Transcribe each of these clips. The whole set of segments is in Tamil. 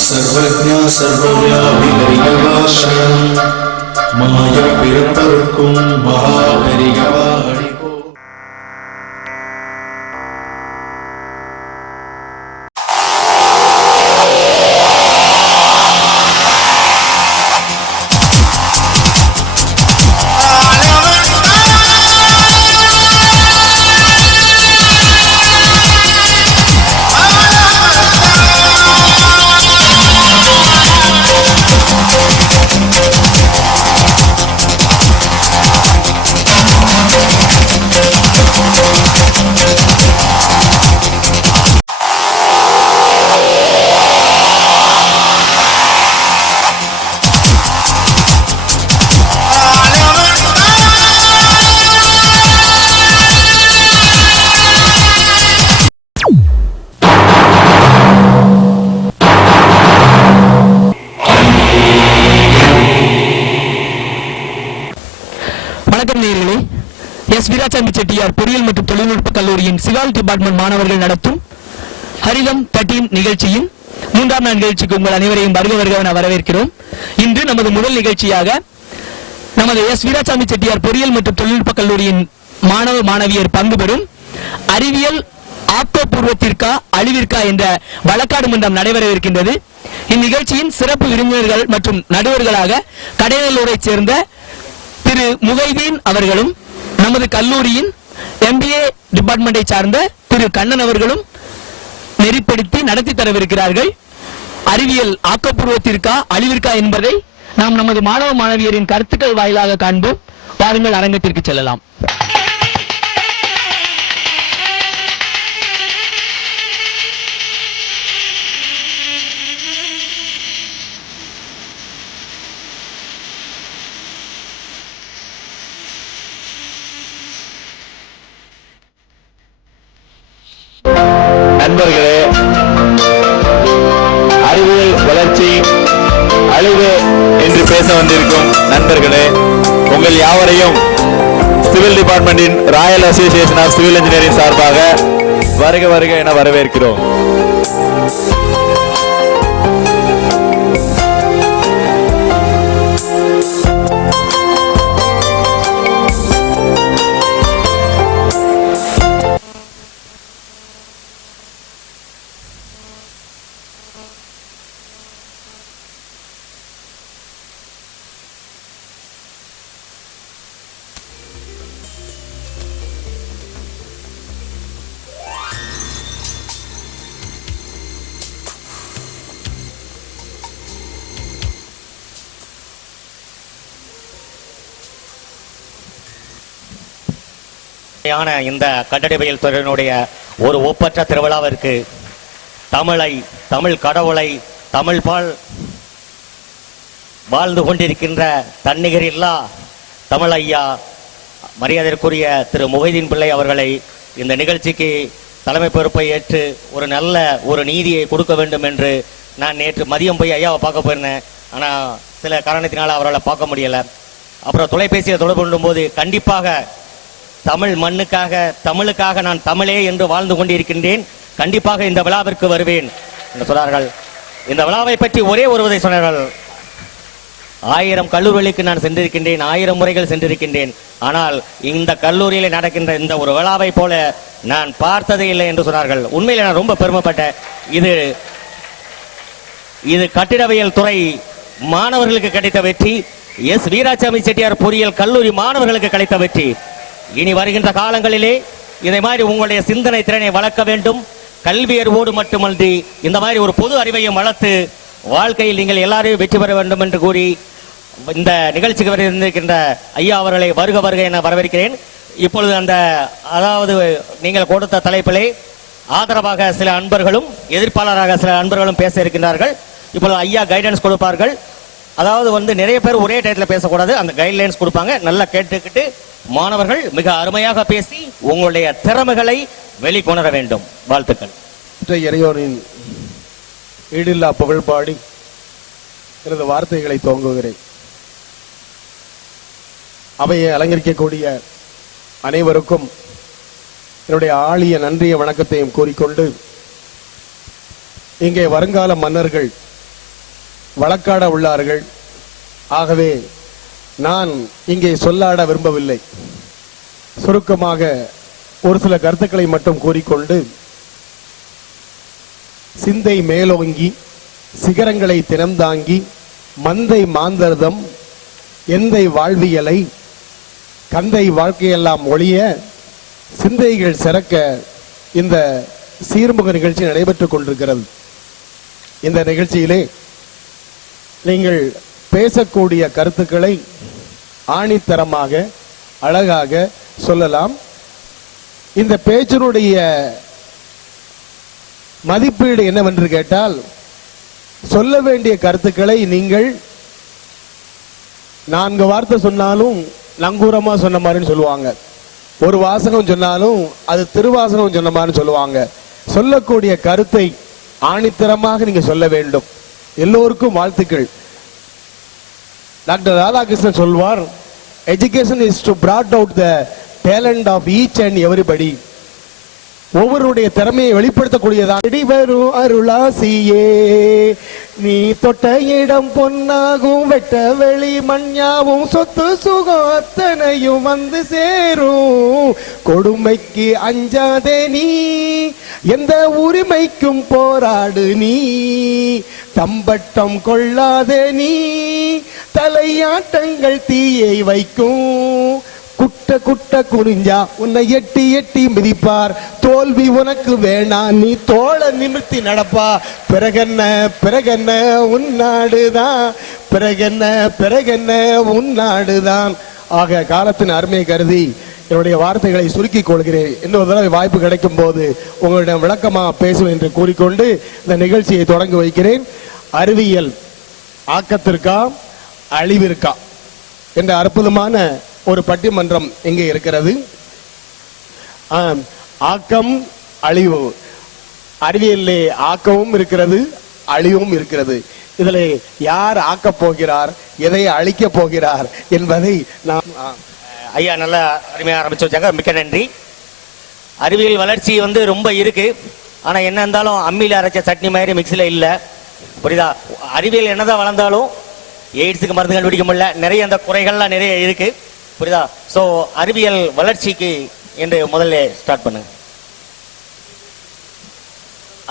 सर्वज्ञा सर्वव्यापी हरिगवाशरणं माया पिरंपरुक्कुम महाहरिगवा हरिको வீராசாமி செட்டியார் பொறியியல் மற்றும் தொழில்நுட்ப கல்லூரியின் சிவால் டிபார்ட்மெண்ட் மாணவர்கள் நடத்தும் ஹரிதம் 13 நிகழ்ச்சியின் 3ஆம் நாள் நிகழ்ச்சிக்கு உங்கள் அனைவரையும் வருக வரவேற்கிறோம். இன்று நமது முதல் நிகழ்ச்சியாக நமது வீராசாமி செட்டியார் பொறியியல் மற்றும் தொழில்நுட்ப கல்லூரியின் மாணவ மாணவியர் பங்கு பெறும் அறிவியல் ஆக்கப்பூர்வத்திற்கா அழிவிற்கா என்ற வழக்காடு மன்றம் நடைபெறவிருக்கின்றது. இந்நிகழ்ச்சியின் சிறப்பு விருந்தினர்கள் மற்றும் நடுவர்களாக கடையநல்லூரை சேர்ந்த திரு முகைதீன் அவர்களும் நமது கல்லூரியின் MBA டிபார்ட்மெண்டை சார்ந்த திரு கண்ணன் அவர்களும் நெறிப்படுத்தி நடத்தி தரவிருக்கிறார்கள். அறிவியல் ஆக்கப்பூர்வத்திற்கா அழிவிற்கா என்பதை நாம் நமது மாணவ மாணவியரின் கருத்துக்கள் வாயிலாக காண்போம். வாருங்கள், அரங்கத்திற்கு செல்லலாம். நண்பர்களே, அறிவியல் வளர்ச்சி அழிவு என்று பேச வந்திருக்கும் நண்பர்களே, உங்கள் யாவரையும் சிவில் டிபார்ட்மெண்டின் royal association of civil engineering சார்பாக வருக வருக என வரவேற்கிறோம். இந்த கட்டடவியல் துறையினுடைய ஒரு ஒப்பற்ற திருவிழாவிற்கு தமிழ் கடவுளை தமிழ் பால் வாழ்ந்து கொண்டிருக்கின்ற தன்னிகரில்லா தமிழ் ஐயா மரியாதைக்குரிய திரு முகைதீன் பிள்ளை அவர்களை இந்த நிகழ்ச்சிக்கு தலைமை பொறுப்பை ஏற்று ஒரு நல்ல ஒரு நீதியை கொடுக்க வேண்டும் என்று நான் நேற்று மதியம் போய் ஐயாவை பார்க்க போயிருந்தேன். ஆனால் சில காரணத்தினால அவர்களை பார்க்க முடியலை. அப்புறம் தொலைபேசியை தொடர்பு கொள்ளும் போது கண்டிப்பாக தமிழ் மண்ணுக்காக தமிழுக்காக நான் தமிழே என்று வாழ்ந்து கொண்டிருக்கின்றேன், கண்டிப்பாக இந்த விழாவிற்கு வருவேன் என்று சொன்னார்கள். இந்த விழாவை பற்றி ஒரே ஒருவதை சொன்னார்கள். 1000 கல்லூரிகளுக்கு நான் சென்றிருக்கின்றேன், 1000 முறைகள் சென்றிருக்கின்றேன், ஆனால் இந்த கல்லூரியில் நடக்கின்ற இந்த ஒரு விழாவை போல நான் பார்த்ததே இல்லை என்று சொன்னார்கள். உண்மையில் நான் ரொம்ப பெருமைப்பட்டேன். இது கட்டிடவியல் துறை மாணவர்களுக்கு கிடைத்த வெற்றி, வீராசாமி செட்டியார் பொறியியல் கல்லூரி மாணவர்களுக்கு கிடைத்த வெற்றி. இனி வருகின்ற காலங்களிலே இதை மாதிரி உங்களுடைய சிந்தனை திறனை வளர்க்க வேண்டும். கல்வி அறிவோடு மட்டுமன்றி இந்த மாதிரி ஒரு பொது அறிவையும் வளர்த்து வாழ்க்கையில் நீங்கள் எல்லாரையும் வெற்றி பெற வேண்டும் என்று கூறி இந்த நிகழ்ச்சிக்கு வந்திருக்கின்ற ஐயா அவர்களை வருக வருக என வரவேற்கிறேன். இப்பொழுது அதாவது நீங்கள் கொடுத்த தலைப்பிலே ஆதரவாக சில அன்பர்களும் எதிர்ப்பாளராக சில அன்பர்களும் பேச இருக்கின்றார்கள். இப்பொழுது ஐயா கைடன்ஸ் கொடுப்பார்கள். அதாவது நிறைய பேர் ஒரே டயத்தில் பேசக்கூடாது, அந்த கைட்லைன்ஸ் கொடுப்பாங்க. நல்லா கேட்டுக்கிட்டு மாணவர்கள் மிக அருமையாக பேசி உங்களுடைய திறமைகளை வெளிக்கொணர வேண்டும். வாழ்த்துக்கள். இறைவனின் ஈடில்லா புகழ்பாடி எனது வார்த்தைகளை துவங்குகிறேன். அவையை அலங்கரிக்கக்கூடிய அனைவருக்கும் என்னுடைய ஆழிய நன்றிய வணக்கத்தையும் கூறிக்கொண்டு, இங்கே வருங்கால மன்னர்கள் வழக்காட உள்ளார்கள். ஆகவே நான் இங்கே சொல்லாட விரும்பவில்லை. சுருக்கமாக ஒரு சில கருத்துக்களை மட்டும் கூறிக்கொண்டு, சிந்தை மேலோங்கி சிகரங்களை தினம்தாங்கி மந்தை மாந்தர்தம் எந்தை வாழ்வியலை கந்தை வாழ்க்கையெல்லாம் ஒழிய சிந்தைகள் சிறக்க இந்த சீர்முக நிகழ்ச்சி நடைபெற்றுக் கொண்டிருக்கிறது. இந்த நிகழ்ச்சியிலே நீங்கள் பேசக்கூடிய கருத்துக்களை ஆணித்தரமாக அழகாக சொல்லலாம். இந்த பேச்சினுடைய மதிப்பீடு என்னவென்று கேட்டால், சொல்ல வேண்டிய கருத்துக்களை நீங்கள் 4 வார்த்தை சொன்னாலும் நங்கூரமா சொன்ன மாதிரின்னு சொல்லுவாங்க. ஒரு வாசகம் சொன்னாலும் அது திருவாசகம் சொன்ன மாதிரி சொல்லுவாங்க. சொல்லக்கூடிய கருத்தை ஆணித்தரமாக நீங்க சொல்ல வேண்டும். எல்லோருக்கும் வாழ்த்துக்கள். டாக்டர் ராதாகிருஷ்ணன் சொல்வார், education is to brought out the talent of each and everybody. ஒவ்வொருடைய திறமையை வெளிப்படுத்தக்கூடியதான். வரும் அருளாசியே நீ தொட்ட இடம் பொன்னாகும், வெட்ட வெளி மண்ணாவும், சொத்து சுகம் அத்தனையும் வந்து சேரும். கொடுமைக்கு அஞ்சாதே நீ, எந்த உரிமைக்கும் போராடு நீ. தம்பட்டம் கொள்ளாதே நீ, தலையாட்டங்கள் தீயை வைக்கும். குட்ட குட்ட குறிஞ்சா உன்னை எட்டி எட்டி மிதிப்பார். தோல்வி உனக்கு வேணாம், நீ தோள நிமிர்த்தி நடப்பா. பிறகென்ன பிறகென்ன உன்னாடுதான், பிறகென்ன பிறகென்ன உன்னாடுதான். ஆக காலத்தின் அருமையை கருதி என்னுடைய வார்த்தைகளை சுருக்கிக் கொள்கிறேன். இன்னொரு தடவை வாய்ப்பு கிடைக்கும் போது உங்களிடம் விளக்கமாக பேசுவேன் என்று கூறிக்கொண்டு இந்த நிகழ்ச்சியை தொடங்கி வைக்கிறேன். அறிவியல் ஆக்கத்திற்கா அழிவிற்கா என்ற அற்புதமான ஒரு பட்டிமன்றம் இங்கே இருக்கிறது. ஆக்கம் அழிவு, அறிவியலிலே ஆக்கமும் இருக்கிறது அழிவும் இருக்கிறது. இதில் யார் ஆக்கப் போகிறார், எதை அழிக்க போகிறார் என்பதை நாம் ஐயா நல்லா அருமையாக ஆரம்பிச்சு வச்சாங்க. மிக்க நன்றி. அறிவியல் வளர்ச்சி வந்து ரொம்ப இருக்கு. ஆனா என்ன இருந்தாலும் அம்மியில் அரைச்ச சட்னி மாதிரி மிக்சில இல்ல. புரியுதா? அறிவியல் என்னதான் வளர்ந்தாலும் எய்ட்ஸுக்கு மருந்து கண்டுபிடிக்க முடியல. நிறைய அந்த குறைகள்லாம் நிறைய இருக்கு. புரியுதா? சோ அறிவியல் வளர்ச்சிக்கு என்று முதல்ல ஸ்டார்ட் பண்ணுங்க.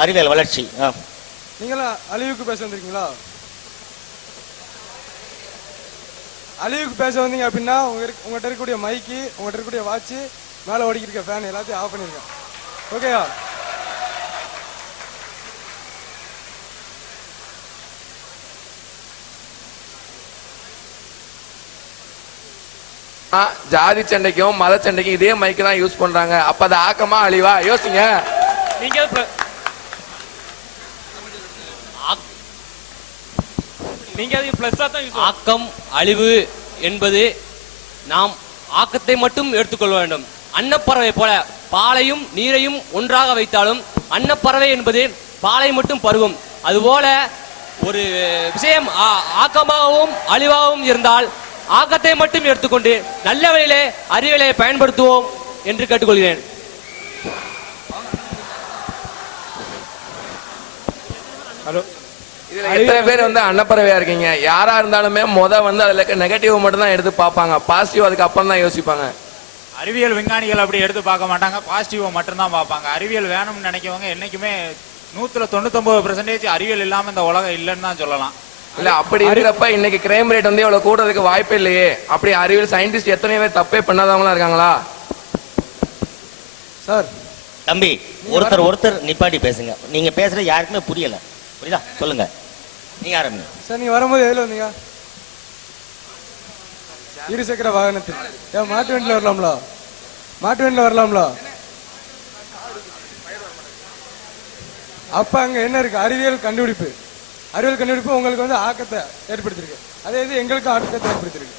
அறிவியல் வளர்ச்சி. நீங்களா அழிவுக்கு பேச வந்திருக்கீங்களா? அழிவுக்கு பேச வந்தீங்க அப்படின்னா உங்கள்கிட்ட இருக்கக்கூடிய மைக்கு, உங்கள்கிட்ட இருக்கக்கூடிய வாட்சு, மேலே ஓடிக்கிட்டு இருக்க ஃபேன் எல்லாத்தையும் ஆஃப் பண்ணிருக்கேன். ஓகேயா? ஜாதி சண்டைக்கும் மத சண்டைக்கும் இதே மைக்கு தான் யூஸ் பண்றாங்க. அப்ப அது ஆக்கமா அழிவா? யோசிங்க. ஆக்கம் அழிவு என்பது நாம் ஆக்கத்தை மட்டும் எடுத்துக்கொள்ள வேண்டும். அன்னப்பறவை போல பாலையும் நீரையும் ஒன்றாக வைத்தாலும் அன்னப்பறவை என்பது பாலை மட்டும் பருகும். அதுபோல ஒரு விஷயம் ஆக்கமாகவும் அழிவாகவும் இருந்தால் ஆக்கத்தை மட்டும் எடுத்துக்கொண்டு நல்ல வழியிலே அறிவியலை பயன்படுத்துவோம் என்று கேட்டுக்கொள்கிறேன். இதுல எத்தனை பேர் வந்து அன்னப்பறவையா இருக்கீங்க? யாரா இருந்தாலுமே அதுல நெகட்டிவ் மட்டும் தான் எடுத்து பார்ப்பாங்க. பாசிட்டிவ் அதுக்கு அப்புறம் தான் யோசிப்பாங்க. அறிவியல் விஞ்ஞானிகள் அப்படி எடுத்து பார்க்க மாட்டாங்க, பாசிட்டிவ் மட்டும் தான் பார்ப்பாங்க. அறிவியல் வேணும்னு நினைக்கவங்க என்னைக்குமே 199% அறிவியல் இல்லாம இந்த உலகம் இல்லைன்னு தான் சொல்லலாம். இல்ல அப்படி இருக்கிறப்ப இன்னைக்கு கிரைம் ரேட் வந்து எவ்வளவு கூடுறதுக்கு வாய்ப்பே இல்லையே. அப்படி அறிவியல் சயின்டிஸ்ட் எத்தனை பேர் தப்பே பண்ணாதவங்களா இருக்காங்களா? சார் தம்பி, ஒருத்தர் நிப்பாட்டி பேசுங்க. நீங்க பேசுறது யாருக்குமே புரியல. புரியுதா? சொல்லுங்க, நீங்க ஆரம்பிங்க. சார் நீங்க வரும்போது எதுல வந்தீங்க? இருசக்கர வாகனத்தில். மாட்டு வண்டியில் வரலாம்ல? மாட்டு வண்டியில் வரலாம்ல? அப்ப அங்க என்ன இருக்கு? அறிவியல் கண்டுபிடிப்பு. அறிவியல் கண்டுபிடிப்பு உங்களுக்கு வந்து ஆக்கத்தை ஏற்படுத்திருக்கு. அதே இது எங்களுக்கு ஆக்கத்தை ஏற்படுத்திருக்கு.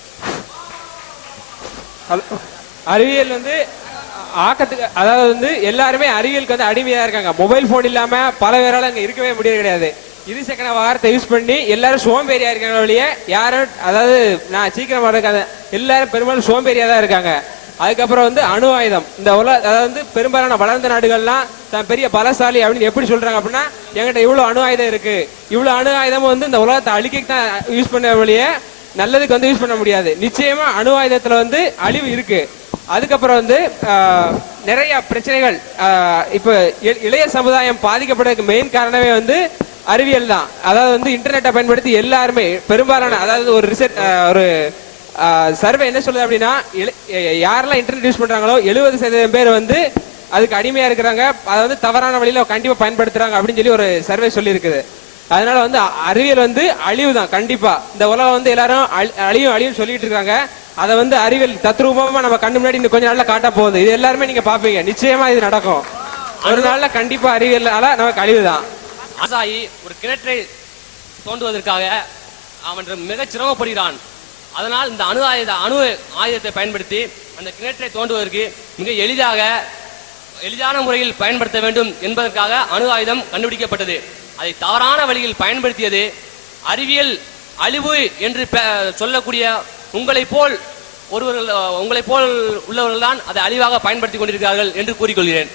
அறிவியல் வந்து ஆக்கத்துக்கு, அதாவது வந்து எல்லாருமே அறிவியலுக்கு வந்து அடிமையா இருக்காங்க. மொபைல் போன் இல்லாம பல பேரால அங்க இருக்கவே முடியாது கிடையாது. இருசக்கர வாகனத்தை யூஸ் பண்ணி எல்லாரும் சோம்பேறியா இருக்காங்க வழியே யாரும், அதாவது நான் சீக்கிரம் இருக்காங்க, எல்லாரும் பெரும்பாலும் சோம்பேறியா தான் இருக்காங்க. அதுக்கப்புறம் வந்து அணு ஆயுதம். இந்த அதாவது வந்து பெரும்பாலான வளர்ந்த நாடுகள்லாம் தான் பெரிய பலசாலி அப்படின்னு எப்படி சொல்றாங்க அப்படின்னா, என்கிட்ட இவ்வளவு அணு ஆயுதம் இருக்கு, இவ்வளவு அணு ஆயுதம் வந்து இந்த உலகத்தை அழிக்க தான் யூஸ் பண்ண வழியே நல்லதுக்கு வந்து யூஸ் பண்ண முடியாது. நிச்சயமா அணு ஆயுதத்துல வந்து அழிவு இருக்கு. அதுக்கப்புறம் வந்து நிறைய பிரச்சனைகள். இப்ப இளைய சமுதாயம் பாதிக்கப்படுறதுக்கு மெயின் காரணமே வந்து அறிவியல் தான். அதாவது வந்து இன்டர்நெட்டை பயன்படுத்தி எல்லாருமே பெரும்பாலான, அதாவது ஒரு ரிசர்ச், ஒரு சர்வே என்ன சொல்லுது அப்படின்னா, யாரெல்லாம் இன்டர்நெட் யூஸ் பண்றாங்களோ 70% பேர் வந்து அதுக்கு அடிமையா இருக்கிறாங்க, அதை வந்து தவறான வழியில கண்டிப்பா பயன்படுத்துறாங்க அப்படின்னு சொல்லி ஒரு சர்வே சொல்லி இருக்குது. அதனால வந்து அறிவியல் வந்து அழிவு தான் கண்டிப்பா. இந்த உலகம் வந்து எல்லாரும் அழியும் சொல்லிட்டு இருக்காங்க. அதை வந்து அறிவியல் தத்ரூபமா நம்ம கண்ணு முன்னாடி இன்னும் கொஞ்ச நாள்ல காட்ட போகுது. இது எல்லாருமே நீங்க பாப்பீங்க, நிச்சயமா இது நடக்கும். ஒரு நாள்ல கண்டிப்பா அறிவியலால நமக்கு அழிவுதான். விவசாயி ஒரு கிணற்றை தோண்டுவதற்காக அவன் மிக சிரமப்படுகிறான். அதனால் இந்த அணு ஆயுதத்தை பயன்படுத்தி அந்த கிணற்றை தோண்டுவதற்கு மிக எளிதான முறையில் பயன்படுத்த வேண்டும் என்பதற்காக அணு ஆயுதம் கண்டுபிடிக்கப்பட்டது. அதை தவறான வழியில் பயன்படுத்தியது அறிவியல் அழிவு என்று சொல்லக்கூடிய உங்களை போல் உள்ளவர்கள் தான் அதை அழிவாக பயன்படுத்தி கொண்டிருக்கிறார்கள் என்று கூறிக்கொள்கிறேன்.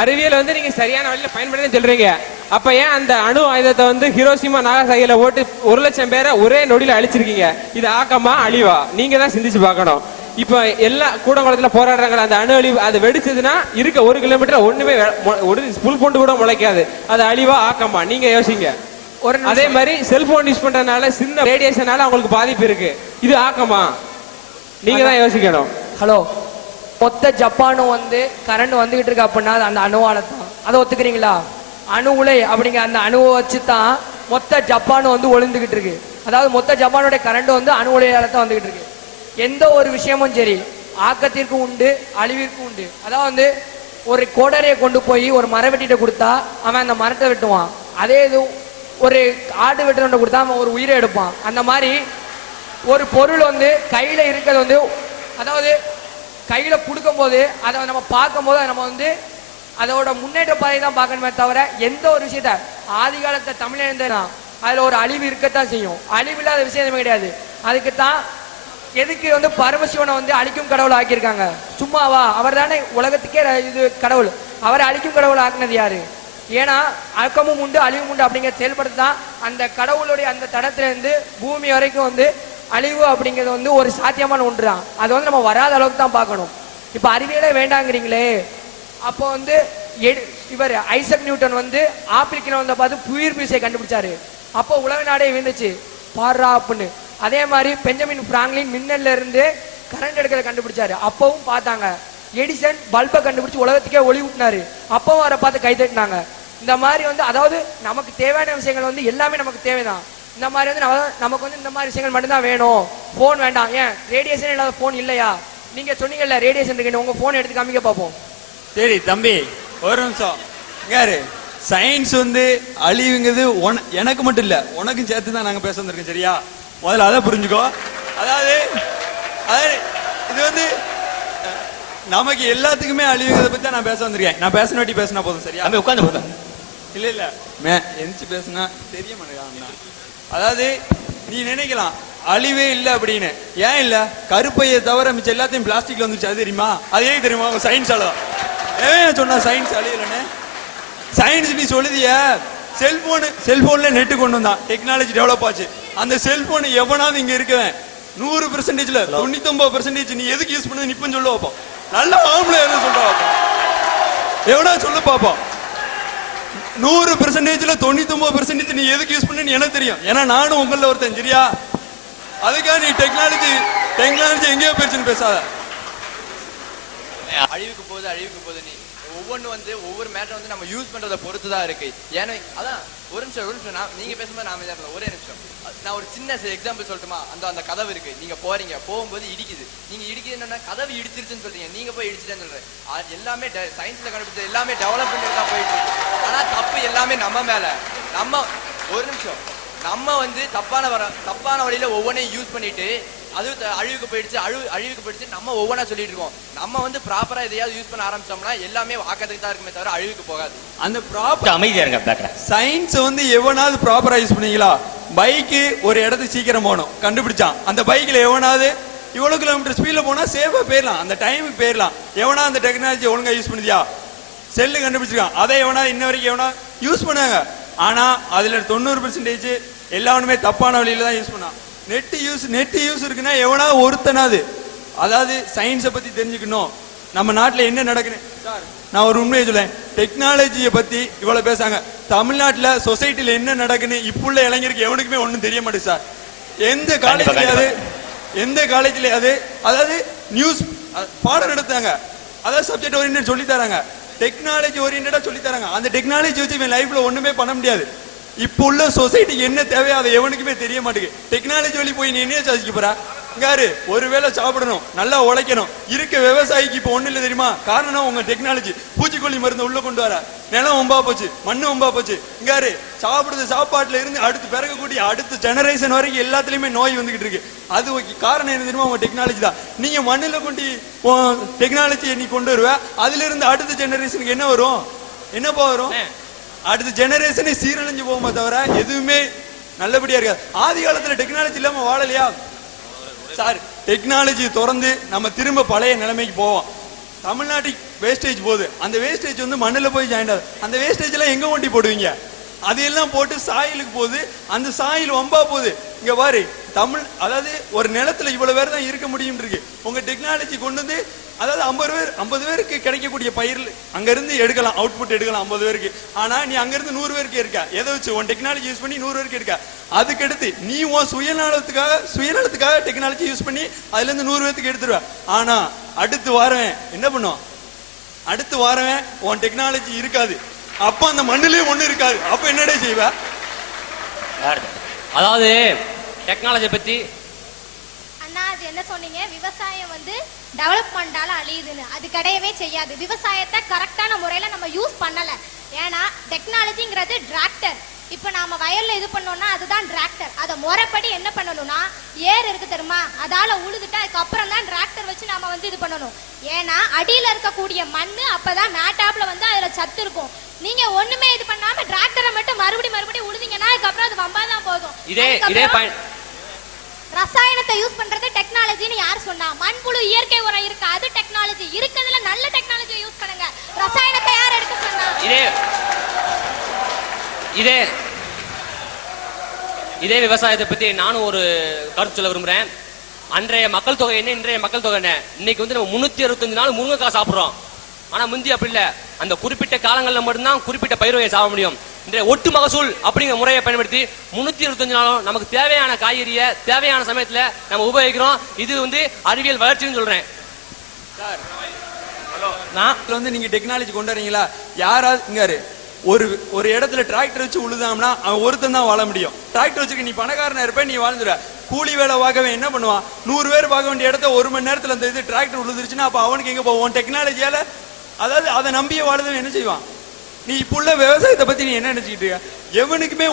அறிவியல் வந்து நீங்க சரியான வழியில பயன்படுத்தி சொல்றீங்க. அப்ப ஏன் அந்த அணு ஆயுதத்தை வந்து ஹிரோஷிமா நாகசாகில ஓட்டு 1,00,000 பேரை ஒரே நொடியில அழிச்சிருக்கீங்க? இது ஆக்கமா அழிவா? நீங்க தான் சிந்திச்சு பார்க்கணும். இப்ப எல்லா கூடங்குளத்துல போராடுறாங்க. அந்த அணு அழிவு அது வெடிச்சதுன்னா இருக்க 1 கிலோமீட்டர் ஒண்ணுமே ஒரு புல் பூண்டு கூட முளைக்காது. அது அழிவா ஆக்கமா? நீங்க யோசிங்க. அதே மாதிரி செல்போன் யூஸ் பண்றதுனால சின்ன ரேடியேஷனால அவங்களுக்கு பாதிப்பு இருக்கு. இது ஆக்கமா? நீங்க தான் யோசிக்கணும். ஹலோ, மொத்த ஜப்பானும் வந்து கரண்ட் வந்துகிட்டு இருக்கு அப்படின்னா அந்த அணுவால தான். அதை ஒத்துக்கிறீங்களா? அணு உலை அப்படிங்கிற அந்த அணுவை வச்சு தான் மொத்த ஜப்பானும் வந்து ஒளிந்துகிட்டு இருக்கு. அதாவது மொத்த ஜப்பானுடைய கரண்ட் வந்து அணு உலையால தான் வந்துகிட்டு இருக்கு. எந்த ஒரு விஷயமும் சரி, ஆக்கத்திற்கும் உண்டு அழிவிற்கும் உண்டு. அதாவது வந்து ஒரு கோடரையை கொண்டு போய் ஒரு மர வெட்டிட்ட கொடுத்தா அவன் அந்த மரத்தை வெட்டுவான். அதே இது ஒரு ஆடு வெட்டுறவன் கொடுத்தா அவன் ஒரு உயிரை எடுப்பான். அந்த மாதிரி ஒரு பொருள் வந்து கையில இருக்கிறது வந்து, அதாவது கையில கொடுக்கும் போது அதை நம்ம பார்க்கும் போது நம்ம வந்து அதோட முன்னேற்ற பாதை தான் பார்க்கணுமே தவிர எந்த ஒரு விஷயத்த ஆதி காலத்தை தமிழ் அதுல ஒரு அழிவு இருக்கத்தான் செய்யும். அழிவு இல்லாத விஷயம் எதுவுமே கிடையாது. அதுக்குத்தான் எதுக்கு வந்து பரமசிவனை வந்து அழிக்கும் கடவுள் ஆக்கியிருக்காங்க? சும்மாவா? அவர் தானே உலகத்துக்கே இது கடவுள். அவரை அழிக்கும் கடவுள் ஆக்குனது யாரு? ஏன்னா அக்கமும் உண்டு அழிவும் உண்டு அப்படிங்கிற செயல்படுத்தி தான் அந்த கடவுளுடைய அந்த தடத்துல இருந்து பூமி வரைக்கும் வந்து அழிவு அப்படிங்கிறது வந்து ஒரு சாத்தியமான ஒன்று தான். அது வந்து நம்ம வராத அளவுக்கு தான் பார்க்கணும். இப்போ அறிவியலே வேண்டாங்கிறீங்களே, அப்போ வந்து இவர் ஐசக் நியூட்டன் வந்து ஆப்பிள் கிணறு பார்த்து புயிர் பீசை கண்டுபிடிச்சாரு. அப்போ உலக நாடே விழுந்துச்சு பாரா அப்படின்னு. அதே மாதிரி பெஞ்சமின் பிராங்க்லின் மின்னல்ல இருந்து கரண்ட் எடுக்கிறத கண்டுபிடிச்சாரு. அப்பவும் பார்த்தாங்க. எடிசன் பல்பை கண்டுபிடிச்சு உலகத்துக்கே ஒளி ஊட்டினாரு. அப்பவும் அவரை பார்த்து கை தட்டினாங்க. இந்த மாதிரி வந்து அதாவது நமக்கு தேவையான விஷயங்கள் வந்து எல்லாமே நமக்கு தேவைதான். இந்த மாதிரி வந்து நமக்கு வந்து இந்த மாதிரி விஷயங்கள் மட்டும்தான் வேணும். போன் வேண்டாம். ஏன் ரேடியேஷன் இல்லாத போன் இல்லையா? நீங்க சொன்னீங்கல்ல ரேடியேஷன் இருக்கு, உங்க போன் எடுத்து காமிக்க பார்ப்போம். சரி தம்பி, ஒரு நிமிஷம் யாரு. சயின்ஸ் வந்து அழிவுங்கிறது எனக்கு மட்டும் இல்ல, உனக்கும் சேர்த்து தான் நாங்க பேச வந்திருக்கோம். சரியா? முதல்ல அதை புரிஞ்சுக்கோ. அதாவது இது வந்து நமக்கு எல்லாத்துக்குமே அழிவுங்கிறத பத்தி நான் பேச வந்திருக்கேன். நான் பேசின வாட்டி பேசினா போதும். சரியா? உட்காந்து இல்ல எந்திச்சு பேசினா தெரிய மாட்டேங்க. அதாவது நீ நினைக்கலாம் அழிவே இல்லை அப்படின்னு. ஏன் இல்ல? கருப்பையை தவிர மிச்சம் எல்லாத்தையும் பிளாஸ்டிக்ல வந்துருச்சு. அது தெரியுமா? அதே தெரியுமா? சயின்ஸால ஏன் சொன்னா சயின்ஸ் அழியலன்னு? சயின்ஸ் நீ சொல்லுதிய செல்போன்ல நெட்டு கொண்டு வந்தான், டெக்னாலஜி டெவலப் ஆச்சு. அந்த செல்போன் எவனாவது இங்க இருக்கவன் 100%ல 99% நீ எதுக்கு யூஸ் பண்ணது நிப்பன்னு சொல்ல வைப்போம். நல்ல ஆம்பளை எதுவும் சொல்ற வைப்போம். எவனா சொல்லு பாப்போம். 100%ல 99% நீ எதுக்கு யூஸ் பண்ணு எனக்கு தெரியும். ஏன்னா நானும் உங்கள ஒருத்தன். சரியா? அதுக்காக நீ டெக்னாலஜி எங்கேயோ போயிடுச்சுன்னு பேசாத. அழிவுக்கு போகுது நீ ஒவ்வொன்று வந்து ஒவ்வொரு மேட்டர் வந்து நம்ம யூஸ் பண்றதை பொறுத்து தான் இருக்கு. ஏன்னா அதான் ஒரு நிமிஷம் நீங்க பேசும்போது நாம ஒரே நிமிஷம் நான் ஒரு சின்ன எக்ஸாம்பிள் சொல்லட்டுமா? அந்த கதவு இருக்கு, நீங்க போகும்போது இடிக்குது. நீங்க இடிக்குதுன்னா கதவு இடிச்சிருச்சுன்னு சொல்றீங்க, நீங்க போய் இடிச்சுட்டேன்னு சொல்றேன். எல்லாமே சயின்ஸ்ல கண்டுபிடிச்சது எல்லாமே டெவலப்மெண்ட் தான் போயிட்டு இருக்கு. ஆனா தப்பு எல்லாமே நம்ம மேல. ஒரு நிமிஷம் நம்ம வந்து தப்பான வழியில ஒவ்வொன்றையும் யூஸ் பண்ணிட்டு அது அழிவுக்கு போயிடுச்சு நம்ம ஒவ்வொன்றா சொல்லிட்டு இருக்கோம். நம்ம வந்து ப்ராப்பரா எதையாவது யூஸ் பண்ண ஆரம்பிச்சோம்னா எல்லாமே ஆக்கத்துக்கு தான் இருக்குமே தவிர அழிவுக்கு போகாது. அந்த ப்ராப்பர் அமைதியா இருங்க. சயின்ஸ் வந்து எவனாவது ப்ராப்பரா யூஸ் பண்ணீங்களா? பைக்கு ஒரு இடத்துக்கு சீக்கிரம் போகணும் கண்டுபிடிச்சான். அந்த பைக்ல எவனாவது இவ்வளவு கிலோமீட்டர் ஸ்பீட்ல போனா சேஃபா போயிடலாம், அந்த டைமுக்கு போயிடலாம். எவனா அந்த டெக்னாலஜி ஒழுங்கா யூஸ் பண்ணுதியா? செல்லு கண்டுபிடிச்சிருக்கான், அதை எவனா இன்ன வரைக்கும் எவனா யூஸ் பண்ணாங்க. ஆனா அதுல 90% எல்லாருமே தப்பான வழியில தான் யூஸ் பண்ணான். நெட் யூஸ் இருக்குன்னா எவனா ஒருத்தனாது, அதாவது சயின்ஸை பத்தி தெரிஞ்சுக்கணும், நம்ம நாட்டுல என்ன நடக்குன்னு. சார் நான் ஒரு உண்மையை சொல்லேன், டெக்னாலஜியை பத்தி இவ்வளவு பேசாங்க, தமிழ்நாட்டுல சொசைட்டில என்ன நடக்குன்னு இப்புள்ள இளைஞருக்கு எவனுக்குமே ஒண்ணும் தெரிய மாட்டேங்குது சார். எந்த காலேஜ்லயாவது அதாவது நியூஸ் பாடம் நடத்தாங்க, அதாவது சப்ஜெக்ட் ஓரியன்டட் சொல்லி தராங்க, டெக்னாலஜி ஓரியன்டா சொல்லி தராங்க. அந்த டெக்னாலஜி வச்சு இவன் லைஃப்ல ஒண்ணுமே பண்ண முடியாது. இப்போ உள்ள சொசைட்டிக்கு என்ன தேவையோ அதை எவனுக்குமே தெரிய மாட்டேங்குது. டெக்னாலஜி வழி போய் நீ என்ன சாதிக்க போறா? இங்காரு ஒருவேளை சாப்பிடணும், நல்லா உழைக்கணும், இருக்க விவசாயிக்கு இப்ப ஒண்ணு இல்ல தெரியுமா? காரணம் உங்க டெக்னாலஜி. பூச்சிக்கொல்லி மருந்து உள்ள கொண்டு வர, நிலம் ஒம்பா போச்சு, மண்ணு ஒம்பா போச்சு. இங்காரு சாப்பிடுறது சாப்பாட்டுல இருந்து அடுத்து பிறக்கக்கூடிய அடுத்த ஜெனரேஷன் வரைக்கும் எல்லாத்துலயுமே நோய் வந்துகிட்டு இருக்கு. அது காரணம் என்ன தெரியுமா? உங்க டெக்னாலஜி தான். நீங்க மண்ணுல கொண்டு டெக்னாலஜியை நீ கொண்டு வருவ, அதுல இருந்து அடுத்த ஜெனரேஷனுக்கு என்ன வரும்? என்னப்பா வரும்? அடுத்த ஜெனரேஷனே சீரழிஞ்சு போகுமே தவிர எதுவுமே நல்லபடியா இருக்காது. ஆதி காலத்துல டெக்னாலஜி இல்லாம வாழலையா சார்? டெக்னாலஜி திறந்து நம்ம திரும்ப பழைய நிலைமைக்கு போவோம். தமிழ்நாட்டுக்கு வேஸ்டேஜ் போகுது, அந்த வேஸ்டேஜ் வந்து மண்ணுல போய் ஜாயின் ஆகுது. அந்த வேஸ்டேஜ் எல்லாம் எங்க கொண்டு போடுவீங்க? அதையெல்லாம் போட்டு சாயிலுக்கு போகுது, அந்த சாயில் ஒம்பா போகுது. இங்க பாரு, தமிழ் அதாவது ஒரு நிலத்துல இவ்வளவு பேர் தான் இருக்க முடியும் இருக்கு. உங்க டெக்னாலஜி கொண்டு வந்து அதாவது 50 பேருக்கு கிடைக்கக்கூடிய பயிர் அங்க இருந்து எடுக்கலாம், அவுட்புட் எடுக்கலாம் 50 பேருக்கு. ஆனா நீ அங்க இருந்து 100 பேருக்கு இருக்க, எதை வச்சு? உன் டெக்னாலஜி யூஸ் பண்ணி 100 பேருக்கு இருக்க. அதுக்கு எடுத்து நீ உன் சுயநலத்துக்காக டெக்னாலஜி யூஸ் பண்ணி அதுல இருந்து 100 பேருக்கு எடுத்துருவ. ஆனா அடுத்து வாரவன் என்ன பண்ணுவான்? அடுத்து வாரவன் உன் டெக்னாலஜி இருக்காது, அப்ப அந்த மண்ணிலேயே ஒண்ணு இருக்காது. அப்ப என்னடே செய்வ? அதாவது டெக்னாலஜி பத்தி அண்ணா அது என்ன சொன்னீங்க? விவசாயம் வந்து டெவலப்மெண்டால அழியுதுன்னு. அது கிடையவே செய்யாது. விவசாயத்தை கரெக்டான முறையில நம்ம யூஸ் பண்ணல. ஏன்னா டெக்னாலஜிங்கிறது டிராக்டர். இப்ப நாம வயல்ல இது பண்ணோம்னா அதுதான் டிராக்டர். அதை முறைப்படி என்ன பண்ணணும்னா, ஏர் இருக்கு தெரியுமா, அதால உழுதுட்டு அதுக்கப்புறம் தான் டிராக்டர் வச்சு நாம வந்து இது பண்ணணும். ஏன்னா அடியில இருக்கக்கூடிய மண்ணு அப்பதான் மேட்டாப்ல வந்து அதுல சத்து இருக்கும். நீங்க ஒண்ணுமே இது பண்ணாம டிராக்டரை மட்டும் மறுபடியும் உழுதிங்கன்னா அதுக்கப்புறம் அது வம்பாதான் போதும். இதே ரசாயனத்தை யூஸ் பண்றது டெக்னாலஜின்னு யார் சொன்னா? மண்புழு இயற்கை உரம் இருக்கு, அது டெக்னாலஜி. இருக்கிறதுல நல்ல டெக்னாலஜியை யூஸ் பண்ணுங்க. ரசாயனத்தை யார் எடுக்க சொன்னா? இதே விவசாயத்தை பத்தி நானும் ஒரு கருத்து சொல்ல விரும்புறேன். அன்றைய மக்கள் தொகை என்ன, இன்றைய மக்கள் தொகை என்ன? இன்னைக்கு வந்து நம்ம 365 நாள் முருங்கைக்காய் சாப்பிடுறோம். ஆனா முந்தி அப்படி இல்ல, அந்த குறிப்பிட்ட காலங்களில் மட்டும்தான் குறிப்பிட்ட பயிர் வகையை சாப்பிட முடியும். இன்றைய ஒட்டு மகசூல் அப்படிங்கிற முறையை பயன்படுத்தி 365 நாளும் நமக்கு தேவையான காய்கறியை தேவையான சமயத்துல நம்ம உபயோகிக்கிறோம். இது வந்து அறிவியல் வளர்ச்சின்னு சொல்றேன். நான் வந்து நீங்க டெக்னாலஜி கொண்டு வரீங்களா? யாராவது இங்க ஒரு இடத்துல டிராக்டர் வச்சு உழுதாம்னா அவன் ஒருத்தன் தான் வாழ முடியும். டிராக்டர் வச்சுக்க நீ பணக்காரனா இருப்ப, நீ வாழ்ந்துருவ. கூலி வேலை பார்க்கவே என்ன பண்ணுவான்? 100 பேர் பார்க்க வேண்டிய இடத்த 1 மணி நேரத்துல அந்த இது டிராக்டர் உழுதுருச்சுன்னா அப்ப அவனுக்கு எங்க போவோம்? டெக்னாலஜியால அதாவது அதை நம்பிய வாழ்ந்தவன் என்ன செய்வான்? நீ இப்ப உள்ள விவசாயத்தை பத்தி நீ என்ன நினைச்சுக்கிட்டு இருக்க? எவனுக்குமே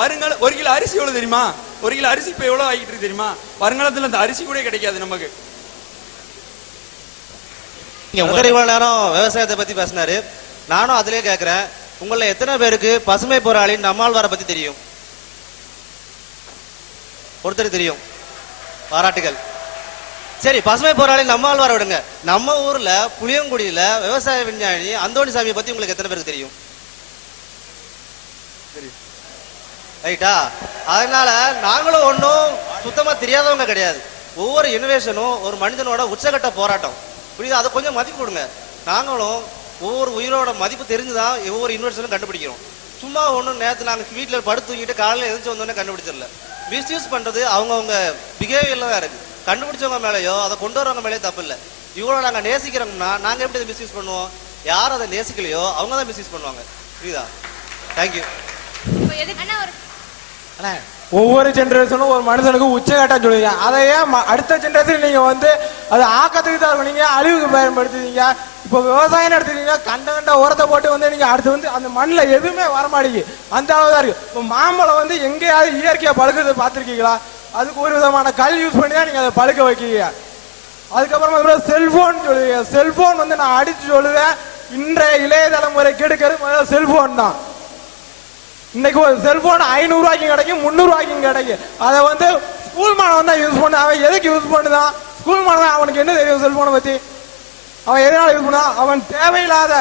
வருங்கால 1 கிலோ அரிசி எவ்வளவு தெரியுமா? 1 கிலோ அரிசி இப்ப எவ்வளவு ஆகிட்டு இருக்கு தெரியுமா? வருங்காலத்துல அந்த அரிசி கூட கிடைக்காது நமக்கு. இவ்வளவு நேரம் விவசாயத்தை பத்தி பேசினாரு. நானும் அதுலயே கேட்கிறேன், உங்கள எத்தனை பேருக்கு பசுமை போராளி நம்மாழ்வாரை பத்தி தெரியும்? ஒருத்தர் தெரியும், பாராட்டுகள். சரி, பசுமை போராளி நம்மாழ்வாரை விடுங்க. நம்ம ஊர்ல புளியங்குடியில விவசாய விஞ்ஞானி அந்தோணிசாமியை பத்தி உங்களுக்கு எத்தனை பேருக்கு தெரியும்? ரைட்டா? அதனால நாங்களும் ஒன்றும் சுத்தமா தெரியாதவங்க கிடையாது. ஒவ்வொரு இனோவேஷனும் ஒரு மனிதனோட உச்சகட்ட போராட்டம், புரியுது? அதை கொஞ்சம் மதிப்பு கொடுங்க. நாங்களும் ஒவ்வொரு உயிரோட மதிப்பு தெரிஞ்சுதான் ஒவ்வொரு இன்வென்ஷனும் கண்டுபிடிக்கிறோம். சும்மா ஒன்றும் நேரத்தில் நாங்கள் வீட்டில் படுத்து தூங்கிட்டு காலையில் எதிர்த்து வந்தோடனே கண்டுபிடிச்சிடல. மிஸ்யூஸ் பண்ணுறது அவங்கவுங்க பிஹேவியரில் தான் இருக்குது. கண்டுபிடிச்சவங்க மேலேயோ அதை கொண்டு வரவங்க மேலேயோ தப்பு இல்லை. இவ்வளோ நாங்கள் நேசிக்கிறோம்னா நாங்கள் எப்படி அதை மிஸ்யூஸ் பண்ணுவோம்? யார் அதை நேசிக்கலையோ அவங்க தான் மிஸ்யூஸ் பண்ணுவாங்க. புரியுதா? தேங்க்யூ. ஒவ்வொரு ஜென்ரேஷனும் ஒரு மனுஷனுக்கு உச்சகட்டம் சொல்லுவீங்க. அதை ஏன் அடுத்த ஜென்ரேஷன் நீங்க வந்து அதை ஆக்கத்துக்கு தான் இருக்கும், நீங்க அழிவுக்கு பயன்படுத்துவீங்க. இப்போ விவசாயம் எடுத்துக்கிட்டீங்க, கண்ட உரத்தை போட்டு வந்து நீங்க அடுத்து வந்து அந்த மண்ணில் எதுவுமே வரமாட்டேங்குது, அந்த அளவு தான் இருக்கு. இப்போ மாம்பழம் வந்து எங்கேயாவது இயற்கையா பழுக்கிறத பார்த்துருக்கீங்களா? அதுக்கு ஒரு விதமான கல் யூஸ் பண்ணி தான் நீங்க அதை பழுக்க வைக்கீங்க. அதுக்கப்புறமா செல்போன் சொல்லுவீங்க. செல்போன் வந்து நான் அடிச்சு சொல்லுவேன், இன்றைய இளைய தலைமுறை கெடுக்கிறது செல்போன் தான். இன்னைக்கு ஒரு செல்போன் 500 ரூபாய்க்கும் கிடைக்கும், 300 ரூபாய்க்கும் கிடைக்கும். அதை வந்து ஸ்கூல் மாணவன் தான் யூஸ் பண்ண. அவன் எதுக்கு யூஸ் பண்ணுதான்? ஸ்கூல் மாணவன் அவனுக்கு என்ன தெரியும் செல்போனை பத்தி? அவன் எதனால யூஸ் பண்ணா? அவன் தேவையில்லாத,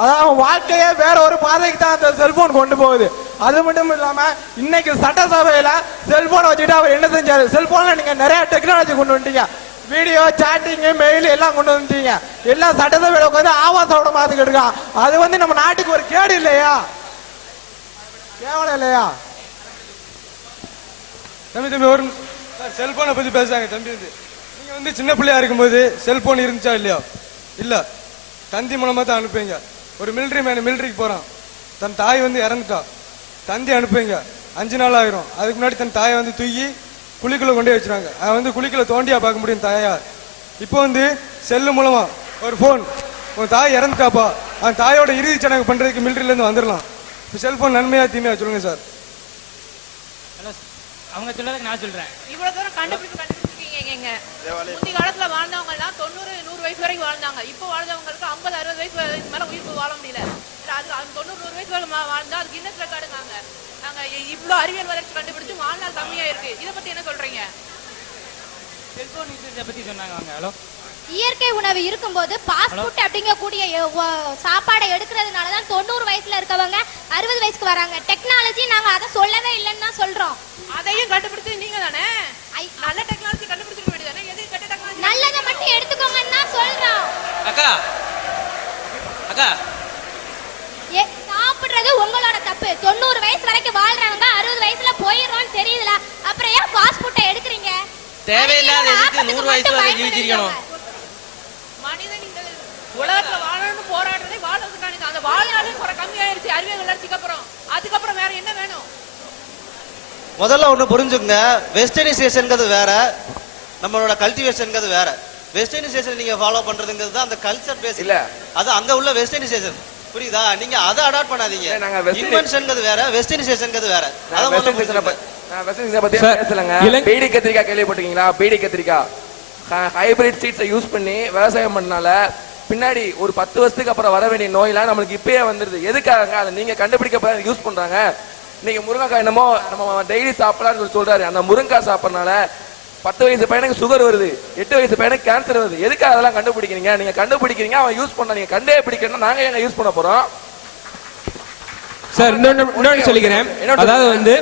அதாவது அவன் வாழ்க்கையே வேற ஒரு பாதைக்கு தான் அந்த செல்போன் கொண்டு போகுது. அது மட்டும் இல்லாம இன்னைக்கு சட்டசபையில செல்போனை வச்சுட்டு அவர் என்ன செஞ்சாரு? செல்போன்ல நீங்க நிறைய டெக்னாலஜி கொண்டு வந்துட்டீங்க, வீடியோ, சாட்டிங், மெயில் எல்லாம் கொண்டு வந்துட்டீங்க. எல்லாம் சட்டசபையில உட்காந்து ஆபாசோட மாத்துக்கிட்டு இருக்கான். அது வந்து நம்ம நாட்டுக்கு ஒரு கேடு இல்லையா? கேவலம் இல்லையா? தம்பி ஒரு செல்போனை பத்தி பேசுறாங்க தம்பி. நீங்க வந்து சின்ன பிள்ளையா இருக்கும்போது செல்போன் இருந்துச்சா இல்லையா? இல்ல, தந்தி மூலமா தான் அனுப்புவீங்க. ஒரு மிலிட்ரி மேன் மிலிட்ரிக்கு போறான், தன் தாய் வந்து இறந்துட்டா, தந்தி அனுப்புவீங்க, 5 நாள் ஆயிரும். அதுக்கு முன்னாடி தன் தாயை வந்து தூக்கி குழிக்குள்ள கொண்டே வச்சுருவாங்க. அவன் வந்து குழிக்குள்ள தோண்டியா பார்க்க முடியும் தாயா? இப்போ வந்து செல்லு மூலமா ஒரு போன், உன் தாய் இறந்துட்டாப்பா, அவன் தாயோட இறுதி சடங்கு பண்றதுக்கு மிலிட்ரில இருந்து வந்துடலாம். இப்போ செல்போன் நன்மையா தீமையா சொல்லுங்க சார். அவங்க சொல்றதுக்கு நான் சொல்றேன். இவ்வளவு தூரம் கண்டுபிடிச்சிருக்கீங்க. முந்தைய காலத்துல வாழ்ந்தவங்க எல்லாம் 90-100 வயசு வரைக்கும் வாழ்ந்தாங்க. இப்போ வாழ்ந்தவங்களுக்கு 50-60 வயசு மேல உயிர் வாழ முடியல. அது 90-100 வயசு வரை வாழ்ந்தா அது கின்னஸ் ரெக்கார்டுங்க. நாங்க இவ்வளவு அறிவியல் வளர்ச்சி கண்டுபிடிச்சு வாழ்நாள் கம்மியா இருக்கு. இதை பத்தி என்ன சொல்றீங்க? செல்போன் யூசேஜ் பத்தி சொன்னாங்க அவங்க. ஹலோ, இயற்கை உணவு இருக்கும்போது பாஸ்ட் ஃபுட் அப்படிங்கக்கூடிய சாப்பாடை எடுக்கிறதுனாலதான் 90 வயசுல இருக்கவங்க 60 வயசுக்கு வராங்க. டெக்னாலஜி நாங்க அதை சொல்லவே இல்லைன்னு தான் சொல்றோம். அதையும் கண்டுபிடிச்சு நீங்க தானே நல்ல டெக்னாலஜி கண்டுபிடிச்சிருக்க வேண்டியதானே? எது கெட்ட டெக்னாலஜி? நல்லதை மட்டும் எடுத்துக்கோங்கன்னு தான் சொல்றோம். அக்கா அக்கா சாப்பிடுறது உங்களோட தப்பு. 90 வயசு வரைக்கும் வாழ்றவங்க 60 வயசுல போயிடுறோம்னு தெரியுதுல, அப்புறம் ஏன் ஃபாஸ்ட் ஃபுட்டை எடுக்கிறீங்க? தேவையில்லாத எதுக்கு 100 வயசு வரை ஜீவிச்சிருக்கணும்? மனிதன் இந்த உலகத்துல வாழணும்னு போராடுறதே வாழ்றதுக்கான அந்த வாழ்நாளும் குறை கம்மியாயிருச்சு அறிவியல் வளர்ச்சிக்கு அப்புறம். அதுக்கப்புறம் வேற என்ன வேணும்? முதல்ல ஒண்ணு புரிஞ்சுங்க, வெஸ்டர்னைசேஷன்ங்கிறது வேற, நம்மளோட கல்டிவேஷன்ங்கிறது வேற. வெஸ்டர்னைசேஷன் நீங்க ஃபாலோ பண்றதுங்கிறது தான் அந்த கல்ச்சர் பேஸ் இல்ல, அது அங்க உள்ள வெஸ்டர்னைசேஷன். புரியுதா? நீங்க அதை அடாப்ட் பண்ணாதீங்க. இன்வென்ஷன்ங்கிறது வேற, வெஸ்டர்னைசேஷன்ங்கிறது வேற. நான் வெஸ்டர்னைசேஷனை பத்தி பேசலங்க. பீடி கத்திரிக்காய் கேள்விப்பட்டிருக்கீங்களா? பீடி கத்திரிக்காய் ஹைபிரிட் சீட்ஸை யூஸ் பண்ணி விவசாயம் பண்ணனால பின்னாடி ஒரு 10 வருஷத்துக்கு அப்புறம் வர வேண்டிய நோயெல்லாம் நம்மளுக்கு இப்பயே வந்துருது. எதுக்காக? அதை நீங்க கண்டுபிடிக்க யூஸ் பண்றாங்க. இன்னைக்கு முருங்கைக்காய் என்னமோ நம்ம டெய்லி சாப்பிடலாம்னு சொல்றாரு. அந்த முருங்கைக்காய் சாப்பிடறதுனால 10 வயசு பையனுக்கு சுகர் வருது, 8 வயசு பையனுக்கு கேன்சர் வருது. எதுக்காக அதெல்லாம் கண்டுபிடிக்கிறீங்க? நீங்க கண்டுபிடிக்கிறீங்க, அவன் யூஸ் பண்ண. நீங்க கண்டே பிடிக்கணும், நாங்க எங்க யூஸ் பண்ண போறோம்? சார் இன்னொன்னு சொல்லிக்கிறேன். அதாவது வந்து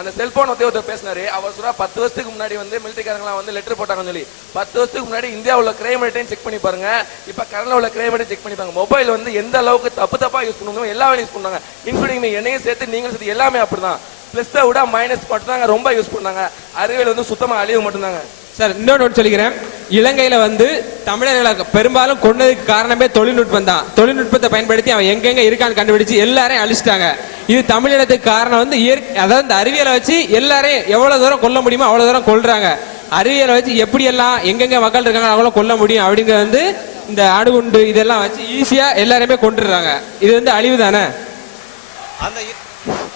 அந்த செல்போன் வந்து ஒருத்தர் பேசினாரு. அவர் சொல்றா 10 வருஷத்துக்கு முன்னாடி வந்து மிலிட்டரிக்காரங்களாம் வந்து லெட்டர் போட்டாங்கன்னு சொல்லி. 10 வருஷத்துக்கு முன்னாடி இந்தியாவுல கிரைம் ரேட்டையும் செக் பண்ணி பாருங்க, இப்ப கரண்ட்ல உள்ள கிரைம் ரேட்டையும் செக் பண்ணி பாருங்க. மொபைல் வந்து எந்த அளவுக்கு தப்பா யூஸ் பண்ணுவாங்க, எல்லா வேலையும் யூஸ் பண்ணாங்க. இன்க்ளூடிங் என்னையும் சேர்த்து நீங்களும் சேர்த்து எல்லாமே அப்படிதான். பிளஸ் விட மைனஸ் மட்டும் தாங்க ரொம்ப யூஸ் பண்ணாங்க. அறிவியல் வந்து சுத்தமா அழிவு மட்டும்தாங்க. சார் இன்னொன்று சொல்லிக்கிறேன். இலங்கையில வந்து தமிழர்களை பெரும்பாலும் கொண்டதுக்கு காரணமே தொழில்நுட்பம் தான். தொழில்நுட்பத்தை பயன்படுத்தி அவன் எங்கெங்க இருக்கான்னு கண்டுபிடிச்சு எல்லாரையும் அழிச்சிட்டாங்க. இது தமிழினத்துக்கு காரணம் வந்து அதாவது இந்த அறிவியலை வச்சு எல்லாரையும் எவ்வளவு தூரம் கொல்ல முடியுமோ அவ்வளவு தூரம் கொல்றாங்க. அறிவியலை வச்சு எப்படி எல்லாம் எங்கெங்க மக்கள் இருக்காங்க அவ்வளோ கொல்ல முடியும் அப்படிங்கிறது வந்து இந்த அணுகுண்டு இதெல்லாம் வச்சு ஈஸியா எல்லாருமே கொண்டுடுறாங்க. இது வந்து அழிவு தானே?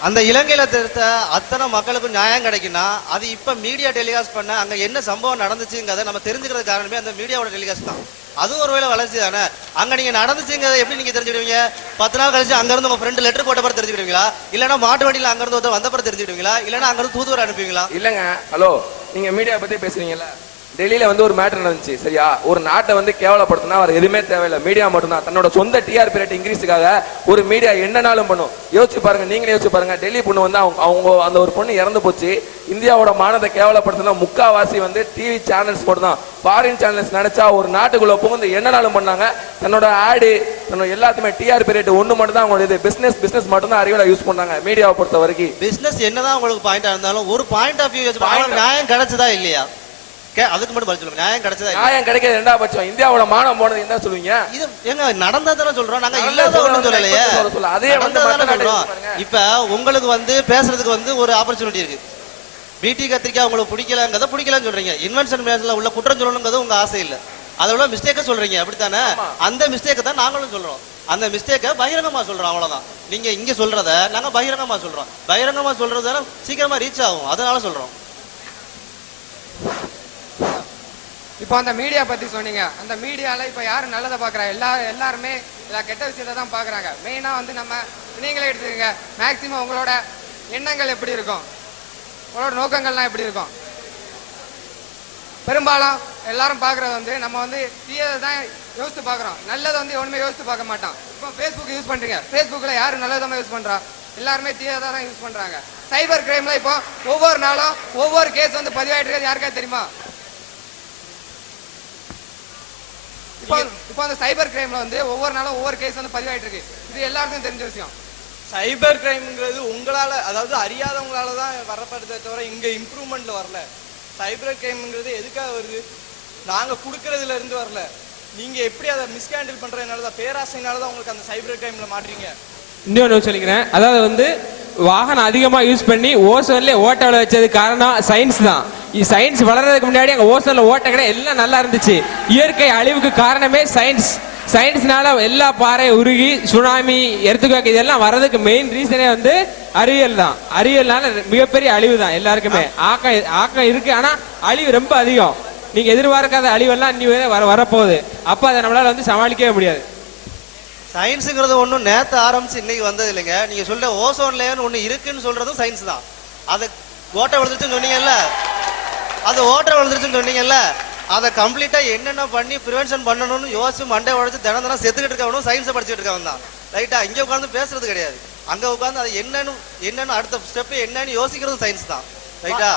அந்த இலங்கையில திருத்த அத்தனை மக்களுக்கும் நியாயம் கிடைக்குன்னா அது இப்ப மீடியா டெலிகாஸ்ட் பண்ண அங்க என்ன சம்பவம் நடந்துச்சுங்கிறத நம்ம தெரிஞ்சுக்கிறது காரணமே அந்த மீடியாவோட டெலிகாஸ்ட் தான். அதுவும் ஒருவேளை வளர்ச்சி தானே. அங்க நீங்க நடந்துச்சுங்கிறத எப்படி நீங்க தெரிஞ்சுக்கிடுவீங்க? 10 நாள் கழிச்சு அங்க இருந்து உங்க ஃப்ரெண்ட் லெட்டர் போட்ட பிறகு தெரிஞ்சுக்கிடுவீங்களா? இல்லன்னா மாட்டு வண்டியில அங்க இருந்து ஒருத்தர் வந்த பிறகு தெரிஞ்சுக்கிடுவீங்களா? இல்லன்னா அங்க இருந்து தூதுவரை அனுப்புவீங்களா? இல்லங்க, ஹலோ, நீங்க மீடியா பத்தி பேசுறீங்கல்ல, டெல்லியில வந்து ஒரு மேட்டர் நடந்துச்சு சரியா? ஒரு நாட்டை வந்து கேவலப்படுத்தினா அவர் எதுவுமே தேவையில்லை, மீடியா மட்டும்தான். தன்னோட சொந்த டிஆர்பி ரேட் இன்க்ரீஸுக்காக ஒரு மீடியா என்னனாலும் பண்ணும். யோசிச்சு பாருங்க, நீங்களே யோசிச்சு பாருங்க. டெல்லி பொண்ணு வந்து அவங்க அந்த ஒரு பொண்ணு இறந்து போச்சு. இந்தியாவோட மானத்தை கேவலப்படுத்தினா முக்காவாசி வந்து டிவி சேனல்ஸ் மட்டும் தான். ஃபாரின் சேனல்ஸ் நினைச்சா ஒரு நாட்டுக்குள்ள புகுந்து என்னனாலும் பண்ணாங்க. தன்னோட ஆடு தன்னோட எல்லாத்துமே டிஆர்பி ரேட் ஒண்ணு மட்டும் தான் அவங்களுடைய பிசினஸ் மட்டும் தான் அறிவியலை யூஸ் பண்ணாங்க. மீடியாவை பொறுத்த வரைக்கும் பிசினஸ் என்னதான் உங்களுக்கு பாயிண்டா இருந்தாலும் ஒரு பாயிண்ட் ஆஃப் வியூ நியாயம் கிடைச்சதா இல்லையா? அதுக்கு மட்டும் பதில் சொல்லுங்க. நியாயம் கிடைச்சதா? நியாயம் கிடைக்கிறது 2வது பட்சம். இந்தியாவோட மானம் போனது என்ன சொல்லுவீங்க? இது எங்க நடந்ததானே சொல்றோம், நாங்க இல்லாத ஒண்ணும் சொல்லலையே. அதே வந்து சொல்றோம். இப்ப உங்களுக்கு வந்து பேசுறதுக்கு வந்து ஒரு ஆப்பர்ச்சுனிட்டி இருக்கு. பிடி கத்திரிக்காய் உங்களுக்கு பிடிக்கலங்கிறத பிடிக்கலன்னு சொல்றீங்க. இன்வென்ஷன் மேல உள்ள குற்றம் சொல்லணுங்கிறது உங்க ஆசை இல்ல, அதோட மிஸ்டேக்க சொல்றீங்க, அப்படித்தானே? அந்த மிஸ்டேக்க தான் நாங்களும் சொல்றோம். அந்த மிஸ்டேக்க பகிரங்கமா சொல்றோம், அவ்வளவுதான். நீங்க இங்க சொல்றத நாங்க பகிரங்கமா சொல்றோம். பகிரங்கமா சொல்றத சீக்கிரமா ரீச் ஆகும், அதனால சொல்றோம். இப்போ அந்த மீடியா பத்தி சொன்னீங்க. அந்த மீடியால இப்ப யாரு நல்லதை பாக்குறாங்க? எல்லாருமே கெட்ட விஷயத்தை தான் பாக்குறாங்க. மெயினா வந்து நம்ம நீங்களே எடுத்துக்கங்க. மேக்சிமம் உங்களோட எண்ணங்கள் எப்படி இருக்கும், உங்களோட நோக்கங்கள்லாம் எப்படி இருக்கும்? பெரும்பாலும் எல்லாரும் பார்க்குறது வந்து நம்ம வந்து தீயதை தான் யோசித்து பார்க்குறோம், நல்லதை வந்து ஒன்றுமே யோசித்து பார்க்க மாட்டோம். இப்போ ஃபேஸ்புக் யூஸ் பண்ணுறீங்க, ஃபேஸ்புக்கில் யார் நல்லதாக யூஸ் பண்ணுறா? எல்லாருமே தீயதாக தான் யூஸ் பண்ணுறாங்க. சைபர் கிரைமில் இப்போ ஒவ்வொரு நாளும் ஒவ்வொரு கேஸ் வந்து பதிவாயிட்டு இருக்கிறது யாருக்கா தெரியுமா? இப்போ அந்த சைபர் கிரைமில் வந்து ஒவ்வொரு நாளும் ஒவ்வொரு கேஸ் வந்து பதிவாயிட்டு இருக்கு. இது எல்லாருக்கும் தெரிஞ்ச விஷயம். சைபர் கிரைம்ங்கிறது உங்களால, அதாவது அறியாதவங்களால தான் வரப்படுதே தவிர இங்க இம்ப்ரூவ்மெண்ட்ல வரல. சைபர் கிரைம்ங்கிறது எதுக்காக வருது? நாங்க கொடுக்கறதுல இருந்து வரல. நீங்க எப்படி அதை மிஸ்ஹேண்டில் பண்றதுனால தான், பேராசைனால தான் உங்களுக்கு அந்த சைபர் கிரைம்ல மாட்றீங்க. இன்னொன்று சொல்லிக்கிறேன், அதாவது வந்து வாகனம் அதிகமாக யூஸ் பண்ணி ஓசோன்லேயே ஓட்டை வச்சது காரணம் சயின்ஸ் தான். சயின்ஸ் வளர்றதுக்கு முன்னாடி அங்கே ஓசோனில் ஓட்டை கிடையாது, எல்லாம் நல்லா இருந்துச்சு. இயற்கை அழிவுக்கு காரணமே சயின்ஸ். சயின்ஸ்னால எல்லா பாறை உருகி சுனாமி எர்த்துக்வேக் இதெல்லாம் வர்றதுக்கு மெயின் ரீசனே வந்து அறிவியல் தான். அறிவியல்னால மிகப்பெரிய அழிவு தான் எல்லாருக்குமே. ஆக்கம் இருக்கு, ஆனா அழிவு ரொம்ப அதிகம். நீங்க எதிர்பார்க்காத அழிவெல்லாம் இன்னும் வரப்போகுது. அப்ப அதை நம்மளால வந்து சமாளிக்கவே முடியாது. சயின்ஸுங்கிறது ஒன்றும் நேற்று ஆரம்பிச்சு இன்னைக்கு வந்தது இல்லைங்க. நீங்க சொல்ற ஓசோன் லேயர்னு ஒன்று இருக்குன்னு சொல்றதும் சயின்ஸ் தான். அது ஓட்டை விழுந்துருச்சுன்னு சொன்னீங்கல்ல, அது ஓட்டை விழுந்துருச்சுன்னு சொன்னீங்கல்ல, அதை கம்ப்ளீட்டா என்னென்ன பண்ணி ப்ரிவென்ஷன் பண்ணணும்னு யோசிச்சு மண்டை உடச்சு தினம் செத்துக்கிட்டு இருக்கவனும் சயின்ஸை படிச்சுட்டு இருக்கவன் தான். ரைட்டா? இங்கே உட்காந்து பேசுறது கிடையாது, அங்க உட்காந்து அது என்னன்னு அடுத்த ஸ்டெப் என்னன்னு யோசிக்கிறது சயின்ஸ் தான். ரைட்டா?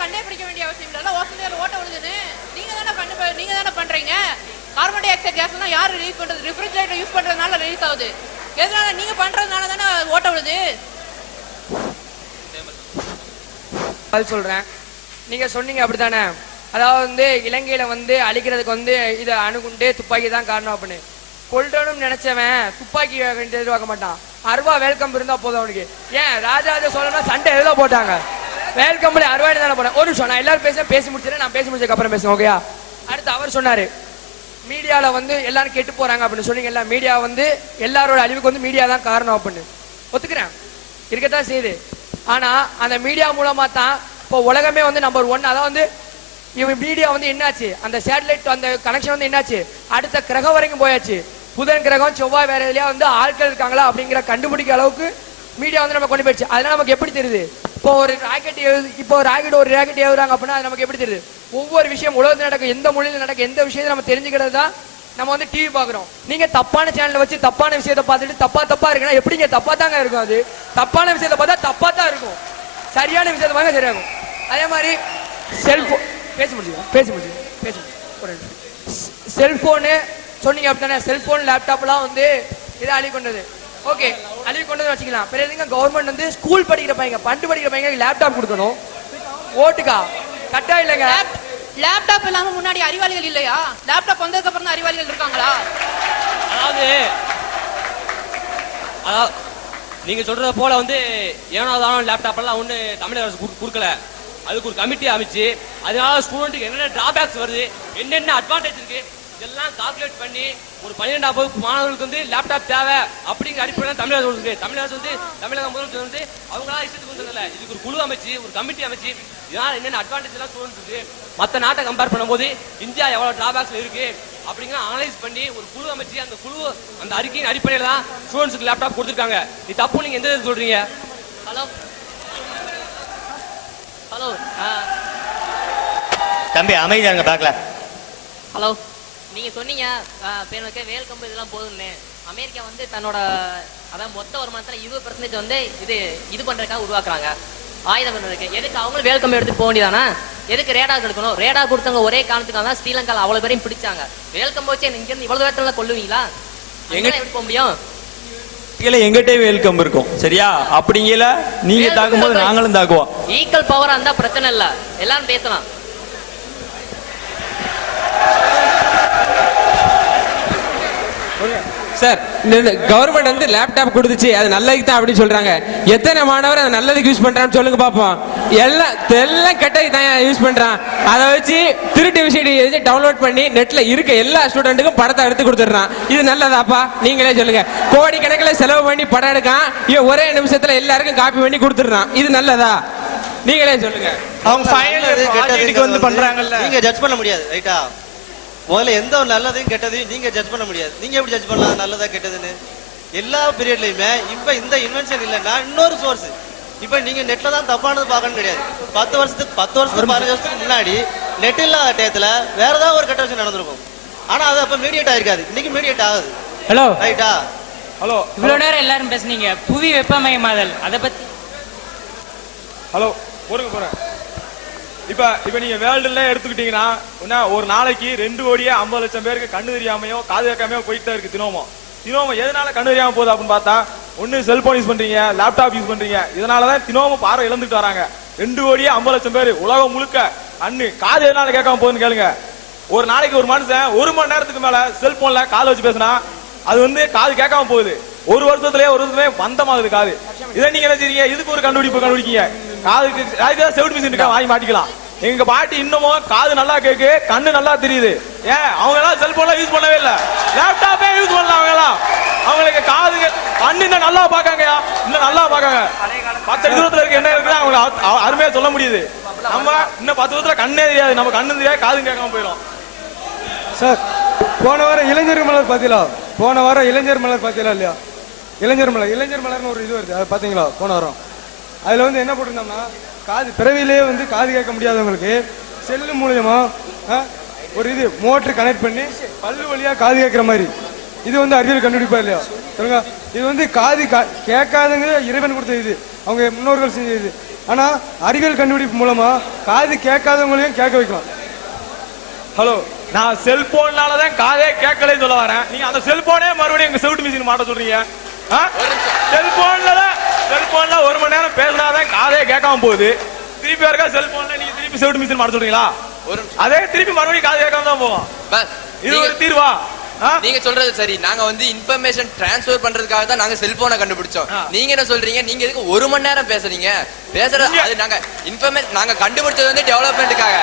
கண்டே பிடிக்க வேண்டிய அவசியம் இல்ல. ஓசோன்ல ஓட்ட விழுதுன்னு நீங்க தானே பண்றீங்க. கார்பன் டை ஆக்சைடு கேஸ் எல்லாம் யாரு ரிலீஸ் பண்றது? ரெஃப்ரிஜரேட்டர் யூஸ் பண்றதுனால ரிலீஸ் ஆகுது. எதனால? நீங்க பண்றதுனால தானே ஓட்ட விழுது. சொல்றேன், நீங்க சொன்னீங்க அப்படித்தானே, அதாவது வந்து இலங்கையில வந்து அழிக்கிறதுக்கு வந்து இது அணுகுண்டு துப்பாக்கி தான் காரணம் அப்படின்னு. கொல்லணும்னு நினைச்சவன் துப்பாக்கி எதிர்பார்க்க மாட்டான், அருவா வேல்கம் இருந்தா போதும் அவனுக்கு. ஏன் ராஜராஜ சோழனா சண்டை எதுல போட்டாங்க? வேல்கம்புல அருவாடி தானே போனேன். ஒரு நிமிஷம், நான் எல்லாரும் பேசி முடிச்சிடறேன், நான் பேசி முடிச்சதுக்கு அப்புறம் பேசுவேன், ஓகேயா? அடுத்து அவர் சொன்னாரு மீடியால வந்து எல்லாரும் கெட்டு போறாங்க அப்படின்னு சொன்னீங்கல்ல. மீடியா வந்து எல்லாரோட அழிவுக்கு வந்து மீடியா தான் காரணம் அப்படின்னு ஒத்துக்கிறேன், இருக்கத்தான் செய்யுது. ஆனா அந்த மீடியா மூலமா தான் இப்போ உலகமே வந்து நம்பர் 1. அதான் வந்து இவன் மீடியா வந்து என்னாச்சு, அந்த சேட்டலைட் அந்த கனெக்ஷன் வந்து என்னாச்சு, அடுத்த கிரகம் வரைக்கும் போயாச்சு. புதன் கிரகம், செவ்வாய், வேற எதுலயா வந்து ஆட்கள் இருக்காங்களா அப்படிங்கிற கண்டுபிடிக்க அளவுக்கு மீடியா வந்து நம்ம கொண்டு போயிடுச்சு. அதனால நமக்கு எப்படி தெரியுது? இப்போ ஒரு ராக்கெட் ஒரு ராக்கெட் ஏவுறாங்க அப்படின்னா அது நமக்கு எப்படி தெரியுது? ஒவ்வொரு விஷயம் உலகத்தில் நடக்கும், எந்த மொழியில் நடக்கும், எந்த விஷயத்தை நம்ம தெரிஞ்சுக்கிறது தான் நம்ம வந்து டிவி பாக்குறோம். நீங்க தப்பான சேனல்ல வச்சு தப்பான விஷயத்தை பார்த்துட்டு தப்பா இருக்குன்னா எப்படிங்க? தப்பா தாங்க இருக்கும். அது தப்பான விஷயத்தை பார்த்தா தப்பா தான் இருக்கும், சரியான விஷயத்தை வாங்க சரியாகும். அதே மாதிரி செல்போன் பேசி முடிச்சு செல்போனு சொன்னீங்க அப்படின்னா, செல்போன் லேப்டாப்லாம் வந்து இதை அழி கொண்டது. ஓகே, அழிவு கொண்டது வச்சுக்கலாம். பிறகு கவர்மெண்ட் வந்து ஸ்கூல் படிக்கிற பையங்க, பண்டு படிக்கிற பையங்க லேப்டாப் கொடுக்கணும். ஓட்டுக்கா கட்டாயம் இல்லைங்க. லேப்டாப் இல்லாம முன்னாடி அறிவாளிகள் இல்லையா? லேப்டாப் வந்ததுக்கு அப்புறம் தான் அறிவாளிகள் இருக்காங்களா? அதாவது நீங்க சொல்றத போல வந்து ஏனாதான லேப்டாப் எல்லாம் ஒண்ணு தமிழக அரசு கொடுக்கல. அதுக்கு ஒரு கமிட்டி அமைச்சு அதனால ஸ்டூடெண்ட்டுக்கு என்னென்ன டிராபேக்ஸ் வருது, என்னென்ன அட்வான்டேஜ் இருக்கு இதெல்லாம் கால்குலேட் பண்ணி ஒரு 12ஆம் வகுப்பு மாணவர்களுக்கு வந்து லேப்டாப் தேவை அப்படிங்கிற அடிப்படையில் தமிழக அரசு வந்து தமிழக முதலமைச்சர் வந்து அவங்களா இஷ்டத்துக்கு வந்ததில்ல. இதுக்கு ஒரு குழு அமைச்சு ஒரு கமிட்டி அமைச்சு இதனால என்னென்ன அட்வான்டேஜ் எல்லாம் ஸ்டூடெண்ட்ஸ் இருக்கு, மற்ற நாட்டை கம்பேர் பண்ணும்போது இந்தியா எவ்வளவு டிராபேக்ஸ் இருக்கு அப்படிங்கிற அனலைஸ் பண்ணி ஒரு குழு அமைச்சு அந்த குழு அந்த அறிக்கையின் அடிப்படையில் தான் ஸ்டூடெண்ட்ஸுக்கு லேப்டாப் கொடுத்துருக்காங்க. இது தப்பு நீங்க எந்த சொல்றீங்க? ஹலோ தம்பி அமைதியாங்க பார்க்கல. ஹலோ, நீங்க சொன்னீங்க வேல் கம்பு இதெல்லாம் போதும்னு. அமெரிக்கா வந்து தன்னோட அதான் மொத்த வருமானத்துல 20% வந்து இது பண்றதுக்காக உருவாக்குறாங்க, ஆயுதம் பண்றதுக்கு. எதுக்கு அவங்களும் வேல் கம்பு எடுத்து போக வேண்டியதானா? எதுக்கு ரேடா கொடுக்கணும்? ரேடா கொடுத்தவங்க ஒரே காரணத்துக்காக தான் ஸ்ரீலங்கால அவ்வளவு பேரையும் பிடிச்சாங்க. வேல் கம்பு வச்சு இங்க இருந்து இவ்வளவு நேரத்துல கொல்லுவீங்களா? எப்படி போக முடியும்? எங்கிட்டே வெல்கம் இருக்கும், சரியா? அப்படிங்கல நீங்க தாக்கும்போது நாங்களும் தாக்குவோம். ஈக்குவல் பவரா இருந்தா பிரச்சனை இல்ல, எல்லாரும் பேசலாம். சார், கவர்மெண்ட் வந்து லேப்டாப் கொடுத்துச்சு, அது நல்லதுக்கு தான் அப்படின்னு சொல்றாங்க. எத்தனை மாணவர் அதை நல்லதுக்கு யூஸ் பண்றான்னு சொல்லுங்க பாப்போம். எல்லாம் கெட்டதுக்கு தான் யூஸ் பண்றான். அதை வச்சு திருட்டு விஷயம் டவுன்லோட் பண்ணி நெட்ல இருக்க எல்லா ஸ்டூடெண்ட்டுக்கும் படத்தை எடுத்து கொடுத்துடுறான். இது நல்லதாப்பா? நீங்களே சொல்லுங்க. கோடிக்கணக்கில் செலவு பண்ணி படம் எடுக்கான், இவன் ஒரே நிமிஷத்துல எல்லாருக்கும் காப்பி பண்ணி கொடுத்துடுறான். இது நல்லதா? நீங்களே சொல்லுங்க. அவங்க ஃபைனல் வந்து பண்றாங்கல்ல, நீங்க ஜட்ஜ் பண்ண முடியாது. ரைட்டா? முதல்ல எந்த ஒரு நல்லதையும் கெட்டதையும் நீங்க ஜட்ஜ் பண்ண முடியாது. நீங்க எப்படி ஜட்ஜ் பண்ணலாம் நல்லதா கெட்டதுன்னு? எல்லா பீரியட்லயுமே இப்ப இந்த இன்வென்ஷன் இல்லைன்னா இன்னொரு சோர்ஸ் இப்போ நீங்க நெட்ல தான் தப்பானது பார்க்கணும் கிடையாது. 10 வருஷத்துக்கு 15 வருஷத்துக்கு முன்னாடி நெட் இல்லாத டயத்துல வேற ஏதாவது ஒரு கெட்ட விஷயம் நடந்திருக்கும். ஆனா அது அப்ப மீடியேட் ஆயிருக்காது. இன்னைக்கு மீடியேட் ஆகுது. ஹலோ ரைட்டா? ஹலோ இவ்வளவு நேரம் எல்லாரும் பேசுனீங்க புவி வெப்பமயமாதல் அதை பத்தி. ஹலோ பொறுங்க போறேன். இப்ப நீங்க வேர்ல்டுல எடுத்துக்கிட்டீங்கன்னா ஒரு நாளைக்கு 2 கோடியே 50 லட்சம் பேருக்கு கண்ணு தெரியாமையோ காது கேட்காமையோ போயிட்டே இருக்கு தினமும். எதனால கண்ணு தெரியாம போகுது அப்படின்னு பார்த்தா, ஒண்ணு செல்போன் யூஸ் பண்றீங்க, லேப்டாப் யூஸ் பண்றீங்க. இதனாலதான் தினமும் பார்வை இழந்துட்டு வராங்க. 2 கோடியே 50 லட்சம் பேர் உலகம் முழுக்க கண்ணு காது எதனால கேட்காம போகுதுன்னு கேளுங்க. ஒரு நாளைக்கு ஒரு மனுஷன் 1 மணி நேரத்துக்கு மேல செல்போன்ல காது வச்சு பேசினா அது காது கேட்காம போகுது. ஒரு வருஷத்துலயே மந்தமாகுது காது. இதை நீங்க என்ன செய்றீங்க? இதுக்கு ஒரு கண்டுபிடிக்கீங்க. காதுக்கு செவிட் மிஷின் இருக்கா, வாங்கி மாட்டிக்கலாம். எங்க பாட்டி இன்னமும் காது நல்லா கேக்கு, கண்ணு நல்லா தெரியுது. ஏன் அவங்க எல்லாம் செல்போன்லாம் யூஸ் பண்ணவே இல்ல, லேப்டாப்பே யூஸ் பண்ணல. அவங்க எல்லாம் அவங்களுக்கு காது கண்ணு இன்னும் நல்லா பாக்காங்க, இன்னும் நல்லா பாக்காங்க. 10 தூரத்துல இருக்க என்ன இருக்குன்னு அவங்க அருமையா சொல்ல முடியுது. நம்ம இன்னும் 10 தூரத்துல கண்ணே தெரியாது, நம்ம கண்ணு தெரியாது, காது கேட்காம போயிடும். சார் போன வாரம் இளைஞர் மலர் பார்த்தீங்களா? இல்லையா? இளைஞர் மலர்னு ஒரு இது வருது, அதை பார்த்தீங்களா? போன வாரம் அதில் என்ன போட்டிருந்தோம்னா, காது பிறவிலேயே காது கேட்க முடியாதவங்களுக்கு செல்லு மூலியமா ஒரு இது மோட்டர் கனெக்ட் பண்ணி பல்லு வழியா காது கேட்கிற மாதிரி இது அறிவியல் கண்டுபிடிப்பா இல்லையா சொல்லுங்க? இது காது கேட்காதங்க இறைவன் கொடுத்த இது, அவங்க முன்னோர்கள் செஞ்ச இது. ஆனா அறிவியல் கண்டுபிடிப்பு மூலமா காது கேட்காதவங்களையும் கேட்க வைக்கலாம். ஹலோ, நான் செல்போன்னாலதான் காதே கேட்கலன்னு சொல்ல வரேன். நீங்க அந்த செல்போனே மறுபடியும் எங்க செவிட் மிஷின் மாட்ட சொல்றீங்க. செல்போன்ல 1 மணி நேரம் பேசினாதான் காதே கேட்காம போகுது. திருப்பி வரக்கா செல்போன்ல நீங்க திருப்பி செவிட் மிஷின் மாட்ட சொல்றீங்களா? அதே திருப்பி மறுபடியும் காது கேட்காம தான் போவோம். இது ஒரு தீர்வா? நீங்க சொல்றது சரி. நாங்க இன்ஃபர்மேஷன் டிரான்ஸ்ஃபர் பண்றதுக்காக தான் நாங்க செல்போனை கண்டுபிடிச்சோம். நீங்க என்ன சொல்றீங்க? நீங்க எதுக்கு 1 மணி நேரம் பேசுறீங்க? அது நாங்க இன்ஃபர்மேஷன் நாங்க கண்டுபிடிச்சது டெவலப்மெண்ட்டுக்காக.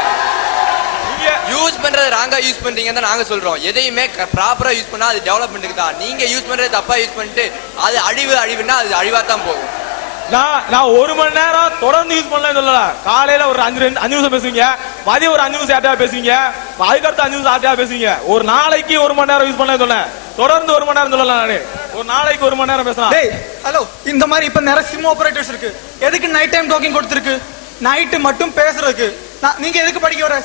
யூஸ் பண்றது ராங்கா யூஸ் பண்றீங்கன்னு நாங்க சொல்றோம். எதையுமே ப்ராப்பரா யூஸ் பண்ணா அது டெவலப்மெண்ட்டுக்கு தான். நீங்க யூஸ் பண்றது தப்பா யூஸ் பண்ணிட்டு அது அழிவுன்னா அது அழிவா தான் போகும். நான் 1 மணி நேரம் தொடர்ந்து யூஸ் பண்ணலாம் சொல்லல. காலையில ஒரு 5 நிமிஷம் பேசுவீங்க, மதியம் ஒரு 5 நிமிஷம் ஆட்டா பேசுவீங்க, அதுக்கடுத்து 5 நிமிஷம் ஆட்டா பேசுவீங்க. ஒரு நாளைக்கு 1 மணி நேரம் யூஸ் பண்ணலாம் சொன்னேன். தொடர்ந்து 1 மணி நேரம் சொல்லலாம். நானு ஒரு நாளைக்கு 1 மணி நேரம் பேசலாம். ஹலோ, இந்த மாதிரி இப்ப நிறைய சிம் ஆபரேட்டர்ஸ் இருக்கு. எதுக்கு நைட் டைம் டாக்கிங் கொடுத்துருக்கு? நைட்டு மட்டும் பேசுறதுக்கு. நீங்க எதுக்கு படிக்க வர?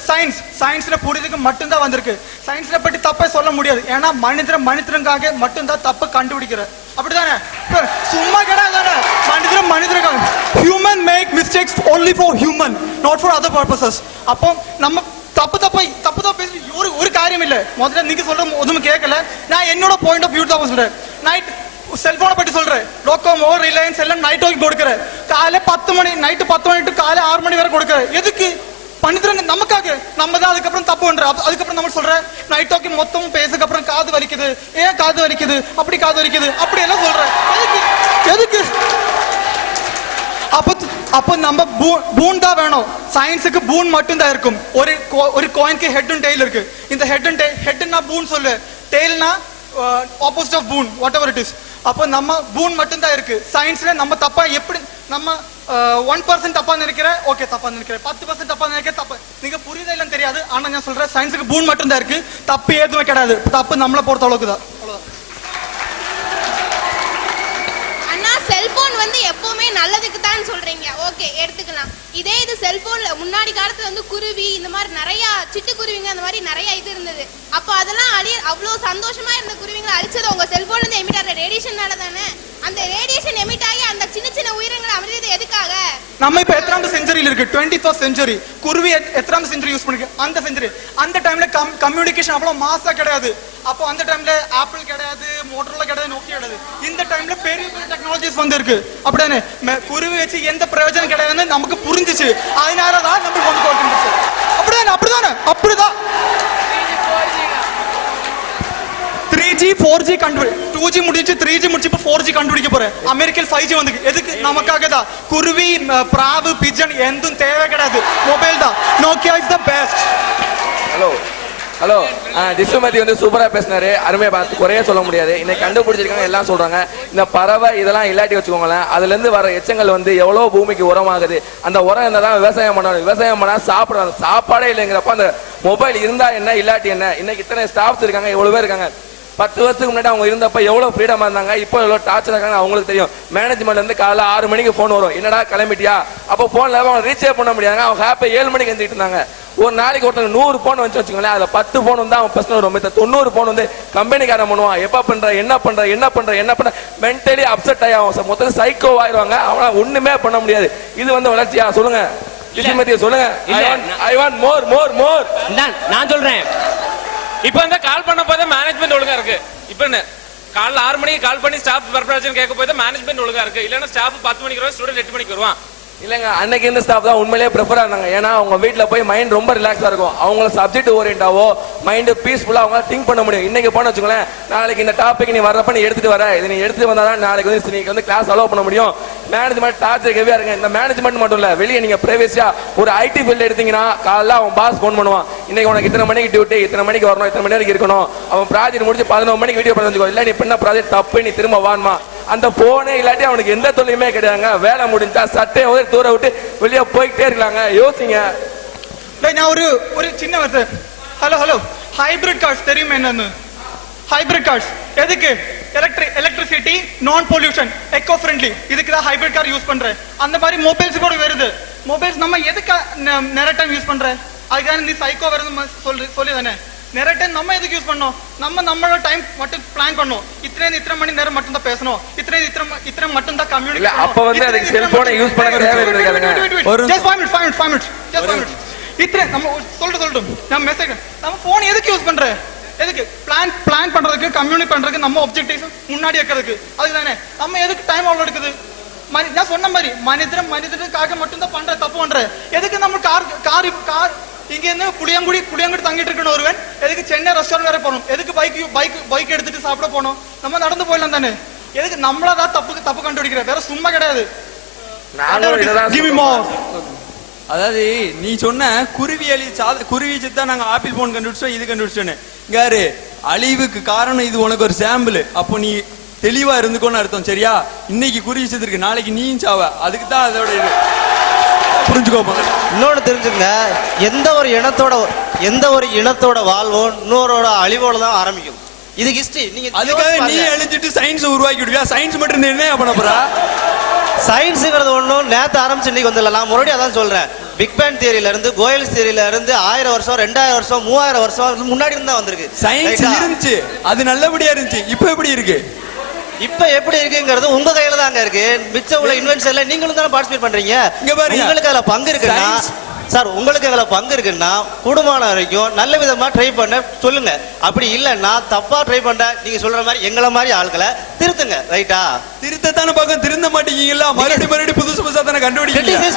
சயின்ஸ்ல புரியுதுக்கு மட்டும்தான் வந்திருக்கு. சயின்ஸ்ல பற்றி தப்பே சொல்ல முடியாது. ஏன்னா மனிதனுக்காக மட்டும்தான் தப்பு கண்டுபிடிக்கிற. அப்படிதானே? சும்மா கிடையாது. மனிதனுக்காக. Human make mistakes only for human, not for other purposes. அப்போ நம்ம தப்பு பேசி ஒரு காரியம் இல்லை. முதல்ல நீங்க சொல்ற ஒன்றும் கேட்கல. நான் என்னோட பாயிண்ட் ஆஃப் வியூ தான் சொல்றேன். நைட் செல்போனை பற்றி சொல்றேன். லோக்கோமோ ரிலையன்ஸ் எல்லாம் நைட் வாக்கி கொடுக்குறேன். காலை 10 மணி நைட்டு 10 மணி டு காலை 6 மணி வரை கொடுக்குறேன். எதுக்கு? பண்ணிடுறாங்க நமக்காக. நம்ம தான் அதுக்கப்புறம் தப்பு பண்ற. அதுக்கப்புறம் நம்ம சொல்ற நைட் வாக்கி மொத்தம் பேசுக்கு அப்புறம் காது வலிக்குது. ஏன் காது வலிக்குது? அப்படி காது வலிக்குது அப்படி எல்லாம் சொல்றேன். எதுக்கு? அப்போ நம்ம பூன் தான் வேணும். சயின்ஸுக்கு பூன் மட்டும் தான் இருக்கும். ஒரு காயினுக்கு ஹெட் அண்ட் டெய்ல் இருக்கு. இந்த ஹெட்னா பூன் சொல்லு, டெய்ல்னா ஆப்போசிட் ஆஃப் பூன், வாட் எவர் இட் இஸ். அப்போ நம்ம பூன் மட்டும் தான் இருக்கு. சயின்ஸ்ல நம்ம தப்பா எப்படி நம்ம 1% தப்பா நினைக்கிறேன், ஓகே தப்பா நினைக்கிறேன். 10% தப்பா நினைக்கிறேன், தப்பா. நீங்க புரியுதா இல்லன்னு தெரியாது. ஆனா நான் சொல்றேன் சயின்ஸுக்கு பூன் மட்டும் தான் இருக்கு. தப்பு எதுவுமே கிடையாது. தப்பு நம்மளை பொறுத்த அளவுக்கு தான். செல்போன் எப்பவுமே நல்லதுக்கு தான் சொல்றீங்க, ஓகே எடுத்துக்கலாம். இதே இது செல்போன்ல முன்னாடி காலத்துல குருவி இந்த மாதிரி நிறைய சிட்டுக்குருவிங்க அந்த மாதிரி நிறைய இது இருந்தது. அப்போ அதெல்லாம் அவ்வளவு சந்தோஷமா இருந்த குருவிங்களை அழிச்சது உங்க செல்போன்ல இருந்து எமிட் ஆகிற ரேடியேஷனால தானே. அந்த ரேடியேஷன் எமிட் ஆகி அந்த சின்ன சின்ன உயிரினங்களை அழிச்சது எதுக்காக? நம்ம இப்ப எத்தனாவது செஞ்சுரியில இருக்கு? 21st century. குருவி எத்தனாவது செஞ்சுரி யூஸ் பண்ணிருக்கு? அந்த செஞ்சுரி. அந்த டைம்ல கம்யூனிகேஷன் அவ்வளவு மாசா கிடையாது. அப்போ அந்த டைம்ல ஆப்பிள் கிடையாது, மோட்டரோலா கிடையாது, நோக்கியா கிடையாது. இந்த டைம்ல பெரிய பெரிய டெக்னாலஜிஸ் இருக்கு. அப்படிதானே? குருவி வச்சு எந்த பிரயோஜனம் கிடையாதுன்னு நமக்கு புரிஞ்சிச்சு. அதனாலதான் நம்ம அப்படிதான் 3G 4G 2G முடிச்சு 3G முடிச்சு இப்ப 4G கண்டுபிடிக்க போறேன். அமெரிக்கன் 5G வந்து எதுக்கு? நமக்காக தான். குருவி, பிராவு, பிஜன் எதுவும் தேவை கிடையாது. மொபைல் தான். Nokia is the best. Hello, டிஸ்மதி சூப்பரா பேசினாரு. அருமையா பார்த்து குறைய சொல்ல முடியாது. இன்னைக்கு கண்டுபிடிச்சிருக்காங்க எல்லாம் சொல்றாங்க. இந்த பறவை இதெல்லாம் இல்லாட்டி வச்சுக்கோங்களேன், அதுல இருந்து வர எச்சங்கள் எவ்வளவு பூமிக்கு உரமாகுது. அந்த உரம் என்னதான் விவசாயம் பண்ணணும். விவசாயம் பண்ணா சாப்பாடே இல்லைங்கிறப்ப அந்த மொபைல் இருந்தா என்ன இல்லாட்டி என்ன? இன்னைக்கு இத்தனை ஸ்டாஃப்ஸ் இருக்காங்க, எவ்வளவு பேர் இருக்காங்க. 10 வருஷத்துக்கு முன்னாடி அவங்க இருந்தப்ப எவ்வளவு ஃப்ரீடமா இருந்தாங்க, இப்போ எவ்வளவு டார்ச்சர் இருக்காங்க அவங்களுக்கு தெரியும். மேனேஜ்மெண்ட் வந்து காலைல 6 மணிக்கு போன் வரும், என்னடா கிளம்பிட்டியா? அப்போ போன்ல அவங்க ரீச்சே பண்ண முடியாங்க, அவங்க ஹாப்பி 7 மணிக்கு எழுந்திட்டு இருந்தாங்க. ஒரு நாளைக்கு ஒருத்தங்க 100 போன் வந்து வச்சுக்கோங்களேன், அதுல 10 போன் வந்து அவன் பிரச்சனை வரும், 90 போன் வந்து கம்பெனிக்காரன் பண்ணுவான். எப்ப பண்ற என்ன பண்ற மென்டலி அப்செட் ஆகி அவன் மொத்தம் சைக்கோ ஆயிடுவாங்க. அவனால ஒண்ணுமே பண்ண முடியாது. இது வந்து வளர்ச்சியா? சொல்லுங்க சொல்லுங்க. I want more. நான் சொல்றேன், இப்ப வந்து கால் பண்ண போதே மேனேஜ்மெண்ட் ஒழுங்கா இருக்கு. இப்ப என்ன காலைல 6 மணிக்கு கால் பண்ணி ஸ்டாஃப் பர்பரேஷன் கேட்க போதே மேனேஜ்மெண்ட் ஒழுங்கா இருக்கு. இல்லன்னா ஸ்டாஃப் 10 மணிக்கு வருவான், ஸ்டூடெண்ட் 8 மணிக்கு வருவான். இல்லங்க, அன்னைக்கு இந்த ஸ்டாஃப் தான் உண்மையிலேயே ப்ரிஃபரா இருந்தாங்க. ஏன்னா அவங்க வீட்டுல போய் மைண்ட் ரொம்ப ரிலாக்ஸா இருக்கும், அவங்கள சப்ஜெக்ட் ஓரியன்டாவோ மைண்ட் பீஸ்ஃபுல்லா அவங்க திங்க் பண்ண முடியும். இன்னைக்கு போன வச்சுக்கோங்களேன், நாளைக்கு இந்த டாபிக் நீ வர்றப்ப நீ எடுத்துட்டு வர, இது நீ எடுத்துட்டு வந்தாதான் நாளைக்கு வந்து நீங்க வந்து கிளாஸ் அலோவ் பண்ண முடியும். மேனேஜ்மெண்ட் டார்ச்சர் ஹெவியா இருங்க. இந்த மேனேஜ்மெண்ட் மட்டும் இல்ல, வெளியே நீங்க பிரைவேசியா ஒரு ஐடி ஃபீல்ட் எடுத்தீங்கன்னா காலைல அவன் பாஸ் போன் பண்ணுவான், இன்னைக்கு உனக்கு இத்தனை மணிக்கு டியூட்டி, இத்தனை மணிக்கு வரணும், இத்தனை மணி வரைக்கும் இருக்கணும். அவன் ப்ராஜெக்ட் முடிச்சு 11 மணிக்கு வீடியோ பண்ண வச்சுக்கோ, இல்ல நீ பண்ண ப்ராஜெக்ட் தப்பு, நீ திரும்ப வான்மா. அந்த போனே இல்லாட்டி அவனுக்கு எந்த தொழிலுமே கிடையாதுங்க. வேலை முடிஞ்சா சட்டையை ஒரு தூர விட்டு வெளியே போய்கிட்டே இருக்காங்க. யோசிங்க. நான் ஒரு சின்ன வார்த்தை. ஹலோ ஹைபிரிட் கார்ஸ் தெரியுமா என்னன்னு? ஹைபிரிட் கார்ஸ் எதுக்கு? எலக்ட்ரிசிட்டி, நான் பொல்யூஷன், எக்கோ ஃப்ரெண்ட்லி, இதுக்கு தான் ஹைபிரிட் கார் யூஸ் பண்றேன். அந்த மாதிரி மொபைல்ஸ் கூட வருது. மொபைல்ஸ் நம்ம எதுக்கு நிறைய டைம் யூஸ் பண்ற? அதுக்காக நீ சைக்கோ வருது சொல்லி தானே நிறைய டைம் நம்ம எதுக்கு யூஸ் பண்ணோம்? நம்மளோட டைம் மட்டும் பிளான் பண்ணோம். இத்தனை மணி நேரம் மட்டும் தான் பேசணும், இத்தனை மட்டும் தான் கம்யூனிகேட். அப்ப வந்து அதுக்கு செல்போனை யூஸ் பண்ண தேவையில்லைங்க. just 5 minutes இத்தனை நம்ம சொல்லட்டும். நம்ம மெசேஜ் நம்ம போன் எதுக்கு யூஸ் பண்ற? எதுக்கு? பிளான் பண்றதுக்கு, கம்யூனிகேட் பண்றதுக்கு, நம்ம ஆப்ஜெக்டிவ்ஸ் முன்னாடி வைக்கிறதுக்கு. அதுதானே நம்ம எதுக்கு டைம் அவ்வளவு எடுக்குது? நான் சொன்ன மாதிரி மனிதனுக்காக மட்டும் தான் பண்ற, தப்பு பண்ற. எதுக்கு நம்ம கார் இங்க இருந்து புளியங்குடி தங்கிட்டு இருக்கணும் ஒருவன், எதுக்கு சென்னை ரெஸ்டாரண்ட் வேற போகணும்? எதுக்கு பைக் எடுத்துட்டு சாப்பிட போனோம்? நம்ம நடந்து போயிடலாம் தானே. எதுக்கு நம்மளதான் தப்பு கண்டுபிடிக்கிற? வேற சும்மா கிடையாது. அதாவது நீ சொன்ன குருவி தான் நாங்க ஆப்பிள் போன் கண்டுபிடிச்சோம், இது கண்டுபிடிச்சோன்னு. இங்காரு அழிவுக்கு காரணம் இது உனக்கு ஒரு சாம்பிள். அப்போ நீ தெளிவா இருந்துக்கோன்னு அர்த்தம். சரியா? இன்னைக்கு குருவி செத்துருக்கு, நாளைக்கு நீயும் சாவ. அதுக்கு தான் அதோட இது புரிஞ்சுக்கோப்பா. இன்னொன்னு தெரிஞ்சுங்க, எந்த ஒரு இனத்தோட வாழ்வும் இன்னொரு அழிவோட தான் ஆரம்பிக்கும். இது ஹிஸ்டரி. நீங்க அதுக்காக நீ அழிஞ்சிட்டு சயின்ஸ் உருவாக்கி விடுவியா? சயின்ஸ் மட்டும் என்ன பண்ண போறா? சயின்ஸுங்கிறது ஒன்றும் நேற்று ஆரம்பிச்சு இன்னைக்கு வந்துடல. நான் மறுபடியும் அதான் சொல்றேன், பிக் பேங் தியரியில இருந்து, கோயல்ஸ் தியரியில இருந்து 1000 வருஷம் 2000 வருஷம் 3000 வருஷம் முன்னாடி இருந்தா வந்திருக்கு. சயின்ஸ் இருந்துச்சு, அது நல்லபடியா இருந்துச்சு. இப்போ எப்படி இருக்கு? இப்ப எப்படி இருக்குங்கிறது உங்க கையில தாங்க இருக்கு. மிச்சம் உள்ள இன்வென்ஷன்ல நீங்களும் தானே பார்ட்டிசிபேட் பண்றீங்க. உங்களுக்கு அதுல பங்கு இருக்குன்னா சார், உங்களுக்கு அதுல பங்கு இருக்குன்னா கூடுமான வரைக்கும் நல்ல விதமா ட்ரை பண்ண சொல்லுங்க. அப்படி இல்லைன்னா தப்பா ட்ரை பண்ற நீங்க சொல்ற மாதிரி எங்களை மாதிரி ஆட்களை திருத்துங்க. ரைட்டா? திருத்தத்தான பக்கம் திருந்த மாட்டீங்களா? மறுபடியும் புதுசா தானே கண்டுபிடிக்கிறீங்க.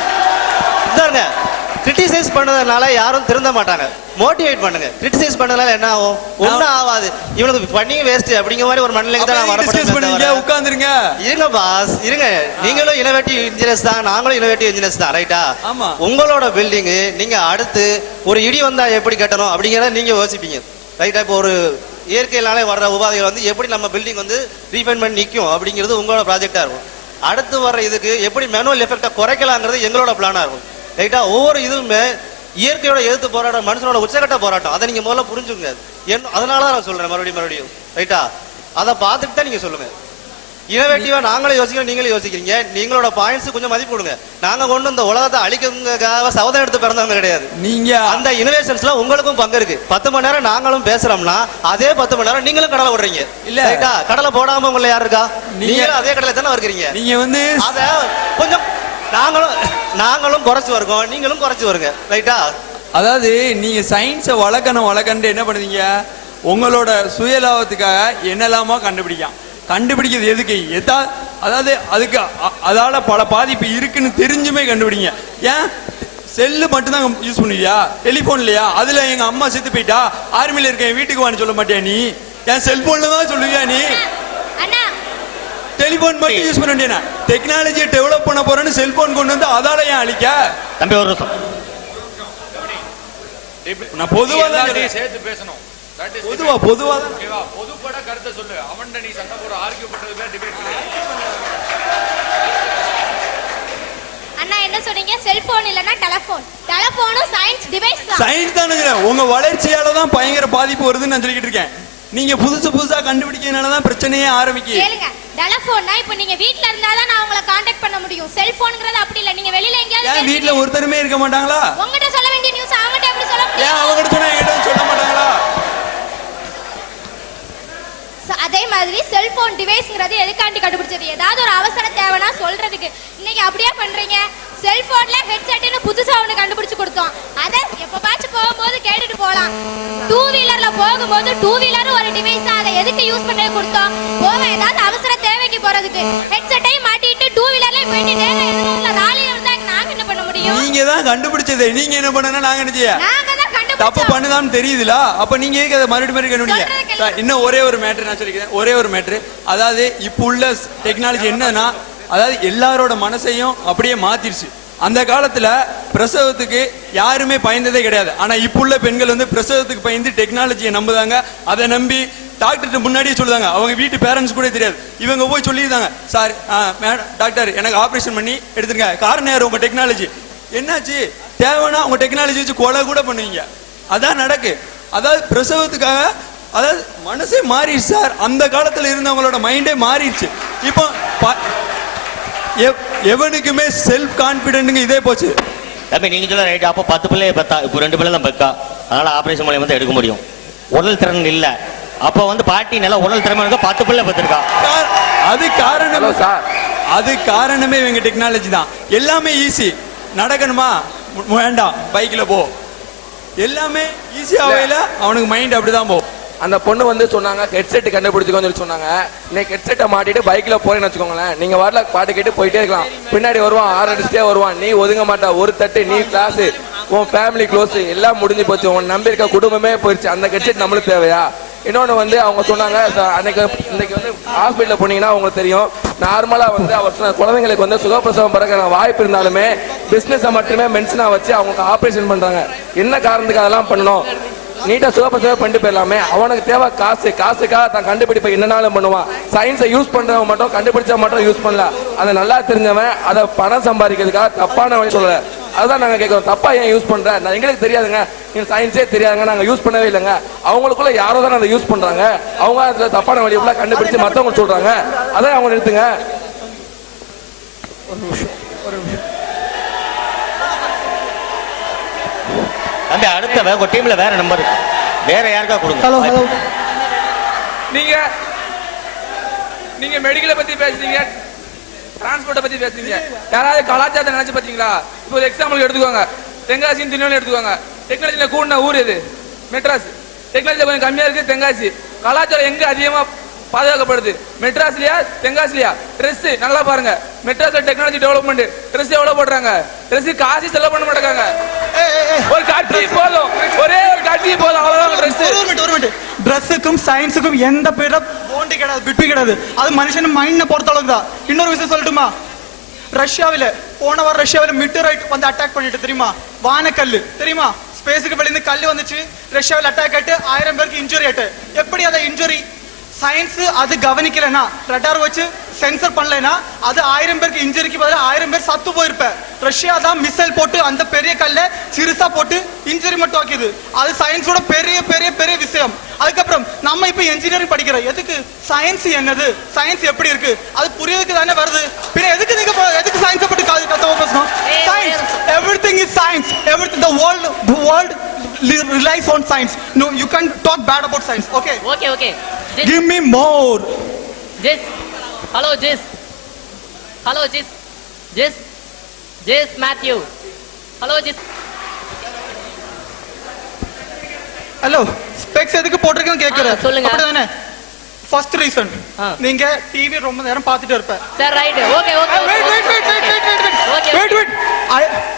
கிரிட்டிசைஸ் பண்ணதுனால யாரும் திருந்த மாட்டாங்க. மோட்டிவேட் பண்ணுங்க. கிரிட்டிசைஸ் பண்ணதுனால என்ன ஆகும்? ஒன்னும் ஆகாது. இவனுக்கு பண்ணி வேஸ்ட் அப்படிங்கிற மாதிரி ஒரு மனநிலைக்கு தான் நான் வரப்பட்டேன். உட்கார்ந்துருங்க. இருங்க பாஸ், இருங்க. நீங்களும் இனோவேட்டிவ் இன்ஜினியர்ஸ் தான், நாங்களும் இனோவேட்டிவ் இன்ஜினியர்ஸ் தான். ரைட்டா? உங்களோட பில்டிங் நீங்க அடுத்து ஒரு இடி வந்தா எப்படி கட்டணும் அப்படிங்கிறத நீங்க யோசிப்பீங்க. ரைட்டா? இப்போ ஒரு இயற்கையினாலே வர்ற உபாதைகள் வந்து எப்படி நம்ம பில்டிங் வந்து ரீஃபைன் பண்ணி நிற்கும் அப்படிங்கிறது உங்களோட ப்ராஜெக்டா இருக்கும். அடுத்து வர்ற இதுக்கு எப்படி மேனுவல் எஃபெக்டை குறைக்கலாங்கிறது எங்களோட பிளானா இருக்கும். ரைட்டா? ஒவ்வொரு இதுவுமே இயற்கையோட எதிர்த்து போராட்டம், மனுஷனோட உச்சகட்ட போராட்டம். அதை நீங்க முதல்ல புரிஞ்சுங்க. அதனாலதான் நான் சொல்றேன் மறுபடியும். ரைட்டா? அதை பார்த்துட்டு தான் நீங்க சொல்லுங்க. இனோவேட்டிவா நாங்களே யோசிக்கிறோம், நீங்களே யோசிக்கிறீங்க. நீங்களோட பாயிண்ட்ஸ் கொஞ்சம் மதிப்பு கொடுங்க. நாங்க கொண்டு இந்த உலகத்தை அழிக்கிறதுக்காக சபதம் எடுத்து பிறந்தவங்க கிடையாது. நீங்க அந்த இனோவேஷன்ஸ்ல உங்களுக்கும் பங்கு இருக்கு. 10 மணி நேரம் நாங்களும் பேசுறோம்னா அதே 10 மணி நேரம் நீங்களும் கடலை விடுறீங்க. இல்ல ரைட்டா? கடலை போடாம உங்களை யாரு இருக்கா? நீங்களும் அதே கடலை தானே இருக்கிறீங்க. நீங்க வந்து அத கொஞ்சம் நாங்களும் குறைச்சு வருவோம், நீங்களும் குறைச்சு வருங்க. ரைட்டா? அதாவது நீங்க சயின்ஸை வளர்க்கணும் என்ன பண்ணுவீங்க? உங்களோட சுயலாபத்துக்காக என்னெல்லாமோ கண்டுபிடிக்கிறது எதுக்கு? அதாவது அதுக்கு அதால பல பாதிப்பு இருக்குன்னு தெரிஞ்சுமே கண்டுபிடிங்க. ஏன் செல்லு மட்டும் தான் யூஸ் பண்ணுவியா? டெலிபோன் இல்லையா? அதுல எங்க அம்மா செத்து போயிட்டா, ஆர்மியில இருக்கேன் வீட்டுக்கு வான்னு சொல்ல மாட்டியா நீ? ஏன் செல்போன்ல தான் சொல்லுவியா நீ? டெலிபோன் மட்டும் யூஸ் பண்ண வேண்டிய டெக்னாலஜியை டெவலப் பண்ண போறேன்னு செல்போன் கொண்டு வந்து அதால ஏன் அழிக்க? தம்பி ஒரு நிமிஷம், நான் பொதுவா தான் சேர்த்து பேசணும். பொதுவா தான் பொதுப்பட கருத்தை சொல்லு. அவன்கிட்ட நீ சண்டை போற ஆர்கியூ பண்றது டிபேட் பண்ணு. அண்ணா என்ன சொன்னீங்க? செல்போன் இல்லனா டெலிபோனும் சயின்ஸ் டிவைஸ் தான். சயின்ஸ் தானுங்க. உங்க வளர்ச்சியால தான் பயங்கர பாதிப்பு வருதுன்னு நான் சொல்லிட்டு இருக்கேன். நீங்க புதுசா கண்டுபிடிக்கிறதுனாலதான் பிரச்சனையே ஆரம்பிக்குது. கேளுங்க, டெலிபோன்னா இப்போ நீங்க வீட்ல இருந்தாதான் நான் உங்களை கான்டாக்ட் பண்ண முடியும். செல்போன்ங்கறது அப்படி இல்ல. நீங்க வெளியில எங்கயாவது ஏன் வீட்ல ஒருத்தருமே இருக்க மாட்டாங்களா? உங்ககிட்ட சொல்ல வேண்டிய நியூஸ் அவங்ககிட்ட எப்படி சொல்ல முடியும்? ஏன் அவங்ககிட்ட சொன்னா என்கிட்ட சொல்ல மாட்டாங்களா? அதே மாதிரி செல்போன் டிவைஸ்ங்கிறது எதுக்காண்டி கண்டுபிடிச்சது? ஏதாவது ஒரு அவசர தேவைனா சொல்றதுக்கு. இன்னைக்கு அப்படியே பண்றீங்க. செல்போன்ல ஹெட்செட்னு புதுசா ஒண்ணு கண்டுபிடிச்சு கொடுத்தோம். அத எப்பவாச்சும் போகும்போது கேட்டுட்டு போலாம். டூ வீலர்ல போகும்போது டூ வீலரும் ஒரு டிவைஸ். அதை எதுக்கு யூஸ் பண்ண கொடுத்தோம்? போக ஏதாவது அவசர தேவைக்கு போறதுக்கு. ஹெட்செட்டையும் மாட்டிட்டு டூ வீலர்ல போயிட்டு நேரா எதுல ராலில இருந்தாங்க. நாங்க என்ன பண்ண முடியும்? நீங்க தான் கண்டுபிடிச்சது. நீங்க என்ன பண்ணனா நாங்க என்ன செய்ய? நாங்க தான் கண்டுபிடிச்சோம். தப்பு பண்ணுதான்னு தெரியுதுல. அப்ப நீங்க ஏன் அதை மறுபடியும் கண்டுபிடிங்க? இன்னும் ஒரே ஒரு மேட்டர் நான் சொல்லிக்கிறேன். ஒரே ஒரு மேட்டர். அதாவது இப்போ உள்ள டெக்னாலஜி என்னன்னா, அதாவது எல்லாரோட மனசையும் அப்படியே மாத்திருச்சு. அந்த காலத்துல பிரசவத்துக்கு யாருமே பயந்ததே கிடையாது. ஆனா இப்ப உள்ள பெண்கள் வந்து பிரசவத்துக்கு பயந்து டெக்னாலஜியை நம்புதாங்க. அதை நம்பி டாக்டர்கிட்ட முன்னாடியே சொல்லுதாங்க. அவங்க வீட்டு பேரண்ட்ஸ் கூட தெரியாது. இவங்க போய் சொல்லியிருந்தாங்க, சார் மேடம் டாக்டர் எனக்கு ஆபரேஷன் பண்ணி எடுத்துருங்க. காரணம் யாரு? உங்க டெக்னாலஜி. என்னாச்சு? தேவைன்னா உங்க டெக்னாலஜி வச்சு கொலை கூட பண்ணுவீங்க. அதான் நடக்கு. அதாவது பிரசவத்துக்காக அதாவது மனசே மாறிடுச்சு சார். அந்த காலத்துல இருந்தவங்களோட மைண்டே மாறிடுச்சு. இப்போ எவனுக்குமே செல்ஃப் கான்பிடென்ட்ங்க இதே போச்சு. தம்பி நீங்க சொல்ல ரைட். அப்போ 10 பிள்ளைய பெத்தா, இப்போ 2 பிள்ளை தான் பெக்கா. அதனால ஆபரேஷன் மூலம் வந்து எடுக்க முடியும். உடல் திறன் இல்ல. அப்போ வந்து பாட்டி நல்லா உடல் திறமை இருந்தா 10 பிள்ளை பெற்றிருக்கா. அது காரணமே இவங்க டெக்னாலஜி தான். எல்லாமே ஈஸி. நடக்கணுமா? வேண்டாம், பைக்ல போ. எல்லாமே ஈஸி ஆவையில அவனுக்கு மைண்ட் அப்படிதான் போ. அந்த பொண்ணு வந்து சொன்னாங்க ஹெட்செட் கண்டுபிடிச்சுக்கோன்னு சொல்லி சொன்னாங்க. இன்னைக்கு ஹெட்செட்டை மாட்டிட்டு பைக்ல போறேன்னு வச்சுக்கோங்களேன். நீங்க வரல பாட்டு கேட்டு போயிட்டே இருக்கலாம். பின்னாடி வருவான், ஆரடிச்சிட்டே வருவான். நீ ஒதுங்க மாட்டா. ஒரு தட்டு நீ கிளாஸ், உன் ஃபேமிலி க்ளோஸ் எல்லாம் முடிஞ்சு போச்சு. உன் நம்பி இருக்க குடும்பமே போயிடுச்சு. அந்த ஹெட்செட் நம்மளுக்கு தேவையா? இன்னொன்று வந்து அவங்க சொன்னாங்க, அன்னைக்கு இன்னைக்கு வந்து ஹாஸ்பிட்டலில் போனீங்கன்னா உங்களுக்கு தெரியும், நார்மலாக வந்து அவர் சொன்ன குழந்தைங்களுக்கு வந்து சுகப்பிரசவம் பிறகு வாய்ப்பு இருந்தாலுமே பிஸ்னஸை மட்டுமே மென்ஷனாக வச்சு அவங்களுக்கு ஆப்ரேஷன் பண்ணுறாங்க. என்ன காரணத்துக்கு அதெல்லாம் பண்ணணும்? நீட்டா சுகப்பிரசவம் பண்ணிட்டு போயிடலாமே. அவனுக்கு தேவை காசு. காசுக்காக தான் கண்டுபிடிப்பை என்னன்னாலும் பண்ணுவான். சயின்ஸை யூஸ் பண்றவன் மட்டும் கண்டுபிடிச்சா மட்டும் யூஸ் பண்ணல. அதை நல்லா தெரிஞ்சவன் அதை பணம் சம்பாதிக்கிறதுக்காக தப்பான வழி சொல்லல. அதுதான் நாங்க கேட்கிறோம். தப்பா ஏன் யூஸ் பண்ற? எங்களுக்கு தெரியாதுங்க, சயின்ஸே தெரியாதுங்க, நாங்க யூஸ் பண்ணவே இல்லைங்க. அவங்களுக்குள்ள யாரோ தான் அதை யூஸ் பண்றாங்க. அவங்க அதுல தப்பான வழி எல்லாம் கண்டுபிடிச்சு மத்தவங்க சொல்றாங்க. அதான் அவங்க நிறுத்துங்க. ஒரு நிமிஷம். அந்த அடுத்த உங்க டீம்ல வேற நம்பர் வேற யாருக்கா கொடுங்க. Hello hello. நீங்க மெடிக்கலை பத்தி பேசுறீங்க, டிரான்ஸ்போர்ட்டை பத்தி பேசுறீங்க. யாராவது கலாச்சாரத்தை நினைச்சு பாத்தீங்களா? இப்போ ஒரு எக்ஸாம்பிள் எடுத்துக்கோங்க. தென்காசின்னு திருநெல்வேலி எடுத்துக்கோங்க. டெக்னாலஜில கூடின ஊர் இது மெட்ராஸ். டெக்னாலஜி கொஞ்சம் கம்மியா இருக்கு தென்காசி. கலாச்சாரம் எங்க அதிகமா பாதுகாக்கப்படுது? மெட்ராஸ்லயா தென்காசிலயா? ட்ரெஸ் நல்லா பாருங்க. மெட்ராஸ்ல டெக்னாலஜி டெவலப்மெண்ட். ட்ரெஸ் எவ்வளவு போடுறாங்க? ட்ரெஸ் காசு செலவு பண்ண மாட்டாங்க. ஒரு காட்சி போதும், ஒரே ஒரு காட்சி போதும், அவ்வளவுதான் ட்ரெஸ். ஒரு மினிட். ட்ரெஸ்ஸுக்கும் சயின்ஸுக்கும் எந்த பேர போண்டி கிடையாது, பிட்டு கிடையாது. அது மனுஷன் மைண்ட் பொறுத்த அளவுக்கு தான். இன்னொரு விஷயம் சொல்லட்டுமா? ரஷ்யாவில போன வாரம் ரஷ்யாவில மீட்டரைட் வந்து அட்டாக் பண்ணிட்டு தெரியுமா? வானக்கல்லு தெரியுமா? ஸ்பேஸுக்கு வெளியிருந்து கல்லு வந்துச்சு. ரஷ்யாவில் அட்டாக் ஆயிட்டு 1000 பேருக்கு இன்ஜுரி ஆயிட்டு. எப்படி அதை இன்ஜுரி? சயின்ஸ் அது கவனிக்கலனா, ரடார் வச்சு சென்சர் பண்ணலனா அது 1000 பேருக்கு இன்ஜுரிக்கு பதிலா 1000 பேர் சத்து போயிருப்ப. ரஷ்யா தான் மிசைல் போட்டு அந்த பெரிய கல்ல சிறுசா போட்டு இன்ஜுரி மட்டும் ஆக்கிது. அது சயின்ஸோட பெரிய பெரிய பெரிய விஷயம். அதுக்கப்புறம் நம்ம இப்ப இன்ஜினியரிங் படிக்கிறோம். எதுக்கு? சயின்ஸ் என்னது, சயின்ஸ் எப்படி இருக்கு அது புரியறதுக்கு தானே வருது. பின்ன எதுக்கு நீங்க எதுக்கு சயின்ஸ் பத்தி கத்தவ பேசணும்? Science, everything is science. Everything, the world relies on science. No, you can't talk bad about science. Okay. Okay. Give me more. Jess. Hello, Jess. Hello, Jess. Jess Matthew. Hello, Jess. Hello, specs எதுக்கு போட்டிருக்கேன்னு கேக்குறேன். சொல்லுங்க. அப்படிதானே? ஃபர்ஸ்ட் ரீசன், நீங்க டிவி ரொம்ப நேரம் பார்த்துட்டு இருப்ப. Sir right. ஓகே. வெயிட்.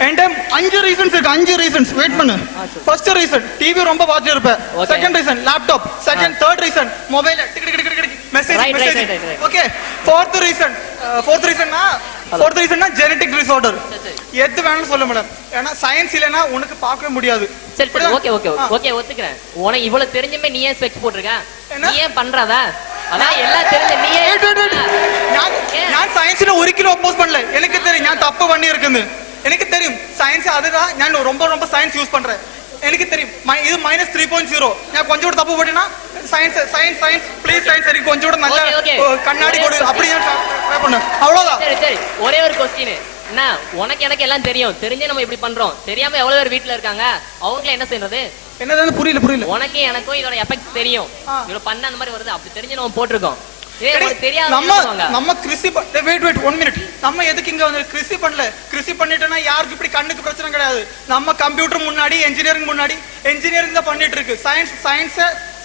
என்ட 5 ரீசன்ஸ் இருக்கு. 5 ரீசன்ஸ். வெயிட் பண்ணு. ஃபர்ஸ்ட் ரீசன் டிவி ரொம்ப பார்த்துட்டு இருப்ப. Second reason laptop. Third reason mobile message. Okay. Fourth ரீசன்னா ஜெனடிக் டிசார்டர். எது வேணாலும் சொல்ல மேடம். ஏன்னா சயின்ஸ் இல்லனா உனக்கு பார்க்கவே முடியாது. சரி. ஓகே ஒத்துக்கிறேன். உனக்கு இவ்வளவு தெரிஞ்சுமே நீ ஏன் ஸ்பெக்ஸ் போட்டுருக்க? நீ ஏன் பண்றத? அதான் எல்லாம் தெரிஞ்ச நீ ഞാൻ സയൻസിനെ ഒരിക്കലും ഒപ്പോസ് பண்ணல. எனக்கு தெரியும் ഞാൻ தப்பு பண்ணி இருக்குன்னு. எனக்கு தெரியும் சயின்ஸ் அதுதான். நான் ரொம்ப சயின்ஸ் யூஸ் பண்றேன். எனக்கு தெரியும் இது -3.0. நான் கொஞ்சம் கூட தப்பு போட்டேன்னா science science science please science சரி கொஞ்சம் கூட நல்ல கண்ணாடி போடு அப்படியே ட்ரை பண்ணு. அவ்வளவுதான். சரி சரி, ஒரே ஒரு கொஸ்டின். என்ன உனக்கு எனக்கு எல்லாம் தெரியும், தெரிஞ்சே நம்ம இப்படி பண்றோம், தெரியாம எவ்வளவு பேர் வீட்டுல இருக்காங்க, அவங்களுக்கு என்ன செய்யறது? என்னது புரியல. உனக்கு எனக்கும் இதோட எஃபெக்ட் தெரியும், இவ்வளவு பண்ண அந்த மாதிரி வருது, அப்படி தெரிஞ்சு நம்ம போட்டிருக்கோம். நம்ம கிருஷி வெயிட் 1 மினிட். நம்ம எதுக்கு இங்க வந்து கிருஷி பண்ணல? கிருஷி பண்ணிட்டோம்னா யாருக்கு இப்படி கண்ணுக்கு பிரச்சனை கிடையாது. நம்ம கம்ப்யூட்டர் முன்னாடி இன்ஜினியரிங் தான் பண்ணிட்டு இருக்கு.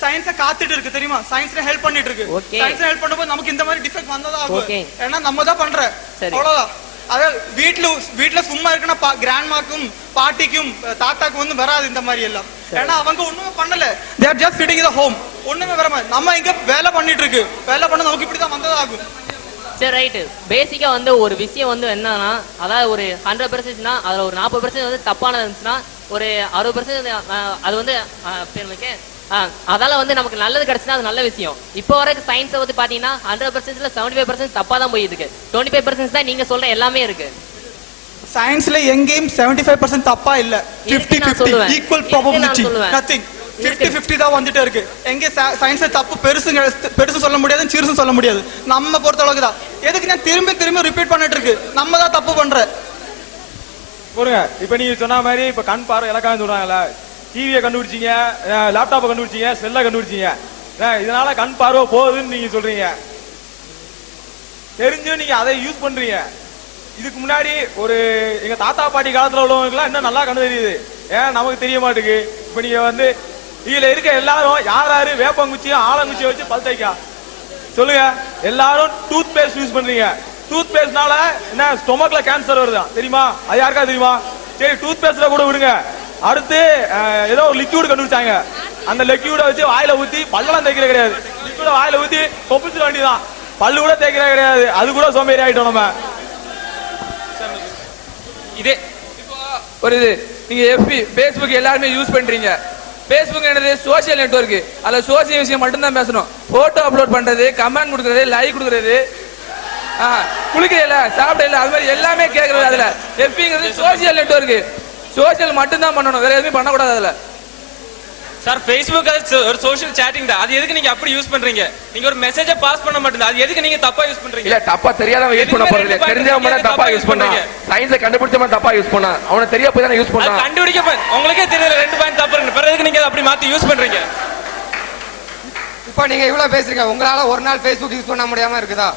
சயின்ஸ காத்துட்டு இருக்கு தெரியுமா? சயின்ஸ்ல ஹெல்ப் பண்ணிட்டு இருக்கு. சயின்ஸ்ல ஹெல்ப் பண்ணும்போது நமக்கு இந்த மாதிரி டிஃபெக்ட் வந்ததா ஆகும். ஏன்னா நம்ம தான் பண்ற. அவ்வளவுதான். அதாவது வீட்டுல சும்மா இருக்குன்னா கிராண்ட்மாக்கும் பாட்டிக்கும் தாத்தாக்கும் வந்து வராது இந்த மாதிரி எல்லாம். ஏன்னா அவங்க ஒண்ணுமே பண்ணல. they are just sitting in the home. ஒண்ணுமே வராம நம்ம இங்க வேலை பண்ணிட்டு இருக்கு. வேலை பண்ண நமக்கு இப்படி தான் வந்ததாகும். சரி ரைட். பேசிக்கா வந்து ஒரு விஷயம் வந்து என்னன்னா, அதாவது ஒரு 100%னா அதுல ஒரு 40% வந்து தப்பானது இருந்துச்சுன்னா ஒரு 60% அது வந்து பேருக்கு அதால வந்து நமக்கு நல்லது கிடைச்சுன்னா அது நல்ல விஷயம். இப்போ வரைக்கும் சயின்ஸை வந்து பாத்தீங்கன்னா 100%ல 75% தப்பா தான் போயிட்டு இருக்கு. 25% தான் நீங்க சொல்ற எல்லாமே இருக்கு. சயின்ஸ்ல எங்கேயும் 75% தப்பா இல்ல. 50-50 ஈக்குவல் ப்ராபபிலிட்டி நதிங். 50-50 தான் வந்துட்டே இருக்கு. எங்க சயின்ஸ்ல தப்பு பெருசு சொல்ல முடியாது, சிறுசு சொல்ல முடியாது. நம்ம பொறுத்த அளவுக்கு தான். எதுக்கு நான் திரும்பி ரிப்பீட் பண்ணிட்டு இருக்கு? நம்ம தான் தப்பு பண்ற. போடுங்க. இப்ப நீங்க சொன்ன மாதிரி இப்ப கண் பார்வை இலக்கான்னு சொல்றாங்கல்ல, டிவியை கண்டுபிடிச்சீங்க, லேப்டாப்பை கண்டுபிடிச்சீங்க, செல்லை கண்டுபிடிச்சீங்க, இதனால கண் பார்வை போகுதுன்னு நீங்க சொல்றீங்க. தெரிஞ்சு நீங்க அதை யூஸ் பண்றீங்க. இதுக்கு முன்னாடி ஒரு எங்க தாத்தா பாட்டி காலத்துல உள்ளவங்க இன்னும் நல்லா கண்டு தெரியுது, ஏன் நமக்கு தெரிய மாட்டேங்குது. இப்ப நீங்க வந்து இதுல இருக்க எல்லாரும் யாராரு வேப்பங்குச்சியும் ஆலங்குச்சியை வச்சு பல் தேய்க்கா சொல்லுங்க. எல்லாரும் டூத் பேஸ்ட் யூஸ் பண்றீங்க. டூத் பேஸ்ட்னால என்ன ஸ்டொமக்ல கேன்சர் வருதா தெரியுமா? அது யாருக்கா தெரியுமா? சரி, டூத் பேஸ்ட்ல கூட விடுங்க. அடுத்து ஏதோ ஒரு லிக்யூட் கண்டுபிடிச்சாங்க. அந்த லிக்யூட வச்சு வாயில ஊத்தி பல்லெல்லாம் தேய்க்கிற கிடையாது. லிக்யூட வாயில ஊத்தி கொப்பிச்சிட வேண்டியதான். பல்லு கூட தேய்க்கிற கிடையாது. அது கூட சோம்பேறி ஆயிட்டோம் நம்ம. இதே ஒரு இது நீங்க எஃபி பேஸ்புக் எல்லாருமே யூஸ் பண்றீங்க. பேஸ்புக் என்னது? Social network. அதுல சோசியல் விஷயம் மட்டும் தான் பேசணும். போட்டோ அப்லோட் பண்றது, கமெண்ட் கொடுக்கறது, லைக் கொடுக்கறது, குளிக்கிறீல, சாப்பிடல, அது மாதிரி எல்லாமே கேட்கறது. அதுல எஃபிங்கிறது சோசியல் நெட்வொர்க். சோசியல் மட்டும் தான் பண்ணணும், வேற எதுவுமே பண்ணக்கூடாது. அதுல சார் Facebook அது ஒரு சோஷியல் சேட்டிங் தான். அது எதுக்கு நீங்க அப்படி யூஸ் பண்றீங்க? நீங்க ஒரு மெசேஜை பாஸ் பண்ண மாட்டீங்க. அது எதுக்கு நீங்க தப்பா யூஸ் பண்றீங்க? இல்ல தப்பா தெரியாதவங்க யூஸ் பண்ண போறது இல்ல. தெரிஞ்சவங்க மட்டும் தப்பா யூஸ் பண்றாங்க. சயின்ஸை கண்டுபிடிச்சவங்க தப்பா யூஸ் பண்ணா, அவன தெரியா போய் தான் யூஸ் பண்றான். கண்டுபிடிக்க உங்களுக்கே தெரியல 2 பாயிண்ட் தப்பு இருக்கு. பிறகு எதுக்கு நீங்க அப்படி மாத்தி யூஸ் பண்றீங்க? இப்போ நீங்க இவ்வளவு பேசுறீங்க, உங்களால ஒரு நாள் Facebook யூஸ் பண்ண முடியாம இருக்குதா?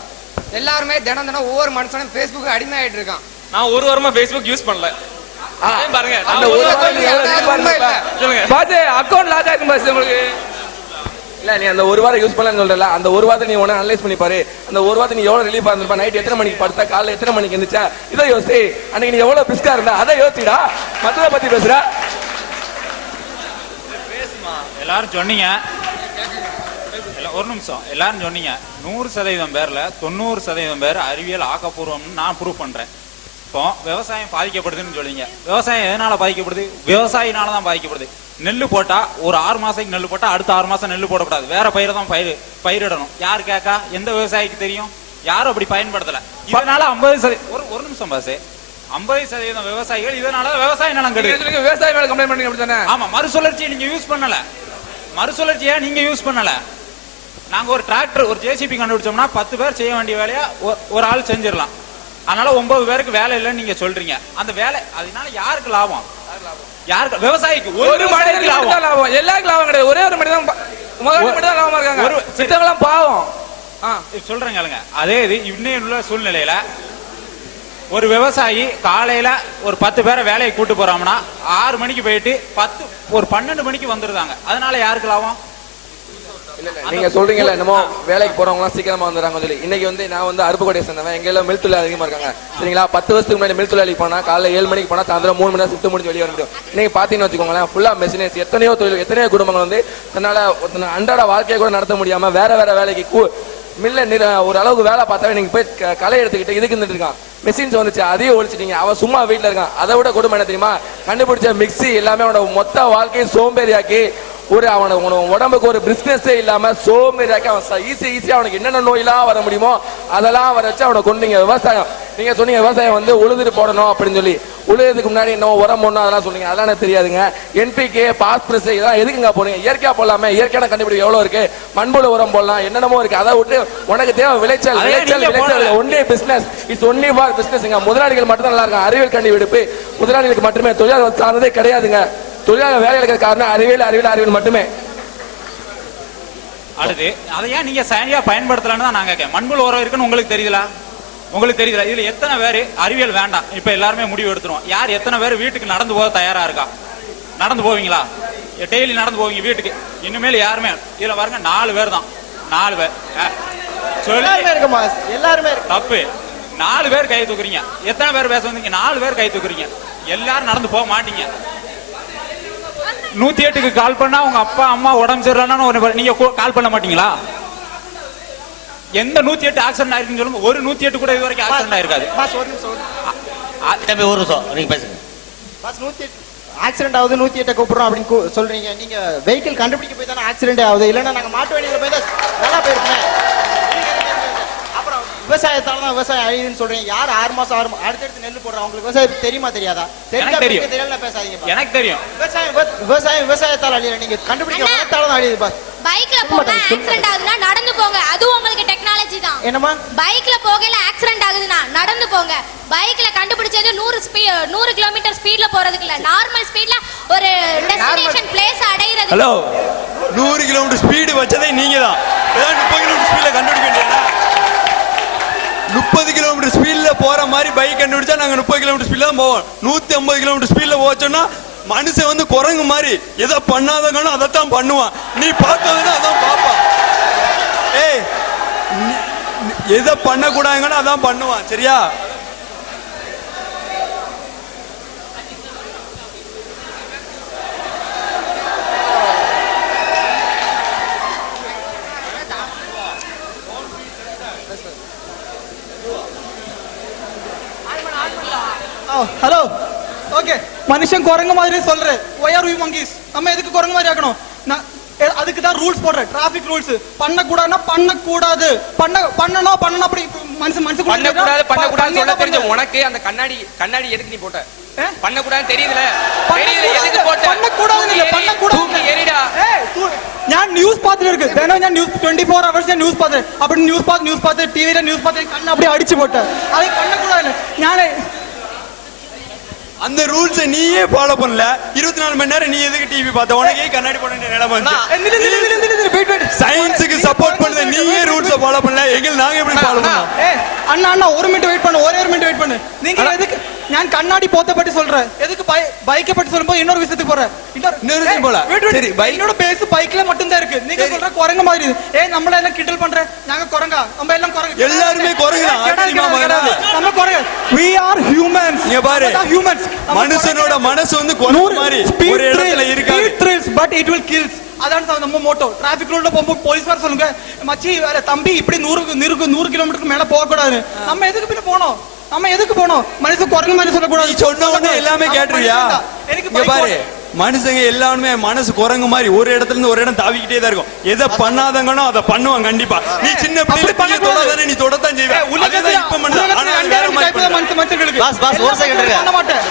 எல்லாருமே தினம் ஒவ்வொரு மனுஷனும் Facebook அடிமை ஆயிட்டு இருக்கான். நான் ஒரு வாரமா Facebook யூஸ் பண்ணல. பாருங்க, அந்த ஒரு அக்கவுண்ட் லாக் ஆயிருக்கு பாஸ் உங்களுக்கு. இல்ல நீ அந்த ஒரு வாரம் யூஸ் பண்ணலன்னு சொல்றல, அந்த ஒரு வாரத்தை நீ உடனே அனலைஸ் பண்ணி பாரு. அந்த ஒரு வாரத்தை நீ எவ்வளவு ரிலீஃப் இருந்திருப்பா, நைட் எத்தனை மணிக்கு படுத்தா, காலைல எத்தனை மணிக்கு இருந்துச்சா, இதை யோசி. அன்னைக்கு நீ எவ்வளவு பிஸ்கா இருந்தா அதை யோசிடா. மத்தத பத்தி பேசுற. பேசுமா, எல்லாரும் சொன்னீங்க. ஒரு நிமிஷம், எல்லாரும் சொன்னீங்க 100% பேர்ல 90% பேர் அறிவியல் ஆக்கப்பூர்வம்னு நான் ப்ரூவ் பண்றேன். இப்போ விவசாயம் பாதிக்கப்படுதுன்னு சொல்றீங்க. விவசாயம் எதனால பாதிக்கப்படுது? விவசாயினால தான் பாதிக்கப்படுது. நெல் போட்டா ஒரு 6 மாசத்துக்கு நெல் போட்டா அடுத்த 6 மாசம் நெல் போடக்கூடாது, வேற பயிரை தான் பயிரிடணும். யாரு கேட்கா? எந்த விவசாயிக்கு தெரியும்? யாரும் அப்படி பயன்படுத்தல. இதனால 50% ஒரு நிமிஷம் பாஸ், 50% விவசாயிகள் இதனால விவசாய நிலம் கெடுது. விவசாய மேல கம்ப்ளைண்ட் பண்ணீங்க அப்படிதானே? ஆமா, மறுசுழற்சியை நீங்க யூஸ் பண்ணல. மறுசுழற்சியா நீங்க யூஸ் பண்ணல. நாங்க ஒரு டிராக்டர், ஒரு ஜேசிபி கண்டுபிடிச்சோம்னா 10 பேர் செய்ய வேண்டிய வேலையா ஒரு ஆள் செஞ்சிடலாம். அதனால 9 பேருக்கு வேலை இல்லைன்னு நீங்க சொல்றீங்க. அந்த வேலை அதனால யாருக்கு லாபம்? யாருக்கு? விவசாயிக்கு. ஒரு மனிதனுக்கு லாபம், எல்லாருக்கும் லாபம் கிடையாது. ஒரே ஒரு மனிதன் மட்டும் தான் லாபமா இருக்காங்க. சித்தங்களாம் பாவம். சொல்றேங்க. அதே இது இன்னும் உள்ள சூழ்நிலையில ஒரு விவசாயி காலையில ஒரு 10 பேரை வேலையை கூட்டு போறாங்கன்னா 6 மணிக்கு போயிட்டு ஒரு 12 மணிக்கு வந்துருந்தாங்க. அதனால யாருக்கு லாபம்? நீங்க சொல்றீங்கல்ல என்னமோ வேலைக்கு போறவங்க எல்லாம் சீக்கிரமா வந்துடுறாங்க சொல்லி. இன்னைக்கு வந்து நான் வந்து அருப்புக்கோட்டையை சேர்ந்தவன். எங்க எல்லாம் மில் தொழில் அதிகமா இருக்காங்க சரிங்களா. 10 வருஷத்துக்கு முன்னாடி மில் தொழிலாளி போனா காலைல 7 மணிக்கு போனா சாயந்தரம் 3 மணி நேரம் ஷிஃப்ட் முடிஞ்சு வெளியே வர முடியும். இன்னைக்கு பாத்தீங்கன்னு வச்சுக்கோங்களேன், ஃபுல்லா மெஷினேஸ். எத்தனையோ தொழில், எத்தனையோ குடும்பங்கள் வந்து தன்னால அன்றாட வாழ்க்கையை கூட நடத்த முடியாம வேற வேலைக்கு மில்ல ஒரு அளவுக்கு வேலை பார்த்தாவே நீங்க போய் களை எடுத்துக்கிட்டு இதுக்கு இருந்துட்டு இருக்கான். மெஷின்ஸ் வந்துச்சு, அதையும் ஒழிச்சிட்டீங்க. அவன் சும்மா வீட்டுல இருக்கான். அதை விட கொடுமை என்ன தெரியுமா? கண்டுபிடிச்ச மிக்சி எல்லாமே அவனோட மொத்த வாழ்க்கையை சோம்பேறியாக்கி அவனோட உடம்புக்கு ஒரு பிசினஸே இல்லாம சோம்பேறியாக்கி அவன் ஈஸியா அவனுக்கு என்னென்ன நோயெல்லாம் வர முடியுமோ அதெல்லாம் வர வச்சு அவனை கொண்டீங்க. விவசாயம் நீங்க சொன்னீங்க, விவசாயம் வந்து உழுதுட்டு போடணும் அப்படின்னு சொல்லி. உழுகிறதுக்கு முன்னாடி என்ன உரம் ஒன்றும் அதெல்லாம் சொல்லுங்க, அதெல்லாம் எனக்கு தெரியாதுங்க. என்பிகே, பாஸ்பரஸ் இதெல்லாம் எதுக்குங்க போடுங்க? இயற்கையா போடலாமே, இயற்கையான கண்டுபிடிப்பு எவ்வளவு இருக்கு, மண்புழு உரம் போடலாம், என்னென்னமோ இருக்கு. அதை விட்டு உனக்கு தேவை விளைச்சல், only business, it's only for பிசினஸ்ங்க. முதலாளிகள் மட்டும் தான் நல்லா இருக்கும். அறிவியல் கண்டுபிடிப்பு முதலாளிகளுக்கு மட்டுமே, தொழிலாளர் சார்ந்ததே கிடையாதுங்க. தொழிலாளர் வேலைகளுக்கு காரணம் அறிவியல் மட்டுமே. அடுத்து அதை ஏன் நீங்க சரியா பயன்படுத்தலான்னு தான் நாங்க கேட்க. மண்புழு உரம் இருக்குன்னு உங்களுக்கு தெரியுதா? உங்களுக்கு தெரியுதா? இதுல எத்தனை பேர் அறிவியல் வேண்டாம் இப்ப எல்லாருமே முடிவு எடுத்துருவோம். யார் எத்தனை பேர் வீட்டுக்கு நடந்து போக தயாரா இருக்கா? நடந்து போவீங்களா? டெய்லி நடந்து போவீங்க வீட்டுக்கு? இனிமேல் யாருமே இதுல பாருங்க 4 பேர் தான். 4 பேர் எல்லாருமே தப்பு. 4 பேர் கை தூக்குறீங்க. எத்தனை பேர் பேச வந்தீங்க? 4 பேர் கை தூக்குறீங்க. எல்லாரும் நடந்து போக மாட்டீங்க. 108க்கு கால் பண்ணா உங்க அப்பா அம்மா உடம்பு சரியில்லைன்னா நீங்க கால் பண்ண மாட்டீங்களா? எந்த 108 ஆக்சிடென்ட் ஆயிருக்குன்னு சொல்லுங்க. ஒரு 108 கூட இது வரைக்கும் ஆக்சிடென்ட் ஆயிருக்காது. ஒரு நிமிஷம் நீங்க பேசுங்க. பாஸ் 108 ஆக்சிடென்ட் ஆகுது, 108 கூப்பிடுறோம் அப்படின்னு சொல்றீங்க. நீங்க வெஹிக்கிள் கண்டுபிடிக்க போய் தானே ஆக்சிடென்ட் ஆகுது, இல்லைன்னா நாங்க மாட்டு வண்டியில போய் தான் நல்லா போயிருக்கேன். அப்புறம் விவசாயத்தால தான் விவசாயம் அழியுதுன்னு சொல்றீங்க. யார் 6 மாசம் அடுத்தடுத்து நெல் போடுறோம்? உங்களுக்கு விவசாயம் தெரியுமா தெரியாதா? தெரியல பேசாதீங்க. எனக்கு தெரியும். விவசாயத்தால அழியல, நீங்க கண்டுபிடிக்க வளத்தால தான் அழியுது. பாஸ் பைக்ல போனா ஆக்சிடென்ட் ஆகுதுன்னா நடந்து போங்க, அது உங்களுக்கு டெக்னாலஜி தான். என்னமா? பைக்ல போகையில ஆக்சிடென்ட் ஆகுதுன்னா நடந்து போங்க. பைக்ல கண்டுபிடிச்சது 100 கிலோமீட்டர் ஸ்பீட்ல போறதுக்கு இல்ல, நார்மல் ஸ்பீட்ல ஒரு டெஸ்டினேஷன் பிளேஸ் அடையிறது. ஹலோ, 100 கிலோமீட்டர் ஸ்பீடு வச்சதே நீங்க தான். 30 கிலோமீட்டர் ஸ்பீட்ல கண்டுபிடிக்க வேண்டியதா? 30 கிலோமீட்டர் ஸ்பீட்ல போற மாதிரி பைக் கண்டுபிடிச்சா நாங்க 30 கிலோமீட்டர் ஸ்பீட்ல தான் போவோம். 150 கிலோமீட்டர் ஸ்பீட்ல போச்சோம்னா மனுஷன் வந்து குரங்கு மாதிரி எதை பண்ணாதவங்களும் அதைத்தான் பண்ணுவான். நீ பார்த்ததுன்னா அதான் பாப்பான். ஏய், எதை பண்ணக்கூடாதுன்னு அதான் பண்ணுவான். சரியா? Hello, okay. மனுஷன் குரங்கு மாதிரி சொல்ற. why are we monkeys? நம்ம எதுக்கு குரங்கு மாதிரி ஆக்கணும்? அதுக்கு தான் ரூல்ஸ் போடுற, டிராஃபிக் ரூல்ஸ். பண்ண கூடாதுன்னா பண்ண கூடாது, பண்ணணும் அப்படி மனுஷன் பண்ண கூடாது சொல்ல தெரிஞ்ச உனக்கு அந்த கண்ணாடி எதுக்கு நீ போட்ட? பண்ண கூடாது தெரியுதுல, எதுக்கு போட்ட? பண்ண கூடாது இல்ல, பண்ண கூடாது ஏறிடா. ഞാൻ ന്യൂസ് പാത്തിട്ട് ദിനം ഞാൻ ന്യൂസ് 24 hours ഞാൻ ന്യൂസ് പാത്ത് அப்படி ന്യൂസ് പാത്ത് டிவில ന്യൂസ് பாத்து கண்ண அப்படியே அடிச்சு போட்ட. அதை பண்ண கூடாது. ഞാൻ அந்த ரூல்ஸை நீயே ஃபாலோ பண்ணல. 24 மணி நேரம் நீ எதுக்கு டிவி பார்த்த? உனக்கே கண்ணாடி போட வேண்டிய நிலைமை வந்து. சயின்ஸுக்கு சப்போர்ட் பண்ணத நீயே ரூல்ஸை ஃபாலோ பண்ணல. எங்க நாங்க எப்படி ஃபாலோ பண்ணோம்? அண்ணா ஒரு மினிட் வெயிட் பண்ணு, ஒரே ஒரு மினிட் வெயிட் பண்ணு. நீங்க எதுக்கு நான் கண்ணாடி போத்த பத்தி சொல்றேன், எதுக்கு பைக்கை பத்தி சொல்லும்போது இன்னொரு விஷயத்துக்கு போறேன். இன்னொரு விஷயம் போல. சரி, பைக்கோட பேஸ் பைக்ல மட்டும் தான் இருக்கு. நீங்க சொல்ற குரங்கு மாதிரி. நம்மள எல்லாம் கிண்டல் பண்ற, நாங்க குரங்கா? நம்ம எல்லாம் குரங்கு. எல்லாரும் குரங்கு தான். நம்ம குரங்கு. we are humans. நீங்க பாரு, humans. மனுஷனோட மனசு வந்து குரங்கு மாதிரி ஒரு இடத்துல இருக்காது. thrills but it will kills. அதான் நம்ம மோட்டோ. டிராஃபிக் ரூல்ல போகும்போது போலீஸ்கார சொல்லுங்க, மச்சி தம்பி இப்படி 100 கிலோமீட்டருக்கு மேல போக கூடாது. நம்ம எதுக்கு பின்ன போனோம்? நம்ம எதுக்கு போனோம்? மனுஷன் குரங்கு மாதிரி சொல்லக்கூடாது. சொன்ன உடனே எல்லாமே கேட்டுருவியா? இங்க பாரு, மனுஷங்க எல்லாருமே மனசு குரங்கு மாதிரி ஒரு இடத்துல இருந்து ஒரு இடம் தாவிக்கிட்டே தான் இருக்கும். எதை பண்ணாதங்கனோ அதை பண்ணுவான் கண்டிப்பா. நீ சின்ன பிள்ளை பண்ண தொடாதானே, நீ தொடத்தான் செய்வே. அதுதான் இப்ப பண்ண. ஆனா வேற மாதிரி மனுஷங்களுக்கு பாஸ் ஒரு செகண்ட் பண்ண மாட்டேன்.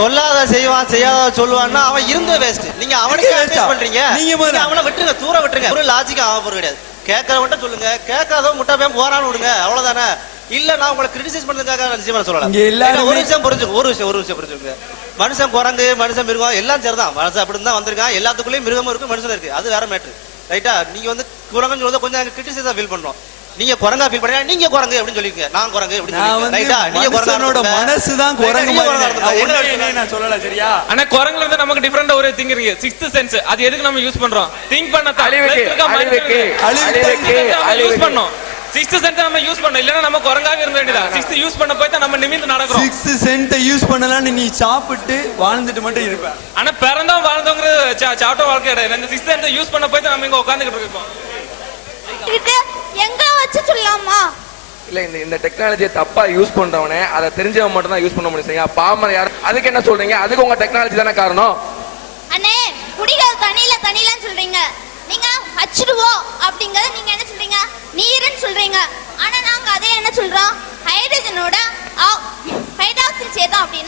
சொல்லாத செய்வான், செய்யாத சொல்லுவான்னா அவன் இருந்த வேஸ்ட். நீங்க அவனுக்கு அட்வைஸ் பண்றீங்க. நீங்க அவனை விட்டுருங்க, தூர விட்டுருங்க. ஒரு லாஜிக் ஆக போறது கிடையாது. கேட்கறவன்ட்ட சொல்லுங்க, கேட்காதவன் முட்டை போய் போறான்னு விடுங்க, அவ்வளவுதானே. இல்ல நான் உங்களை கிரிட்டிசைஸ் பண்றதுக்காக நிச்சயமா சொல்லலாம். ஒரு விஷயம் புரிஞ்சுங்க. மனுஷன் குரங்கு, மனுஷன் மிருகம் எல்லாம் சரிதான். மனுஷன் அப்படி தான் வந்திருக்கான். எல்லாத்துக்குள்ளேயும் மிருகமும் இருக்கு, மனுஷன் இருக்கு. அது வேற மேட்ரு. ரைட்டா? நீங்க வந்து குரங்குன்னு சொல்றது கொஞ்சம் கிரிட்டிசைஸா ஃபீல் பண்றோம். நீங்க குரங்கா ஃபீல் பண்ணீங்க, நீங்க குரங்கு அப்படின்னு சொல்லிருக்கீங்க. நான் குரங்கு அப்படின்னு சொல்லிருக்கேன். ரைட்டா? நீங்க குரங்கோட மனசு தான் குரங்கு மாதிரி. நான் சொல்லல. சரியா? ஆனா குரங்குல இருந்து நமக்கு டிஃபரெண்டா ஒரு திங்க் இருக்கு. 6th sense. அது எதுக்கு நம்ம யூஸ் பண்றோம்? திங்க் பண்ண யூஸ் பண்ணோம். 6th சென்ஸ் நம்ம யூஸ் பண்ணோம். இல்லனா நம்ம குரங்காவே இருக்க வேண்டியதா? 6th யூஸ் பண்ண போய் தான் நம்ம நிமிர்ந்து நடக்கிறோம். 6th சென்ஸ் யூஸ் பண்ணலாம். நீ சாப்பிட்டு வாழ்ந்துட்டு மட்டும் இருப்ப. ஆனா பிறந்தவன் வாழ்ந்தவங்கிறது சாப்பிட்ட வாழ்க்கை கிடையாது. இந்த 6th சென்ஸ் யூஸ் பண்ண போய் தான் நம்ம இங்க உட்கார்ந்துட்டு இருக்கோம். எங்க வச்சு சொல்லலாமா? இல்ல, இந்த டெக்னாலஜியை தப்பா யூஸ் பண்றவனே அதை தெரிஞ்சவன் மட்டும் தான் யூஸ் பண்ண முடியும். பாமர யார்? அதுக்கு என்ன சொல்றீங்க? அதுக்கு உங்க டெக்னாலஜி தானே காரணம். அண்ணே, குடிக்கிற தண்ணிலன்னு சொல்றீங்க. நீங்க H2O அப்படிங்கறத நீங்க என்ன சொல்றீங்க? நீர்னு சொல்றீங்க. ஆனா நாங்க அதே என்ன சொல்றோம்? ஹைட்ரஜனோட ஹைட்ராக்சைடு சேர்த்தோம் அப்படின்னா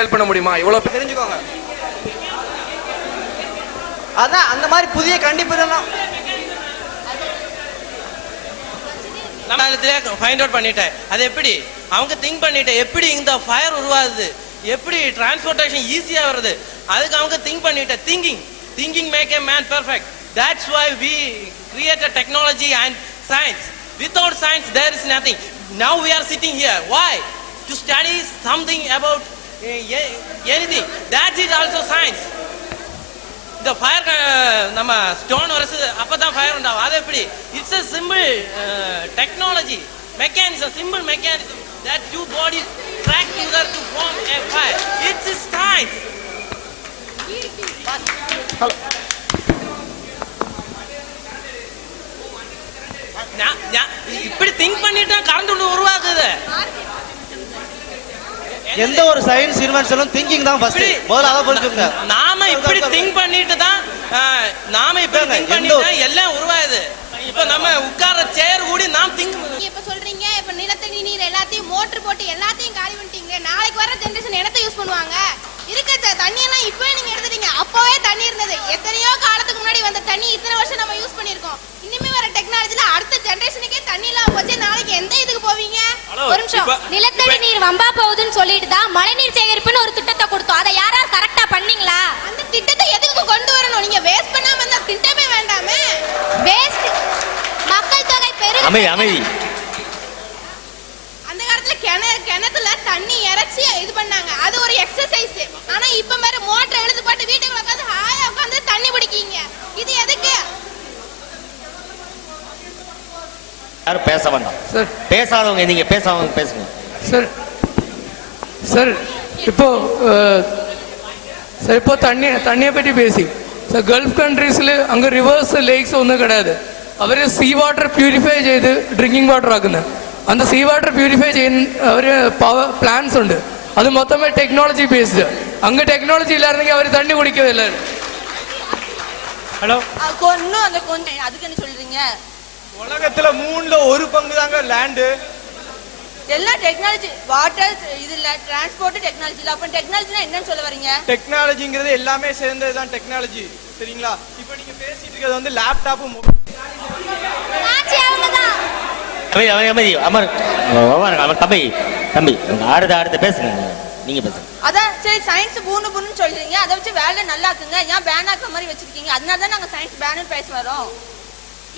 பேருக்கு ஹெல்ப் பண்ண முடியுமா? இவ்வளவு தெரிஞ்சுக்கோங்க. அதான் அந்த மாதிரி புதிய கண்டிப்புலாம் ஃபைண்ட் அவுட் பண்ணிட்டேன். அது எப்படி அவங்க திங்க் பண்ணிட்டேன், எப்படி இந்த ஃபயர் உருவாகுது, எப்படி டிரான்ஸ்போர்ட்டேஷன் ஈஸியா வருது, அதுக்கு அவங்க திங்க் பண்ணிட்டேன். Thinking make a man perfect. That's why we created technology and science. Without science there is nothing. Now we are sitting here. Why? To study something about anything. That is also science. The fire நம்ம ஸ்டோன் வரது அப்பதான் ஃபயர் உண்டாகும். அது எப்படி? It's a simple technology, mechanism, simple mechanism that two bodies track together to form a fire. It's science. இப்படி திங்க் பண்ணிட்டா கரண்ட் ஒன்று உருவாக்குது. எந்த ஒரு சயின்ஸ் இன்வென்ஷனும் திங்கிங் தான் ஃபர்ஸ்ட். முதல்ல அத புரிஞ்சுங்க. நாம இப்படி திங்க் பண்ணிட்டு தான் எல்லாம் உருவாகுது. இப்ப நம்ம உட்கார்ற சேர் கூடி நாம் திங்க். இப்ப சொல்றீங்க இப்ப நிலத்தடி நீர் எல்லாத்தையும் மோட்டர் போட்டு எல்லாத்தையும் காலி பண்ணிட்டீங்க. நாளைக்கு வர ஜெனரேஷன் என்னத்தை யூஸ் பண்ணுவாங்க? இருக்க தண்ணி எல்லாம் இப்பவே நீங்க எடுத்துட்டீங்க. அப்பவே தண்ணி இருந்தது. எத்தனையோ காலத்துக்கு முன்னாடி வந்த தண்ணி இத்தனை வருஷம் நம்ம யூஸ் பண்ணிருக்கோம். இனிமே வர டெக்னாலஜில அடுத்த ஜெனரேஷனுக்கே தண்ணி இல்லாம போச்சு. நாளைக்கு எந்த இதுக்கு போவீங்க? ஒரு நிமிஷம். நிலத்தடி நீர் வம்பா போகுதுன்னு சொல்லிட்டு தான் மழைநீர் சேகரிப்புன்னு ஒரு திட்டத்தை கொடுத்தோம். அதை யாராவது கரெக்டா பண்ணீங்களா? அந்த திட்டத்தை எதுக்கு கொண்டு வரணும்? நீங்க வேஸ்ட் பண்ணாம அந்த திட்டமே வேண்டாமே. வேஸ்ட் மக்கள் தொகை பெருகு. அமைதி. அந்த காலத்துல கிணத்துல தண்ணி இறைச்சி இது பண்ணாங்க. அது ஒரு எக்ஸசைஸ். ஆனா இப்ப மாதிரி மோட்டர் எழுது போட்டு வீட்டுக்குள்ள உட்காந்து ஹாயா உட்காந்து தண்ணி பிடிக்கீங்க. இது எதுக்கு? யாரும் பேச வேண்டாம் சார். பேசாதவங்க நீங்க பேசாதவங்க பேசுங்க சார். சார் இப்போ தண்ணியை பற்றி பேசி சார் ഗൾഫ് കൺട്രീസിൽ അങ്ങ് റിവേഴ്സ് ലേക്സ് ഒന്നും കിടயாது. അവർ സീ വാട്ടർ പ്യൂരിഫൈ ചെയ്ത് ഡ്രിങ്കിങ് വാട്ടർ ആക്കുന്നത്. அந்த സീ വാട്ടർ പ്യൂരിഫൈ ചെയ്യുന്ന അവർ പവർ പ്ലാന്റ്സ് ഉണ്ട്. അത് മൊത്തമേ ടെക്നോളജി ബേസ്ഡ്. അങ്ങ് ടെക്നോളജി ഇല്ലായിരുന്നെങ്കിൽ അവർ தண்ணி குடிக்கவே. ஹலோ கொன்னும் அந்த கொஞ்சம் அதுக்கு என்ன சொல்றீங்க? உலகத்துல 3ல 1 பங்கு தாங்க லேண்ட். எல்லாம் டெக்னாலஜி வாட்டர் இதுல டிரான்ஸ்போர்ட் டெக்னாலஜி. அப்ப டெக்னாலஜினா என்னன்னு சொல்ல வரீங்க? டெக்னாலஜிங்கிறது எல்லாமே சேர்ந்தது தான் டெக்னாலஜி. சரிங்களா? இப்போ நீங்க பேசிட்டு இருக்கிறது வந்து லேப்டாப் அமைதி அமர் தம்பி அடுத்த பேசுங்க. நீங்க பேசுங்க. அதான் சரி சயின்ஸ் பூன்னு சொல்றீங்க. அதை வச்சு வேலை நல்லாக்குங்க. ஏன் பேன் ஆக்குற மாதிரி வச்சிருக்கீங்க? அதனால தான் நாங்க சயின்ஸ் பேன்னு பேச வரோம்.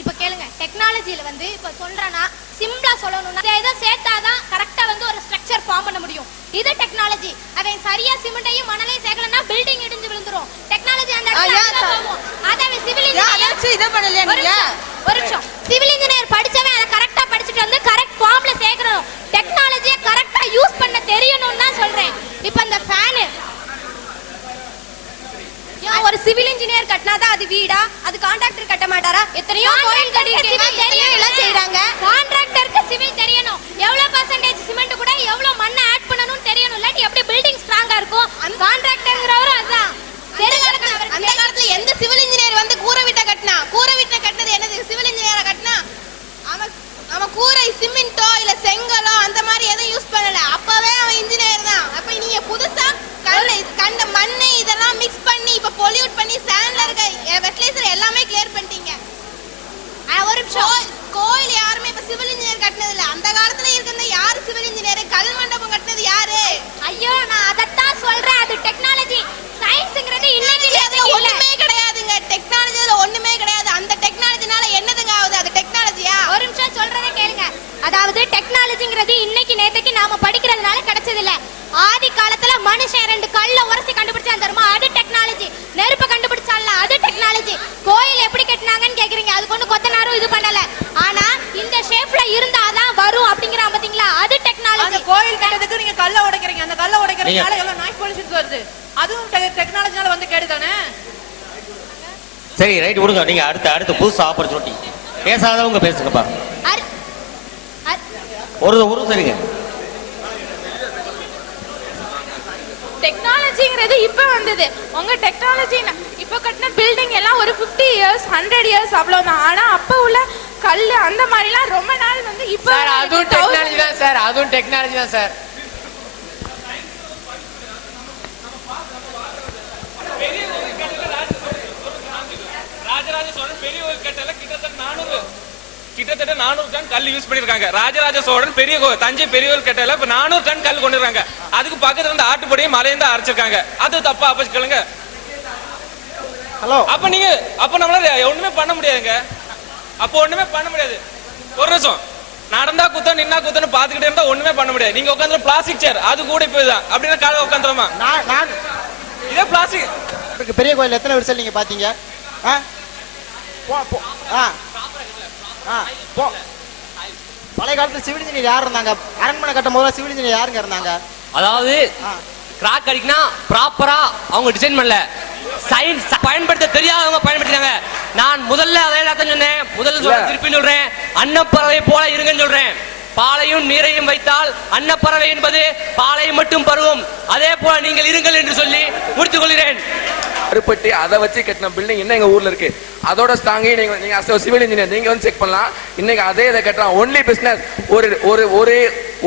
இப்ப கேளுங்க. டெக்னாலஜில வந்து இப்ப சொல்றேன்னா சிம்பிளா சொல்லணும்னா இதை சேர்த்தாதான் கரெக்டா வந்து ஒரு ஸ்ட்ரக்சர் ஃபார்ம் பண்ண முடியும். இது டெக்னாலஜி. அதை சரியா சிமெண்டையும் மணலையும் சேர்க்கலன்னா பில்டிங் இடிஞ்சு விழுந்துரும். டெக்னாலஜி அந்த அத சிவில் இன்ஜினியர் இத பண்ணலையா நீங்க? ஒரு நிமிஷம். சிவில் இன்ஜினியர் படிச்சவன் அதை கரெக்டா படிச்சிட்டு வந்து கரெக்ட் ஃபார்ம்ல சேர்க்கணும். டெக்னாலஜியை கரெக்டா யூஸ் பண்ண தெரியணும்னு தான் சொல்றேன். இப்ப அந்த ஃபேன் ஒரு சிவில் இன்ஜினியர் கட்டினாதான் அது வீடா? அது கான்ட்ராக்டர் கட்ட மாட்டாரா? எத்தனையோ கோயில் கட்டிருக்கீங்க. தெரியும் எல்லாம் செய்றாங்க. கான்ட்ராக்டருக்கு சிவில் தெரியணும். எவ்வளவு % சிமெண்ட் கூட எவ்வளவு மண்ணை ஆட் பண்ணனும்னு தெரியணும். இல்லாட்டி எப்படி பில்டிங் ஸ்ட்ராங்கா இருக்கும்? அந்த கான்ட்ராக்டர்ங்கறவர் அதான். அந்த காலத்துல எந்த சிவில் இன்ஜினியர் வந்து கூரை வீட்டை கட்டினா? கூரை வீட்டை கட்டினது என்னது? சிவில் இன்ஜினியரா கட்டினா? அவன் கூரை சிமெண்டோ இல்ல செங்கலோ அந்த மாதிரி எதுவும் யூஸ் பண்ணல. அப்பவே அவன் இன்ஜினியர் தான். அப்ப நீங்க புதுசா கண்ட மண்ணை இதெல்லாம் மிக்ஸ் பண்ணி இப்ப பொல்யூட் பண்ணி சாண்ட்ல இருக்க வெட்லேசர் எல்லாமே கிளியர் பண்ணிட்டீங்க. ஒரு நிமிஷம். கோயில் யாருமே இப்ப சிவில் இன்ஜினியர் கட்டினது இல்ல. அந்த காலத்துல இருக்கிற யாரு சிவில் இன்ஜினியர்? கல் மண்டபம் கட்டினது யாரு? ஐயோ நான் அதத்தான் சொல்றேன். அது டெக்னாலஜி. சயின்ஸ்ங்கிறது இன்னைக்கு ஒண்ணுமே கிடையாதுங்க. டெக்னாலஜில ஒண்ணுமே கிடையாது. அந்த டெக்னாலஜினால என்னதுங்க ஆகுது? அது டெக்னாலஜியா? ஒரு நிமிஷம் சொல்றதை கேளுங்க. அதாவது டெக்னாலஜிங்கிறது இன்னைக்கு நேத்துக்கு நாம படிக்கிறதுனால கிடைச்சது இல்ல. ஆதி காலத்துல மனுஷன் 2 கல்ல உரசி கண்டுபிடிச்சான் தெரியுமா? அது டெக்னாலஜி. நெருப்பு கண்டுபிடிச்சான்ல அது டெக்னாலஜி. கோயில் எப்படி கட்டினாங்கன்னு கேக்குறீங்க. அது கொண்டு கொத்தனாரும் இது பண்ணல. ஆனா இந்த ஷேப்ல இருந்தாதான் வரும் அப்படிங்கறான் பாத்தீங்களா? அது டெக்னாலஜி. அந்த கோயில் கட்டதுக்கு நீங்க கல்ல உடைக்கிறீங்க. அந்த கல்ல உடைக்கிறதுனால எவ்வளவு நாய்ஸ் பொல்யூஷன் வருது. அதுவும் டெக்னாலஜினால வந்து கேடுதானே? சரி ரைட் விடுங்க. நீங்க அடுத்து புதுசு ஆப்பர்ச்சுனிட்டி. பேசாதவங்க பேசுங்கப்பா. ஒரு சரிங்க. டெக்னாலஜிங்கிறது இப்ப வந்தது. உங்க டெக்னாலஜி இப்ப கட்டின பில்டிங் எல்லாம் ஒரு 50 இயர்ஸ் 100 இயர்ஸ் அவ்வளவுதான். ஆனா அப்ப உள்ள கல்லு அந்த மாதிரி எல்லாம் ரொம்ப நாள் வந்து இப்ப அதுவும் டெக்னாலஜி தான் சார். அதுவும் டெக்னாலஜி தான் சார். சோழன் பெரிய கட்டல கிட்டத்தட்ட 400 டன் கல் யூஸ் பண்ணிருக்காங்க. ராஜராஜ சோழன் தஞ்சை பெரிய கட்டல இப்ப 400 டன் கல் கொண்டுறாங்க. அதுக்கு பக்கத்துல இருந்து ஆட்டுப்படியும் மலையும் தான் அரைச்சிருக்காங்க. அது தப்பா? அப்ப கேளுங்க. ஹலோ, அப்ப நம்மளால ஒண்ணுமே பண்ண முடியாதுங்க. அப்ப ஒண்ணுமே பண்ண முடியாது. ஒரு நிமிஷம், நடந்தா குத்தம் நின்னா குத்தம் பாத்துக்கிட்டே இருந்தா ஒண்ணுமே பண்ண முடியாது. நீங்க உட்காந்து பிளாஸ்டிக் சேர் அது கூட இப்பதான் அப்படின்னா கால உட்காந்துருமா? இதே பிளாஸ்டிக் பெரிய கோயில் எத்தனை வருஷம் நீங்க பாத்தீங்க? பழைய காலத்துல சிவில் இன்ஜினியர் யார் இருந்தாங்க? அரண்மனை கட்டும் போது சிவில் இன்ஜினியர் யாருங்க இருந்தாங்க? அதாவது கிராக் அடிக்கினா ப்ராப்பரா அவங்க டிசைன் பண்ணல, சயின்ஸ் பயன்படுத்த தெரியாதவங்க பயன்படுத்தினாங்க. நான் முதல்ல அதே தான் சொன்னேன், திருப்பி சொல்றேன், அன்னப்பறவை போல இருங்கன்னு சொல்றேன். பாலையும் நீரையும் வைத்தால் அன்னப்பறவை என்பது பாலை மட்டும் பருவும். அதே போல நீங்கள் இருங்கள் என்று சொல்லி முடித்துக் கொள்கிறேன். கருப்பட்டி அதை வச்சு கட்டின பில்டிங் இன்னும் எங்க ஊர்ல இருக்கு. அதோட ஸ்ட்ராங் நீங்க சிவில் இன்ஜினியர் நீங்க வந்து செக் பண்ணலாம். இன்னைக்கு அதே இதை கட்டுறான். Only business.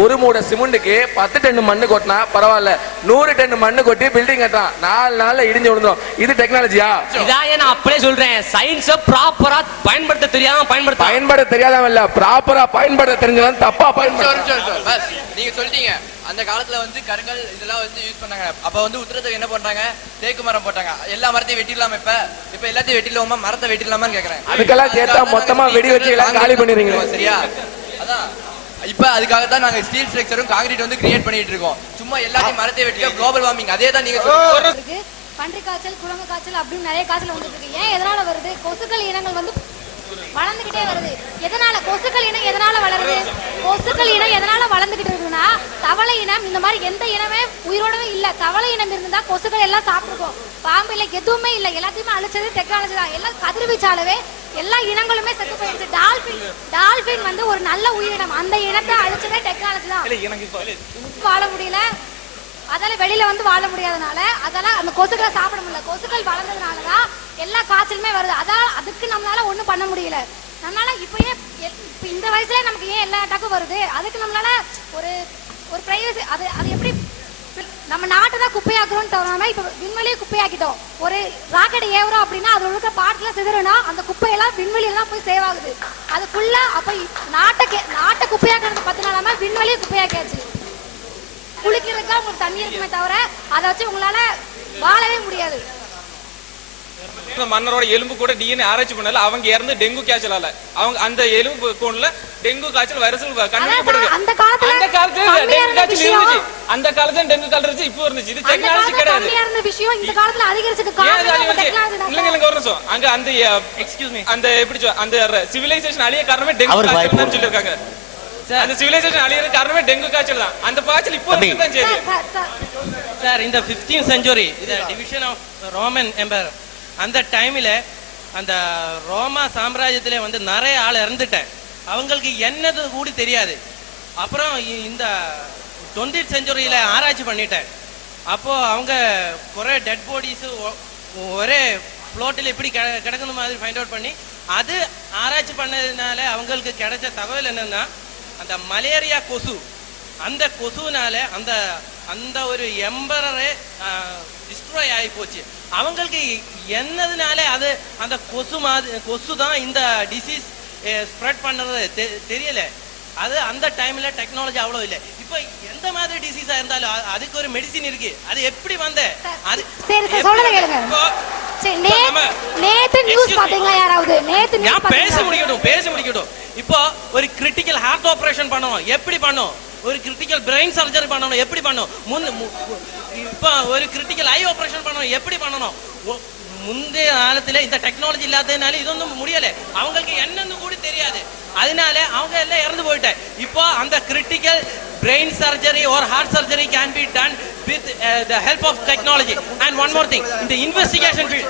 ஒரு மூட சிமெண்ட்டுக்கு 10 டன் மண்ணு கொட்டினா பரவாயில்ல, 100 டன் மண்ணு கொட்டி பில்டிங் கட்டுறான். 4 நாள்ல இடிஞ்சு விழுந்தோம். இது டெக்னாலஜியா? இதான் நான் அப்படியே சொல்றேன். சயின்ஸ ப்ராப்பரா பயன்படுத்த தெரியாதவன் இல்ல, ப்ராப்பரா பயன்படுத்த தெரிஞ்சவன் தப்பா பயன்படுத்த. நீங்க சொல்லிட்டீங்க அந்த காலத்துல வந்து கருங்கல் இதெல்லாம் வந்து யூஸ் பண்ணாங்க. அப்ப வந்து உத்தரத்துக்கு என்ன பண்றாங்க? தேக்கு மரம் போட்டாங்க. எல்லா மரத்தையும் வெட்டிடலாமா? இப்ப எல்லாத்தையும் வெட்டிடலாமா? மரத்தை வெட்டிடலாமான்னு கேக்குறேன். அதுக்கெல்லாம் சேர்த்தா மொத்தமா வெடி வச்சு எல்லாம் காலி பண்ணிடுறீங்க. சரியா? அதான் இப்ப அதுக்காகத்தான் நாங்க ஸ்டீல் ஸ்ட்ரக்சரும் கான்கிரீட் வந்து கிரியேட் பண்ணிட்டு இருக்கோம். சும்மா எல்லாத்தையும் மரத்தை வெட்டியா குளோபல் வார்மிங் அதே தான் நீங்க சொல்றீங்க. பன்றி காய்ச்சல், குரங்கு காய்ச்சல் அப்படின்னு நிறைய காய்ச்சல் வந்துட்டு இருக்கு. ஏன் எதனால வருது? கொசுக்கள் இனங்கள் வந்து வளர்ந்துகிட்டே வருது. எதனால கொசுக்கள் இனம் எதனால வளருது? கொசுக்கள் இனம் எதனால வளர்ந்துகிட்டு இருக்குன்னா, தவளை இனம் இந்த மாதிரி எந்த இனமே உயிரோடவே இல்ல. தவளை இனம் இருந்தா கொசுக்கள் எல்லாம் சாப்பிட்டுருக்கும். பாம்பு இல்ல, எதுவுமே இல்ல, எல்லாத்தையுமே அழிச்சது டெக்னாலஜி தான். எல்லாம் கதிர்வீச்சாலவே எல்லா இனங்களுமே செத்து போயிடுச்சு. டால்பின் வந்து ஒரு நல்ல உயிரினம். அந்த இனத்தை அழிச்சதே டெக்னாலஜி தான். வாழ முடியல, அதால வெளியில வந்து வாழ முடியாதனால அதெல்லாம் அந்த கொசுக்களை சாப்பிட முடியல. கொசுக்கள் வளர்ந்ததுனாலதான் எல்லா காய்ச்சலுமே வருது. அதுக்கு நம்மளால ஒண்ணும் பண்ண முடியல. நம்மளால இப்ப இந்த வயசுல நமக்கு ஏன் எல்லா அட்டாக்கும் வருது? அதுக்கு நம்மளால ஒரு பிரைவசி அது எப்படி நம்ம நாட்டை தான் குப்பையாக்குறோம்னு தவிர இப்ப விண்வெளியை குப்பையாக்கிட்டோம். ஒரு ராக்கெட் ஏவுறோம் அப்படின்னா அதுல இருக்க பார்ட்ல சிதறனா அந்த குப்பையெல்லாம் விண்வெளியெல்லாம் போய் சேவ் ஆகுது. அதுக்குள்ள அப்ப நாட்டை குப்பையாக்குறது 10 நாளாம விண்வெளியை குப்பையாக்கியாச்சு. குளிக்கிறதுக்கா உங்களுக்கு தண்ணி இருக்குமே தவிர அதை வச்சு உங்களால வாழவே முடியாது. மன்னரோட எலும்பு கூட டிஎன்ஏ ஆராய்ச்சி பண்ணல, அவங்க இறந்து டெங்கு காய்ச்சலால அவங்க அந்த எலும்பு கூண்ல டெங்கு காய்ச்சல் வைரஸ் கண்டுபிடிக்கப்படுது. அந்த காலத்துல டெங்கு காய்ச்சல் இருந்துச்சு. அந்த காலத்துல டெங்கு காய்ச்சல் இருந்துச்சு, இப்போ இருந்துச்சு. இது டெக்னாலஜி கிடையாது. இந்த காலத்துல அதிகரிச்சதுக்கு காரணம் டெக்னாலஜி தான். இல்லங்க ஒரு நிமிஷம், அங்க அந்த எக்ஸ்கியூஸ் மீ அந்த எப்படி அந்த சிவிலைசேஷன் அழிய காரணமே டெங்கு காய்ச்சல் தான் சொல்லிருக்காங்க. அந்த சிவிலைசேஷன் அழியற காரணமே டெங்கு காய்ச்சல் தான். அந்த காய்ச்சல் இப்போ தான் சரி சார். இந்த 15th century இந்த டிவிஷன் ஆஃப் ரோமன் எம்பையர் அந்த டைம்ல அந்த ரோமா சாம்ராஜ்யத்திலே வந்து நிறைய ஆள் இறந்துட்டேன். அவங்களுக்கு என்னது கூட தெரியாது. அப்புறம் இந்த 20th century ஆராய்ச்சி பண்ணிட்டேன். அப்போ அவங்க குறை டெட் பாடிஸ் ஒரே ஃப்ளோட்டில் எப்படி கிடக்குற மாதிரி ஃபைண்ட் அவுட் பண்ணி அது ஆராய்ச்சி பண்ணதுனால அவங்களுக்கு கிடைச்ச தகவல் என்னன்னா, அந்த மலேரியா கொசு, அந்த கொசுனால அந்த அந்த ஒரு எம்பரரே டிஸ்ட்ராய் ஆகி போச்சு. அவங்களுக்கு என்னதுனால அது அந்த கொசு தான் இந்த டிசீஸ் ஸ்ப்ரெட் பண்றது தெரியல. அது அந்த டைம்ல டெக்னாலஜி அவ்வளவு இல்லை. இப்போ எந்த மாதிரி டிசீஸா இருந்தாலும் அதுக்கு ஒரு மெடிசின் இருக்கு. அது எப்படி வந்த அது சரி சார் சொல்றத கேளுங்க. நேத்து நியூஸ் பாத்தீங்களா யாராவது? நேத்து நியூஸ் பேச முடிக்கட்டும். இப்போ ஒரு கிரிட்டிக்கல் ஹார்ட் ஆபரேஷன் பண்ணணும், எப்படி பண்ணும்? ஒரு கிரிட்டிக்கல் பிரெயின் சர்ஜரி பண்ணணும், எப்படி பண்ணும்? இப்போ ஒரு கிரிட்டிக்கல் ஐ ஆபரேஷன் பண்ணணும், எப்படி பண்ணணும்? முந்தைய காலத்துல இந்த டெக்னாலஜி இல்லாததுனால இது ஒன்றும் முடியல. அவங்களுக்கு என்னன்னு கூட தெரியாது. அதனால அவங்க எல்லாம் இறந்து போயிட்டாங்க. இப்போ அந்த critical brain surgery or heart surgery can be done with the help of technology. And one more thing, in the investigation field.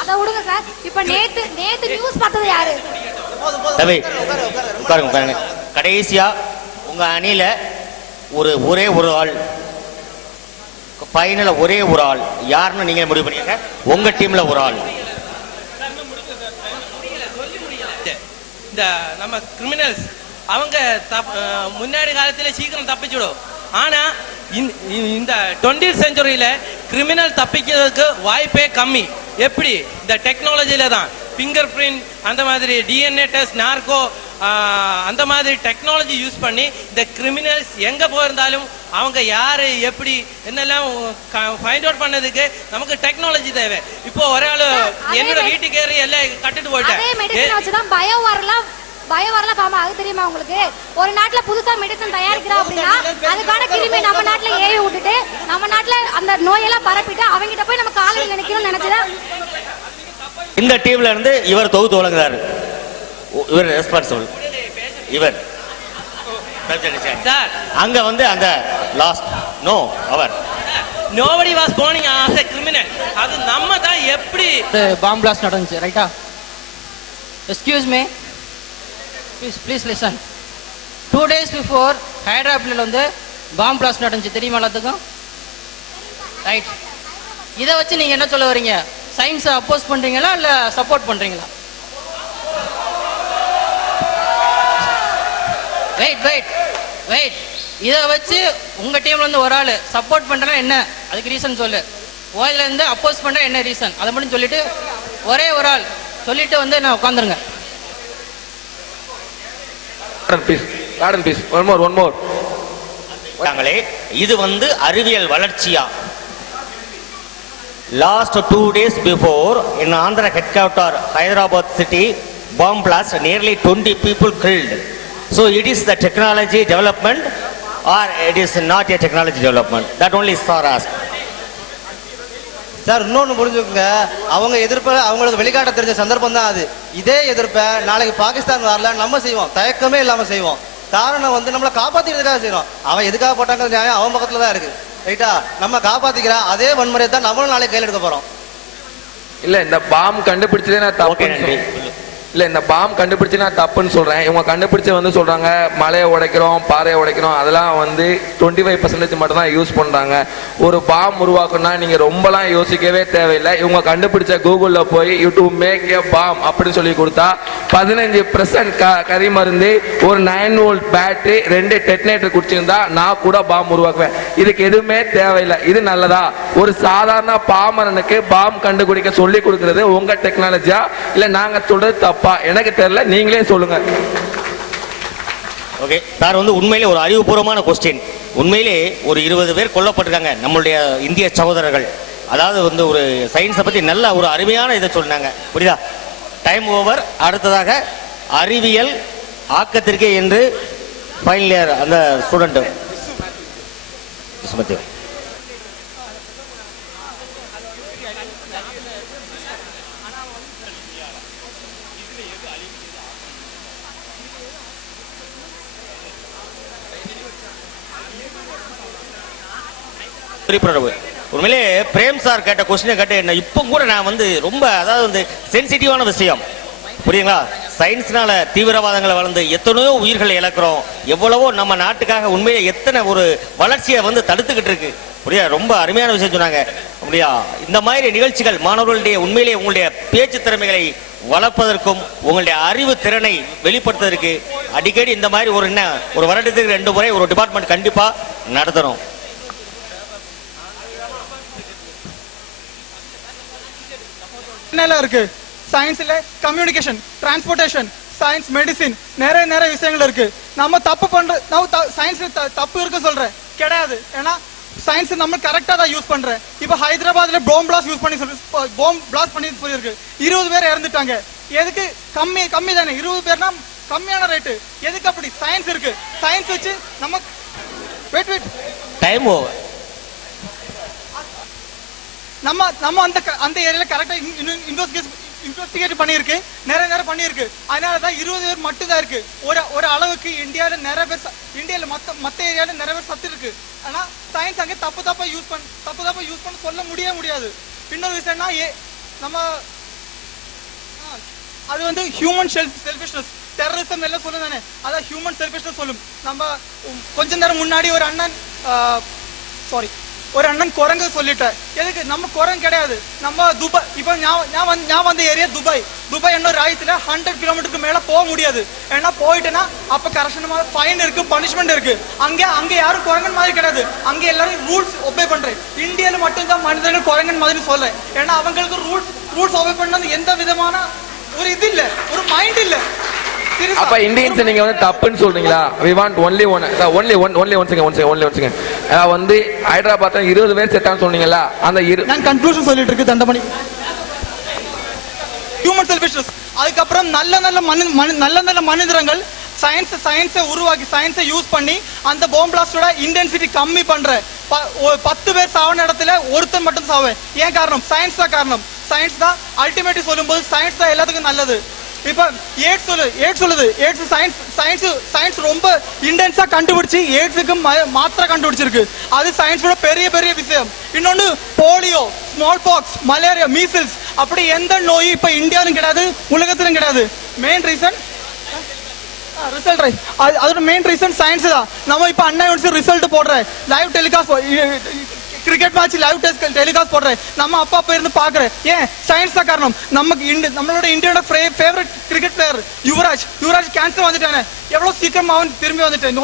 அத விடுங்க சார். இப்போ நேத்து நியூஸ் பார்த்தது யாரு? தம்பி உட்காருங்க. கடைசியா உங்க அணியில ஒரே ஒரு ஆள் ஃபைனல ஒரே ஒரு ஆள் யாருன்னு நீங்க முடிவு பண்ணீங்க. உங்க டீம்ல ஒரு ஆள். இந்த நம்ம கிரிமினல்ஸ் அவங்க முன்னாடி காலத்துல சீக்கிரம் தப்பிச்சிடும். ஆனா இந்த 20th century கிரிமினல் தப்பிக்கிறதுக்கு வாய்ப்பே கம்மி. எப்படி? இந்த டெக்னாலஜில தான். ஃபிங்கர் பிரிண்ட், அந்த மாதிரி டிஎன்ஏ டெஸ்ட், நார்கோ, அந்த மாதிரி டெக்னாலஜி யூஸ் பண்ணி இந்த கிரிமினல்ஸ் எங்க போயிருந்தாலும் அவங்க யாரு எப்படி என்னெல்லாம் ஃபைண்ட் அவுட் பண்ணதுக்கு நமக்கு டெக்னாலஜி தேவை. இப்போ ஒரு ஆளு என்னோட வீட்டுக்கு ஏறி எல்லாம் கட்டிட்டு போயிட்டேன். பயம் வரல பாமா, அது தெரியுமா உங்களுக்கு? ஒரு நாட்டுல புதுசா மெடிசன் தயாரிக்கிறோம் அப்படின்னா அதுக்கான கிருமி நம்ம நாட்டுல ஏவி விட்டுட்டு நம்ம நாட்டுல அந்த நோயெல்லாம் பரப்பிட்டு அவங்கிட்ட போய் நம்ம காலையில் நினைக்கணும்னு நினைச்சுதான் இந்த டீம்ல இருந்து இவர் தொகுத்து வழங்குறாரு. இவர் ரெஸ்பான்சிபிள். இவர் அங்க வந்து அந்த லாஸ்ட் நோ அவர் nobody was going as a criminal. அது நம்ம தான் எப்படி பாம் பிளாஸ்ட் நடந்துச்சு, ரைட்டா? Excuse me, please listen. 2 days before ஹைதராபாத்ல வந்து பாம் பிளாஸ்ட் நடந்துச்சு, தெரியுமா எல்லாத்துக்கும்? ரைட். இதை வச்சு நீங்க என்ன சொல்ல வரீங்க? சயின்ஸை அப்போஸ் பண்றீங்களா இல்ல சப்போர்ட் பண்றீங்களா? வெயிட். இதை வச்சு உங்க டீம்ல இருந்து ஒரு ஆள் சப்போர்ட் பண்றா என்ன, அதுக்கு ரீசன் சொல்லு. ஓயில இருந்து அப்போஸ் பண்ற என்ன ரீசன், அதை மட்டும் சொல்லிட்டு ஒரே ஒரு ஆள் சொல்லிட்டு வந்து நான் உட்காந்துருங்க. இது வந்து அறிவியல் வளர்ச்சியா? Last 2 days before in Andhra headquarter Hyderabad city bomb blast, nearly 20 people killed. So it is the technology development or it is not a technology development? That only sir asked. Sir இன்னொன்று புரிஞ்சுக்கோங்க, அவங்க எதிர்ப்பை அவங்களுக்கு வெளிக்காட்ட தெரிஞ்ச சந்தர்ப்பம் தான் அது. இதே எதிர்ப்பை நாளைக்கு பாகிஸ்தான் வரல நம்ம செய்வோம், தயக்கமே இல்லாமல் செய்வோம். காரணம் வந்து நம்மளை காப்பாற்றிக்கிறதுக்காக செய்யறோம். அவன் எதுக்காக போட்டாங்க நியாயம் அவன் பக்கத்தில் தான் இருக்கு, ரைட்டா? நம்ம காப்பாத்திக்கிற அதே வன்முறையை தான் நம்மளும் நாளைக்கு கையில் எடுக்க போறோம். இல்ல இந்த பாம் கண்டுபிடிச்சதே நான் தப்பு. இல்ல இந்த பாம் கண்டுபிடிச்சு நான் தப்புன்னு சொல்றேன். இவங்க கண்டுபிடிச்ச வந்து சொல்றாங்க மலையை உடைக்கிறோம், பாறையை உடைக்கிறோம், அதெல்லாம் வந்து 25% மட்டும் தான் யூஸ் பண்றாங்க. ஒரு பாம் உருவாக்கணும்னா நீங்க ரொம்பலாம் யோசிக்கவே தேவையில்லை. இவங்க கண்டுபிடிச்ச கூகுள்ல போய் you to make a bomb அப்படின்னு சொல்லி கொடுத்தா 15% கரி மருந்து, ஒரு 9 volt பேட்டரி, 2 டெட்னேட்டர் குடிச்சிருந்தா நான் கூட பாம் உருவாக்குவேன். இதுக்கு எதுவுமே தேவையில்லை. இது நல்லதா? ஒரு சாதாரண பாமரனுக்கு பாம் கண்டுபிடிக்க சொல்லி கொடுக்கறது உங்க டெக்னாலஜியா இல்ல நாங்க சொல்றது தப்பு? எனக்கு தெரியல, நீங்களே சொல்லுங்க. ஓகே சார், வந்து உண்மையிலே ஒரு அறிவுபூர்வமான கொஸ்டின். உண்மையிலே ஒரு 20 பேர் கொல்லப்பட்டிருக்காங்க நம்மளுடைய இந்திய சகோதரர்கள். அதாவது வந்து ஒரு சயின்ஸை பத்தி நல்ல ஒரு அருமையான இதை சொன்னாங்க, புரியுதா? Time over. அடுத்ததாக அறிவியல் ஆக்கத்திற்கே என்று ஃபைனல் இயர் அந்த ஸ்டூடெண்ட் சுமதி. உண்மையிலே பிரேம் சார் கேட்ட கொஸ்டினை கேட்டு என்ன இப்போ கூட நான் வந்து ரொம்ப, அதாவது வந்து சென்சிட்டிவான விஷயம், புரியுங்களா? சயின்ஸ்னால தீவிரவாதங்களை வளர்ந்து எத்தனையோ உயிர்களை இழக்கிறோம். எவ்வளவோ நம்ம நாட்டுக்காக உண்மையிலே எத்தனை ஒரு வளர்ச்சியை வந்து தடுத்துக்கிட்டு இருக்கு, புரியா? ரொம்ப அருமையான விஷயம் சொன்னாங்க, அப்படியா? இந்த மாதிரி நிகழ்ச்சிகள் மாணவர்களுடைய உண்மையிலே உங்களுடைய பேச்சு திறமைகளை வளர்ப்பதற்கும் உங்களுடைய அறிவு திறனை வெளிப்படுத்துவதற்கு அடிக்கடி இந்த மாதிரி ஒரு என்ன ஒரு வருடத்துக்கு 2 முறை ஒரு டிபார்ட்மெண்ட் கண்டிப்பா நடத்தணும். என்னெல்லாம் இருக்கு சயின்ஸ்ல? கம்யூனிகேஷன், டிரான்ஸ்போர்ட்டேஷன், சயின்ஸ், மெடிசின், நிறைய விஷயங்கள் இருக்கு. நம்ம தப்பு பண்ற, சயின்ஸ்ல தப்பு இருக்கு சொல்றேன், கிடையாது. ஏன்னா சயின்ஸ் நம்ம கரெக்டா தான் யூஸ் பண்றேன். இப்ப ஹைதராபாத்ல பாம் பிளாஸ்ட் யூஸ் பண்ணி பாம் பிளாஸ்ட் பண்ணி சொல்லியிருக்கு. 20 பேர் இறந்துட்டாங்க. எதுக்கு? கம்மி தானே. 20 பேர்னா கம்மியான ரேட்டு. எதுக்கு அப்படி? சயின்ஸ் இருக்கு. சயின்ஸ் வச்சு நம்ம வெயிட் டைம் ஓவர். நம்ம அந்த ஏரியால கரெக்டா இன்வெஸ்டிகேட் பண்ணியிருக்கு, நிறைய பண்ணியிருக்கு. அதனாலதான் 20 பேர் மட்டும் தான் இருக்கு. ஒரு அளவுக்கு இந்தியாவில நிறைய பேர், இந்தியாவில மத்த ஏரியால நிறைய பேர் சத்து இருக்கு. ஆனா சயின்ஸ் அங்கே தப்பு யூஸ் பண்ண சொல்ல முடியாது. இன்னொரு விஷயம்னா நம்ம அது வந்து ஹியூமன் செல்ஃபிஷ்னஸ், டெரரிசம் எல்லாம் சொல்லும் தானே, அதான் ஹியூமன் செல்ஃபிஷ்னஸ் சொல்லும். நம்ம கொஞ்ச நேரம் முன்னாடி ஒரு அண்ணன் குரங்கு சொல்லிட்டேன். எதுக்கு? நம்ம குரங்கு கிடையாது. நம்ம துபாய், இப்ப நான் வந்த ஏரியா துபாய் என்ன ராயத்துல 100 கிலோமீட்டருக்கு மேல போக முடியாது. ஏன்னா போயிட்டேன்னா அப்ப கரெக்ஷனமான ஃபைன் இருக்கு, பனிஷ்மெண்ட் இருக்கு. அங்க யாரும் குரங்கன் மாதிரி கிடையாது. அங்க எல்லாரும் ரூல்ஸ் ஒபே பண்றேன். இந்தியால மட்டும் தான் மனிதர்கள் குரங்கன் மாதிரி சொல்றேன். ஏன்னா அவங்களுக்கு ரூல்ஸ் ஒபே பண்ணது எந்த விதமான ஒரு இது இல்ல, ஒரு மைண்ட் இல்ல. அப்ப இந்தியன்ஸ் நீங்க வந்து தப்புன்னு சொல்றீங்களா? we want only one second. வந்து ஹைதராபாத் 20 பேர் செத்தான்னு சொன்னீங்கல்ல, அந்த நான் கன்க்ளூஷன் சொல்லிட்டு இருக்கு தண்டமணி. Human selfishness. அதுக்கப்புறம் நல்ல நல்ல மனிதர்கள் சயின்ஸை உருவாக்கி சயின்ஸை யூஸ் பண்ணி அந்த பாம் பிளாஸ்டோட இன்டென்சிட்டி கம்மி பண்ற 10 பேர் சாவன இடத்துல ஒருத்தன் மட்டும் சாவேன். ஏன் காரணம்? சயின்ஸ் தான் காரணம். சயின்ஸ் தான் அல்டிமேட்லி சொல்லும்போது சயின்ஸ் தான் எல்லாத்துக்கும் நல்லது. இப்ப எய்ட்ஸ் சயின்ஸ் ரொம்ப இன்டென்ஸா கண்டுபிடிச்சு எய்ட்ஸுக்கு மாத்திரை கண்டுபிடிச்சிருக்கு. அது சயின்ஸோட பெரிய பெரிய விஷயம். இன்னொன்னு polio, small box, malaria, measles, அப்படி எந்த நோய் இப்ப இந்தியாவிலும் கிடையாது, உலகத்திலும் கிடையாது. Main reason result. அதோட மெயின் ரீசன் சயின்ஸ் தான். நம்ம இப்ப அண்ணா யூனிவர்சிட்டி ரிசல்ட் போடுறேன், live telecast cricket match live telecast போடுறேன், நம்ம அப்பா போயிருந்து பாக்குறேன். ஏன்? சயின்ஸ் தான் காரணம். நம்மளோட இந்தியாவோட favourite cricket player Yuvraj cancer வந்துட்டானே, எவ்வளவு சீக்கிரமா அவன் திரும்பி வந்துட்டேன்.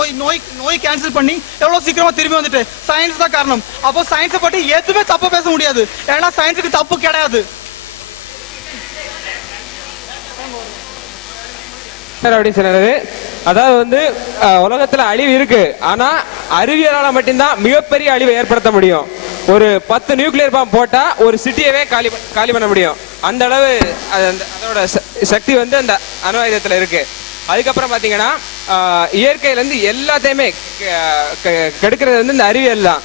நோய் கேன்சல் பண்ணி எவ்வளவு சீக்கிரமா திரும்பி வந்துட்டேன். சயின்ஸ் தான் காரணம். அப்போ சயின்ஸை பற்றி எதுவுமே தப்பு பேச முடியாது, ஏன்னா சயின்ஸுக்கு தப்பு கிடையாது. அப்படின்னு சொன்னது, அதாவது வந்து உலகத்துல அழிவு இருக்கு, ஆனா அறிவியலால மட்டும்தான் மிகப்பெரிய அழிவை ஏற்படுத்த முடியும். ஒரு 10 நியூக்ளியர் பாம்பு போட்டா ஒரு சிட்டியவே காலி பண்ண முடியும். அந்த அளவு அதோட சக்தி வந்து அந்த அணு ஆயுதத்துல இருக்கு. அதுக்கப்புறம் பாத்தீங்கன்னா இயற்கையில இருந்து எல்லாத்தையுமே கெடுக்கிறது வந்து இந்த அறிவியல் தான்.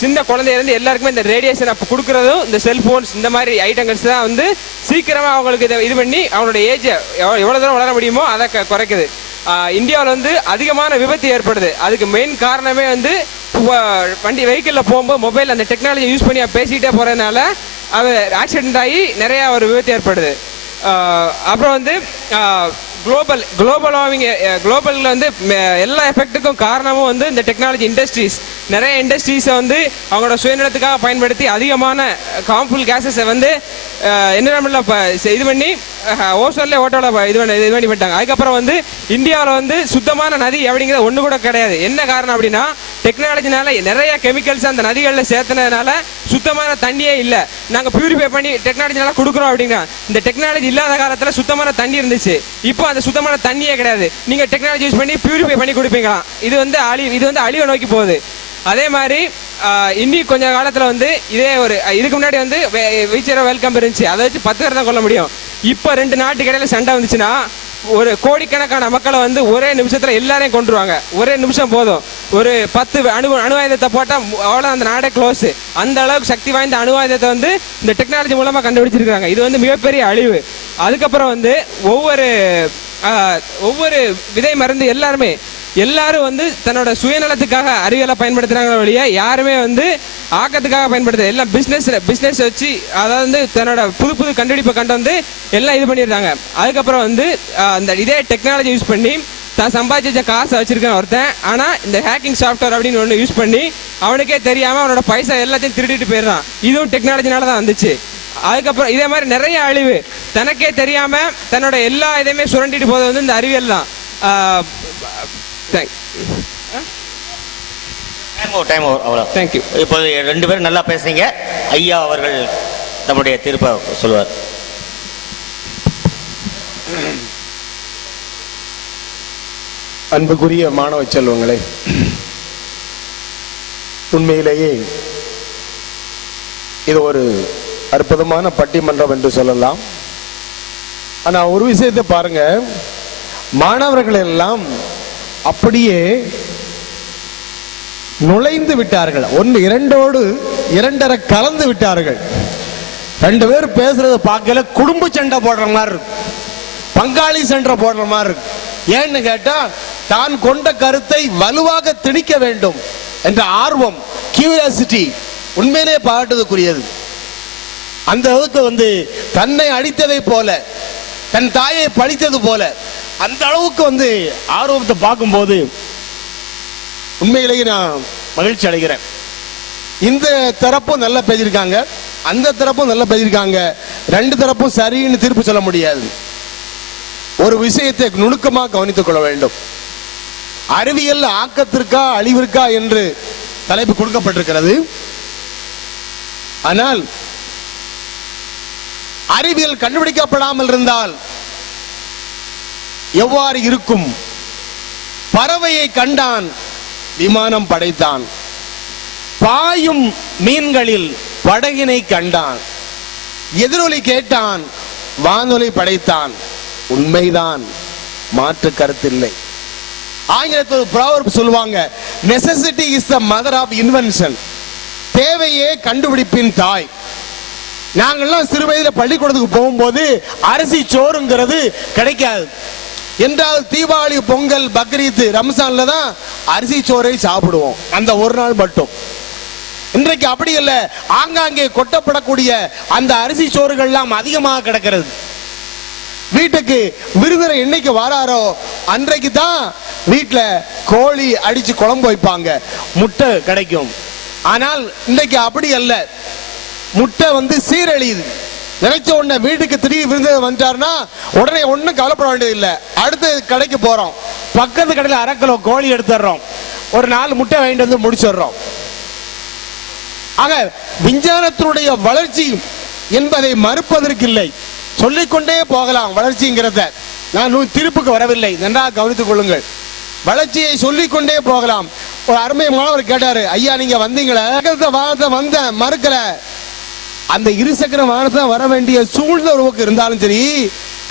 சின்ன குழந்தையில இருந்து எல்லாருக்குமே இந்த ரேடியேஷன் அப்ப கொடுக்கறதும் இந்த செல்போன்ஸ் இந்த மாதிரி ஐட்டங்கள்ஸ் தான் வந்து சீக்கிரமா அவங்களுக்கு இது பண்ணி அவங்களோட ஏஜ் எவ்வளவு தூரம் வளர முடியுமோ அதை குறைக்குது. இந்தியாவில் வந்து அதிகமான விபத்து ஏற்படுது. அதுக்கு மெயின் காரணமே வந்து வெஹிக்கிள்ல போகும்போது மொபைல் அந்த டெக்னாலஜி யூஸ் பண்ணி பேசிக்கிட்டே போறதுனால அது ஆக்சிடென்ட் ஆகி நிறைய ஒரு விபத்து ஏற்படுது. அப்புறம் வந்து குளோபல் வார்மிங், குளோபல்ல வந்து எல்லா எஃபெக்ட்டுக்கும் காரணமும் வந்து இந்த டெக்னாலஜி இண்டஸ்ட்ரீஸ். நிறைய இண்டஸ்ட்ரீஸை வந்து அவங்களோட சுயநலத்துக்காக பயன்படுத்தி அதிகமான ஹார்ம்ஃபுல் கேஸஸை வந்து என்விரான்மெண்ட்ல இது பண்ணி ஓசோன்ல ஓட்டோல இது பண்ணி பண்ணிட்டாங்க. அதுக்கப்புறம் வந்து இந்தியாவில் வந்து சுத்தமான நதி அப்படிங்கிறது ஒன்று கூட கிடையாது. என்ன காரணம் அப்படின்னா டெக்னாலஜினால நிறைய கெமிக்கல்ஸ் அந்த நதிகளில் சேர்த்தனதுனால சுத்தமான தண்ணியே இல்லை. நாங்கள் பியூரிஃபை பண்ணி டெக்னாலஜினால கொடுக்குறோம் அப்படின்னா, இந்த டெக்னாலஜி இல்லாத காலத்தில் சுத்தமான தண்ணி இருந்துச்சு, இப்போ அந்த சுத்தமான தண்ணியே கிடையாது. நீங்கள் டெக்னாலஜி யூஸ் பண்ணி பியூரிஃபை பண்ணி கொடுப்பீங்களா? இது வந்து அழிவை நோக்கி போகுது. அதே மாதிரி இன்னி கொஞ்ச காலத்துல வந்து இதே ஒரு இதுக்கு முன்னாடி வந்து வீச்சர வெல்கம் இருந்துச்சு, அதை வச்சு 10 பேர் தான் கொள்ள முடியும். இப்போ 2 நாட்டுக்கு இடையில சண்டை வந்துச்சுன்னா ஒரு கோடிக்கணக்கான மக்களை வந்து ஒரே நிமிஷத்துல எல்லாரையும் கொண்டுருவாங்க. ஒரே நிமிஷம் போதும். ஒரு 10 அணு ஆயுதத்தை போட்டா அவ்வளோ அந்த நாடே க்ளோஸ். அந்த அளவுக்கு சக்தி வாய்ந்த அணு ஆயுதத்தை வந்து இந்த டெக்னாலஜி மூலமா கண்டுபிடிச்சிருக்காங்க. இது வந்து மிகப்பெரிய அழிவு. அதுக்கப்புறம் வந்து ஒவ்வொரு விதை மருந்து எல்லாரும் வந்து தன்னோட சுயநலத்துக்காக அறிவியலை பயன்படுத்துறாங்க வழிய யாருமே வந்து ஆக்கத்துக்காக பயன்படுத்த எல்லாம் பிசினஸ் வச்சு, அதாவது வந்து தன்னோட புது கண்டுபிடிப்பை கண்டு வந்து எல்லாம் இது பண்ணிடுறாங்க. அதுக்கப்புறம் வந்து அந்த இதே டெக்னாலஜி யூஸ் பண்ணி தான் சம்பாதிச்ச காசை வச்சிருக்கான் ஒருத்தன். ஆனா இந்த ஹேக்கிங் சாஃப்ட்வேர் அப்படின்னு ஒன்று யூஸ் பண்ணி அவனுக்கே தெரியாம அவனோட பைசா எல்லாத்தையும் திருடிட்டு போயிடுறான். இதுவும் டெக்னாலஜினால தான் வந்துச்சு. அதுக்கப்புறம் இதே மாதிரி நிறைய அழிவு தனக்கே தெரியாம தன்னோட எல்லா இதையுமே சுரண்டிட்டு போது வந்து இந்த அறிவியல் தான். தேங்க்யூ. இப்போது 2 பேரும் நல்லா பேசுறீங்க. ஐயா அவர்கள் நம்முடைய தீர்ப்பை சொல்லுவார். அன்புக்குரிய மாணவ செல்வங்களே, உண்மையிலேயே இது ஒரு அற்புதமான பட்டிமன்றம் என்று சொல்லலாம். ஆனா ஒரு விஷயத்தை பாருங்க, மாணவர்கள் எல்லாம் அப்படியே நுழைந்து விட்டார்கள். 1 2 2.5 கலந்து விட்டார்கள். 2 பேர் பேசுறத பார்க்கல குடும்ப சண்டை போடுற மாதிரி இருக்கு, பங்காளி சண்டை போடுற மாதிரி இருக்கு. ஏன்னு கேட்டா தான் கொண்ட கருத்தை வலுவாக திணிக்க வேண்டும் என்ற ஆர்வம், கியூரியாசிட்டி உண்மையிலே பாராட்டுவதற்குரியது. அந்த அளவுக்கு வந்து தன்னை அடித்ததை போல, தன் தாயை பழித்தது போல அந்த அளவுக்கு வந்து ஆர்வத்தை பார்க்கும்போது உண்மையிலேயே நான் மகிழ்ச்சி அடைகிறேன். இந்த தரப்பும் நல்லா பேசியிருக்காங்க, அந்த தரப்பும் நல்லா பேசியிருக்காங்க. 2 தரப்பும் சரின்னு தீர்ப்பு சொல்ல முடியாது. ஒரு விஷயத்தை நுணுக்கமாக கவனித்துக் கொள்ள வேண்டும். அறிவியல் ஆக்கத்திற்கா அழிவிற்கா என்று தலைப்பு கொடுக்கப்பட்டிருக்கிறது. ஆனால் அறிவியல் கண்டுபிடிக்கப்படாமல் இருந்தால் எவ்வாறு இருக்கும்? பறவையை கண்டான், விமானம் படைத்தான். பாயும் மீன்களில் படகினை கண்டான், எதிரொலி கேட்டான், வானொலி படைத்தான். உண்மைதான், மாற்று கருத்தில்லை. ஆங்கிலத்தில் ஒரு proverb சொல்லுவாங்க, necessity is the mother of invention. தேவையே கண்டுபிடிப்பின் தாய். நாங்கள்லாம் சிறு வயதில் பள்ளிக்கூடத்துக்கு போகும்போது அரிசி சோறுங்கிறது கிடைக்காது. என்றால் தீபாவளி, பொங்கல், பக்ரீத், ரம்சான்ல தான் அரிசி சோறை சாப்பிடுவோம், அந்த ஒரு நாள் மட்டும். இன்றைக்கு அப்படி இல்ல, ஆங்காங்கே கொட்டப்படக்கூடிய அந்த அரிசி சோறுகள்லாம் அதிகமாக கிடக்கிறது. வீட்டுக்கு விருந்தினர் என்னைக்கு வராரோ அன்றைக்கு தான் வீட்டுல கோழி அடிச்சு குழம்பு வைப்பாங்க, முட்டை கிடைக்கும். ஆனால் இன்றைக்கு அப்படி அல்ல, முட்டை சீரழியுது. நினைச்ச உடனே வீட்டுக்கு திடீர் விருந்தினர் வந்துட்டாருன்னா உடனே ஒன்றும் கவலைப்பட வேண்டியது இல்லை. அடுத்த கடைக்கு போறோம், பக்கத்து கடையில் 1/2 கிலோ கோழி எடுத்துடுறோம், ஒரு 4 முட்டை வாங்கிட்டு வந்து முடிச்சிடுறோம். ஆக விஞ்ஞானத்தினுடைய வளர்ச்சி என்பதை மறுப்பதற்கு இல்லை, சொல்லிக்கொண்டே போகலாம் வளர்ச்சிங்கிறத. நான் திருப்புக்கு வரவில்லை, நன்றாக கவனித்துக் கொள்ளுங்கள். வளர்ச்சியை சொல்லிக்கொண்டே போகலாம். ஒரு அருமை மாணவர் கேட்டாரு, ஐயா நீங்க வந்தீங்களே, வாகனத்தை வந்த மறுக்கல, அந்த இருசக்கர வாகனத்தை வர வேண்டிய சூழ்நிலை இருந்தாலும் சரி,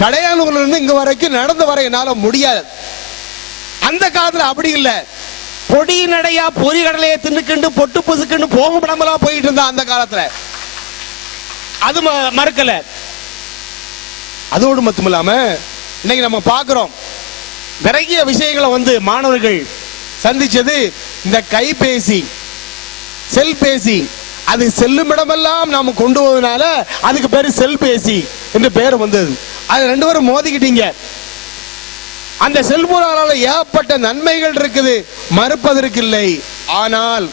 கடையானூர்ல இருந்து இங்க வரைக்கும் நடந்து வர என்னால முடியாது. அந்த காலத்துல அப்படி இல்லை, பொடி நடையா பொறி கடலையை தின்னுக்கிண்டு பொட்டு புசுக்குன்னு போக விடாமலாம் போயிட்டு இருந்தா அந்த காலத்துல. அது மறுக்கல. அதோடு மட்டும் இல்லாம இன்னைக்கு நம்ம பார்க்கிறோம், நிறைய விஷயங்களை மாணவர்கள் சந்திச்சது இந்த கைபேசி, செல்பேசி. அது செல்லும் இடமெல்லாம் நாம கொண்டு போவதனால அதுக்கு பேரு செல்பேசி என்று பேர் வந்தது. அது 2 பேரும் மோதிக்கிட்டீங்க. அந்த செல்போனால ஏகப்பட்ட நன்மைகள் இருக்குது, மறுப்பதற்கு இல்லை. ஆனால்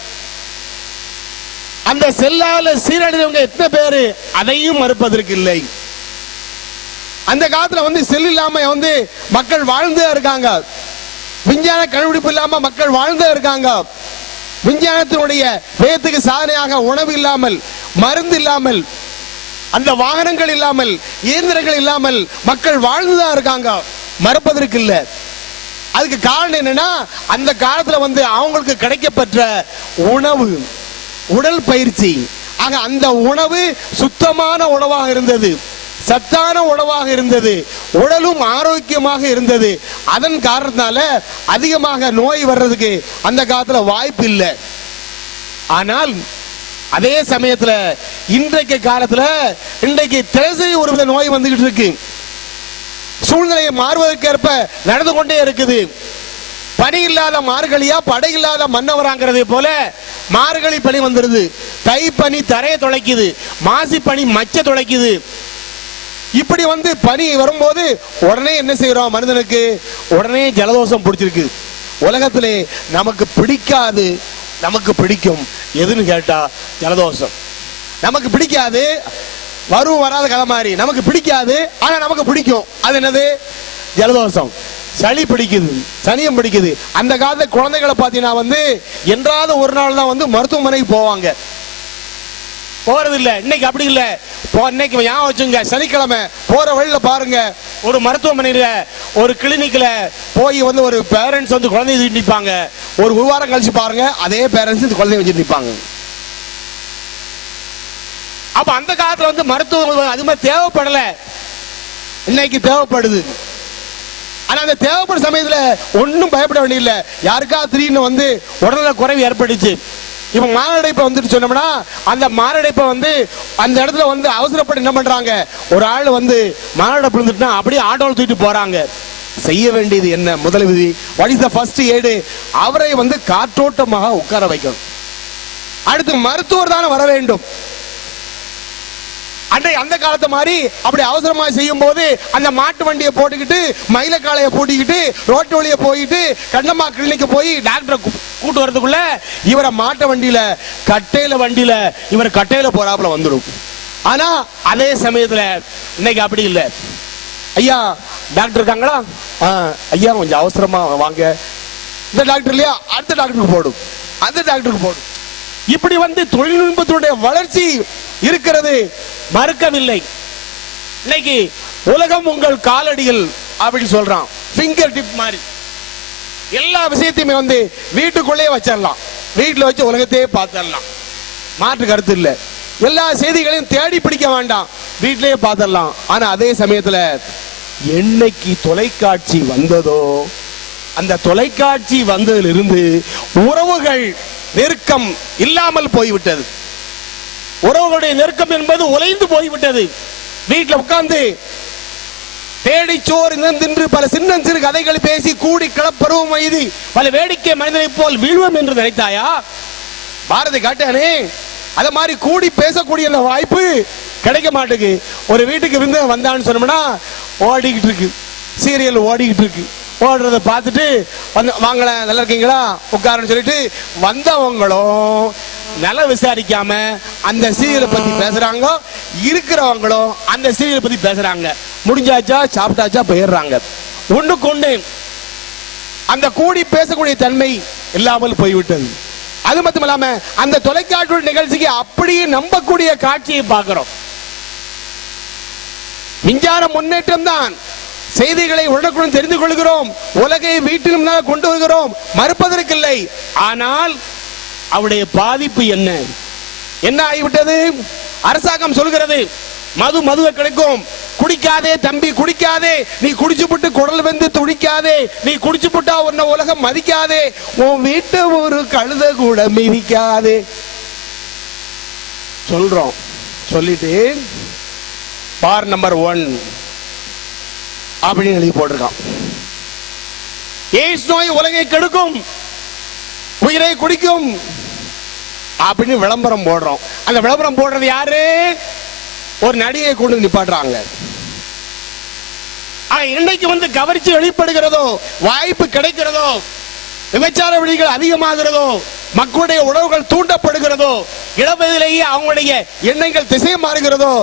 அந்த செல்லால சீரழிந்தவங்க எத்தனை பேரு, அதையும் மறுப்பதற்கு இல்லை. அந்த காலத்துல செல் இல்லாம மக்கள் வாழ்ந்தே இருக்காங்க, விஞ்ஞான கண்டுபிடிப்பு இல்லாம மக்கள் வாழ்ந்தே இருக்காங்க. விஞ்ஞானத்தினுடைய வேதத்துக்கு சாதனையாக உணவு இல்லாமல், மருந்து இல்லாமல், அந்த வாகனங்கள் இல்லாமல், இயந்திரங்கள் இல்லாமல் மக்கள் வாழ்ந்துதான் இருக்காங்க, மறுப்பதற்கு இல்லை. அதுக்கு காரணம் என்னன்னா, அந்த காலத்துல அவங்களுக்கு கிடைக்கப்பெற்ற உணவு, உடல் பயிற்சி. ஆக அந்த உணவு சுத்தமான உணவாக இருந்தது, சத்தான உணவாக இருந்தது, உடலும் ஆரோக்கியமாக இருந்தது. அதன் காரணத்தால அதிகமாக நோய் வர்றதுக்கு அந்த காலத்துல வாய்ப்பு இல்லை. ஆனால் அதே சமயத்துல இன்றைக்கு காலத்துல இன்றைக்கு தினசரி ஒரு வித நோய் வந்துகிட்டு இருக்கு. சூழ்நிலையை மாறுவதற்கேற்ப நடந்து கொண்டே இருக்குது. பனி இல்லாத மார்கழியா, படை இல்லாத மன்னவராங்கிறது போல மார்கழி பனி வந்துருது, தை பனி தரையை துளைக்குது, மாசி பனி மச்ச துளைக்குது. இப்படி பனி வரும்போது உடனே என்ன செய்யறோம், மனிதனுக்கு உடனே ஜலதோஷம் பிடிச்சிருக்கு. உலகத்திலே நமக்கு பிடிக்காது, நமக்கு பிடிக்கும் எதுன்னு கேட்டா ஜலதோஷம். நமக்கு பிடிக்காது, வரும் வராத கதை மாதிரி. நமக்கு பிடிக்காது, ஆனா நமக்கு பிடிக்கும். அது என்னது? ஜலதோஷம். சளி பிடிக்குது, சனியம் பிடிக்குது. அந்த காலத்துல குழந்தைகளை பாத்தீங்கன்னா என்றாவது ஒரு நாள் தான் மருத்துவமனைக்கு போவாங்க, போறது இல்ல. இன்னைக்கு அப்படி இல்ல. இன்னைக்கு ஞாபகம் வச்சுங்க, சனிக்கிழமை போற வழியில பாருங்க, ஒரு மருத்துவமனையில, ஒரு கிளினிக்ல போய் ஒரு பேரண்ட்ஸ் குழந்தைய வச்சுட்டு நிற்பாங்க. ஒரு வாரம் கழிச்சு பாருங்க, அதே பேரண்ட்ஸ் குழந்தைய வச்சுட்டு நிற்பாங்க. அப்ப அந்த காலத்துல மருத்துவம் அது மாதிரி தேவைப்படல, இன்னைக்கு தேவைப்படுது. ஆனா அந்த தேவைப்படும் சமயத்துல ஒன்னும் பயப்பட வேண்டியதில்லை. யாருக்காவது திடீர்னு உடல்நல குறைவு ஏற்பட்டுச்சு, இப்ப மாரடைப்பை சொன்னோம்னா, அந்த மாரடைப்பை அந்த இடத்துல அவசரப்பட்டு என்ன பண்றாங்க, ஒரு ஆள் மாரடைப்பு இருந்துட்டுனா அப்படியே ஆட்டோல தூக்கிட்டு போறாங்க. செய்ய வேண்டியது என்ன? முதல் விதி, what is the first eight? அவரை காற்றோட்டமாக உட்கார வைக்கணும். அடுத்து மருத்துவர் தானே வர வேண்டும். அந்த காலத்து மாதிரி அப்படி அவசரமா செய்யும் போது அந்த மாட்டு வண்டியை போட்டுக்கிட்டு, மயிலக்காலையை பூட்டிக்கிட்டு, ரோட்டு வழியை போயிட்டு, கண்ணம்மா கிளினிக்கு போய் டாக்டரை கூட்டு வரதுக்குள்ள இவரை மாட்டு வண்டியில, வண்டியில இவர் கட்டையில போறாப்புல வந்துடும். ஆனா அதே சமயத்துல இன்னைக்கு அப்படி இல்லை. ஐயா டாக்டர் இருக்காங்களா? ஐயா கொஞ்சம் அவசரமா வாங்க. இந்த டாக்டர் இல்லையா, அடுத்த டாக்டருக்கு போடும், அந்த டாக்டருக்கு போடும். இப்படி தொழில்நுட்பத்தினுடைய வளர்ச்சி இருக்கிறது, மறுக்கவில்லை. இன்னைக்கு உலகம் உங்கள் காலடியில் அப்படின்னு சொல்றான். ஃபிங்கர் டிப் மாதிரி எல்லா விஷயத்தையுமே வந்து வீட்டுக்குள்ளே வச்சிடலாம். வீட்டுல வச்சு உலகத்தையே பார்த்துடலாம். மாற்று கருத்து இல்லை. எல்லா செய்திகளையும் தேடி பிடிக்க வேண்டாம், வீட்டிலேயே பார்த்துடலாம். ஆனா அதே சமயத்துல என்னைக்கு தொலைக்காட்சி வந்ததோ அந்த தொலைக்காட்சி வந்ததிலிருந்து உறவுகள் நெருக்கம் இல்லாமல் போய்விட்டது. உறவுகளுடைய நெருக்கம் என்பது உலைந்து போய்விட்டது. வீட்டில் உட்கார்ந்து தேடிச்சோர் தின்று பல சின்ன சிறு கதைகள் பேசி கூடி கிளப்பருவம் எய்தி பல வேடிக்கை மனிதனை போல் வீழ்வோம் என்று நினைத்தாயா? பாரதி காட்டானே, அத மாதிரி கூடி பேசக்கூடிய அந்த வாய்ப்பு கிடைக்க மாட்டேங்குது. ஒரு வீட்டுக்கு விருந்து வந்தான்னு சொன்னோம்னா ஓடிக்கிட்டு இருக்கு, சீரியல் ஓடிக்கிட்டு இருக்கு. ஓடுறத பார்த்துட்டு வாங்கல நல்லா இருக்கீங்களா உட்காருன்னு சொல்லிட்டு வந்தவங்களும் நல்லா விசாரிக்காம அந்த சீரியலை பத்தி பேசுறாங்க, இருக்கிறவங்களும் அந்த சீரியலை பத்தி பேசுறாங்க. முடிஞ்சாச்சா சாப்பிட்டாச்சா போயிடுறாங்க. ஒண்ணுக்கு ஒண்ணு அந்த கூடி பேசக்கூடிய தன்மை இல்லாமல் போய்விட்டது. அது மட்டும் இல்லாம அந்த தொலைக்காட்சி நிகழ்ச்சிக்கு அப்படியே நம்பக்கூடிய காட்சியை பார்க்கிறோம். விஞ்ஞான முன்னேற்றம் தான், செய்திகளை உடனுக்குடன் தெரிந்து கொள்கிறோம், உலகை வீட்டிலும் கொண்டு வருகிறோம், மறுப்பதற்கில்லை. ஆனால் அவருடைய பாதிப்பு என்ன ஆகிவிட்டது? அரசாங்கம் சொல்கிறது மதுவை கிடைக்கும், குடிக்காதே தம்பி குடிக்காதே, நீ குடிச்சு போட்டு குடல் வந்து துடிக்காதே, நீ குடிச்சு போட்டா உன்னை உலகம் மதிக்காதே, உன் வீட்டை ஒரு கழுத கூட மிதிக்காதே சொல்றோம். சொல்லிட்டு பார் நம்பர் 1 அப்படின்னு எழுதி போட்டிருக்கான். எய்ட்ஸ் நோய் உலகை கெடுக்கும், உயிரை குடிக்கும் அப்படின்னு விளம்பரம் போடுறோம். அந்த விளம்பரம் போடுறது யாரு? ஒரு நடிகை கொண்டு நிப்பாட்டுறாங்க. இன்னைக்கு வந்து கவர்ச்சி வெளிப்படுகிறதோ, வாய்ப்பு கிடைக்கிறதோ, விபச்சார விழிகள் அதிகமாகிறதோ, மக்களுடைய உணவுகள் தூண்டப்படுகிறதோ, இளவயதிலேயே அவங்களுடைய எண்ணங்கள் திசை மாறுகிறதோ,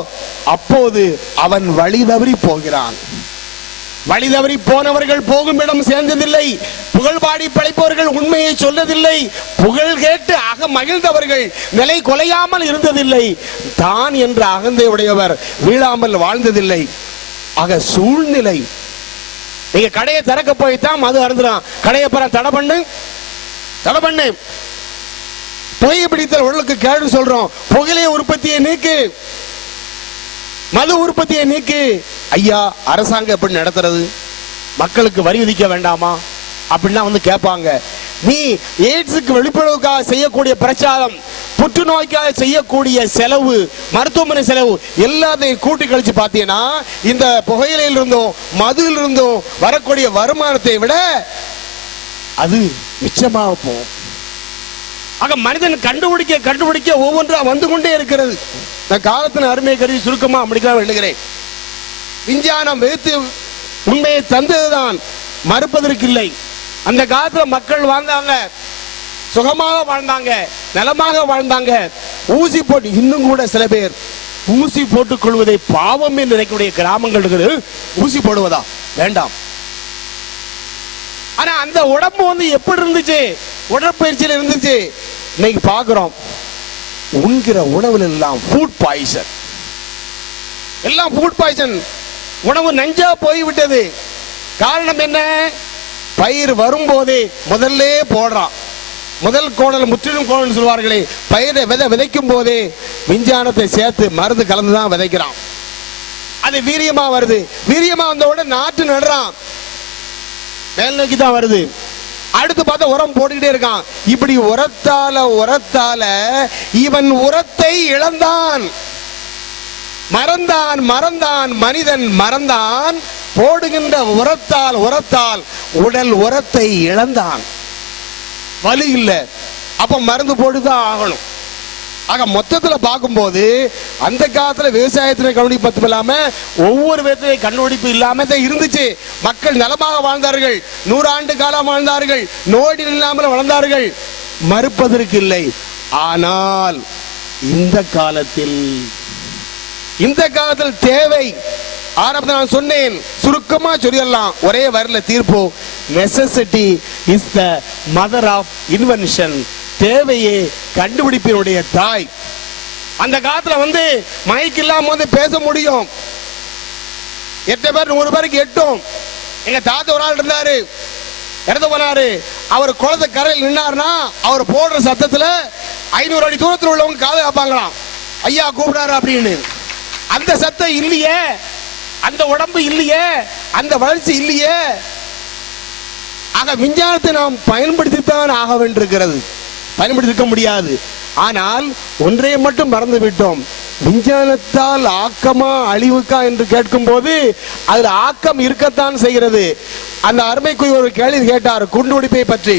அப்போது அவன் வழி தவறி போகிறான். வழி தவறி போனவர்கள் போகும் இடம் சேர்ந்ததில்லை. புகழ் பாடி படைப்பவர்கள் உண்மையை சொல்லதில்லை. புகழ் கேட்டு மகிழ்ந்தவர்கள் நிலை கொலையாமல் இருந்ததில்லை. தான் என்ற அகந்தை உடையவர் வீழாமல் வாழ்ந்ததில்லை. ஆக சூழ்நிலை. நீங்க கடையை திறக்க போய்தான் மது அருந்துறான். கடையை பிற தடை பண்ணு. புகைப்பிடித்தல் உடலுக்கு கேடு சொல்றோம். புகையிலை உற்பத்தியை நீக்கு, மது உற்பத்தியை நீக்கு. ஐயா அரசாங்கம் எப்படி நடத்துறது? மக்களுக்கு வரி விதிக்க வேண்டாமா அப்படின்னா வந்து கேட்பாங்க. நீ எய்ட்ஸுக்கு விழிப்புணர்வுக்காக செய்யக்கூடிய பிரச்சாரம், புற்றுநோய்க்காக செய்யக்கூடிய செலவு, மருத்துவமனை செலவு எல்லாத்தையும் கூட்டி கழிச்சு பார்த்தீங்கன்னா இந்த புகையிலையில் இருந்தும் மதுவில் இருந்தும் வரக்கூடிய வருமானத்தை விட அது மிச்சமாக போகும். ஆக மனிதன் கண்டுபிடிக்க ஒவ்வொன்றா வந்து கொண்டே இருக்கிறது. நான் காலத்தின் அருமை கருதி சுருக்கமா அப்படிதான் எழுதுகிறேன். விஞ்ஞானம் வைத்து உண்மையை தந்ததுதான், மறுப்பதற்கு இல்லை. அந்த காலத்துல மக்கள் வாழ்ந்தாங்க, சுகமாக வாழ்ந்தாங்க, நலமாக வாழ்ந்தாங்க. ஊசி போட்டு இன்னும் கூட சில பேர் ஊசி போட்டுக் கொள்வதை பாவம் என்று நினைக்கக்கூடிய கிராமங்கள் இருக்குது. ஊசி போடுவதா வேண்டாம். ஆனா அந்த உடம்பு வந்து எப்படி இருந்துச்சு? உடற்பயிற்சியில் இருந்துச்சு. இன்னைக்கு பாக்குறோம் உண்கிற உணவுல எல்லாம் ஃபுட் பாய்சன், எல்லாம் ஃபுட் பாய்சன். உணவு நஞ்சா போய்விட்டது. காரணம் என்ன? பயிர் வரும்போதே முதல்ல போடுறான். முதல் கோணல் முற்றிலும் கோணல் சொல்வார்களே, பயிரை விதைக்கும் போதே விஞ்ஞானத்தை சேர்த்து மருந்து கலந்துதான் விதைக்கிறான். அது வீரியமா வருது. வீரியமா வந்த உடனே நாற்று நடுறான், மேல் நோக்கி தான் வருது. அடுத்து பார்த்தா உரம் போட்டுக்கிட்டே இருக்கான். இப்படி உரத்தால இவன் உரத்தை இழந்தான், மறந்தான் மனிதன் மறந்தான். போடுகின்ற உரத்தால் உடல் உரத்தை இழந்தான். வலி இல்லை, அப்ப மருந்து போட்டுதான் ஆகணும். ஆக மொத்தத்துல பார்க்கும்போது அந்த காலத்துல விவசாயத்தினை கவனிப்பு இல்லாம ஒவ்வொரு விதத்திலையும் கண்டுபிடிப்பு இல்லாம தான் இருந்துச்சு. மக்கள் நலமாக வாழ்ந்தார்கள், 100 ஆண்டு காலம் வாழ்ந்தார்கள், நோடி இல்லாமல் வளர்ந்தார்கள், மறுப்பதற்கு இல்லை. ஆனால் இந்த காலத்தில் தேவை. ஆரம்பத்தில் நான் சொன்னேன், சுருக்கமா சொல்லிடலாம், ஒரே வரியில தீர்ப்பு. Necessity is the mother of invention. தேவையே கண்டுபிடிப்பினுடைய தாய். அந்த காலத்துல வந்து மைக் இல்லாம வந்து பேச முடியும். 8 பேர் 100 பேருக்கு எட்டும். எங்க தாத்தா ஒரு ஆள் இருந்தாரு, இறந்து போனாரு. அவர் குளத்தை கரையில் நின்னாருன்னா அவர் போடுற சத்தத்துல 500 அடி தூரத்தில் உள்ளவங்க காது காப்பாங்களாம், ஐயா கூப்பிடாரு அப்படின்னு. அந்த சத்தம் இல்லையே, அந்த உடம்பு இல்லையே, அந்த வளர்ச்சி இல்லையே. ஆக விஞ்ஞானத்தை நாம் பயன்படுத்தித்தான் ஆக வேண்டியிருக்கிறது, பயன்படுத்திக்க முடியாது. ஆனால் ஒன்றை மட்டும் மறந்து விட்டோம், விஞ்ஞானத்தால் ஆக்கமா அழிவுக்கா என்று கேட்கும் போது அதுல ஆக்கம் இருக்கத்தான் செய்கிறது. அந்த அருமைக்குரிய ஒரு கேள்வி கேட்டார் குண்டுவெடிப்பை பற்றி.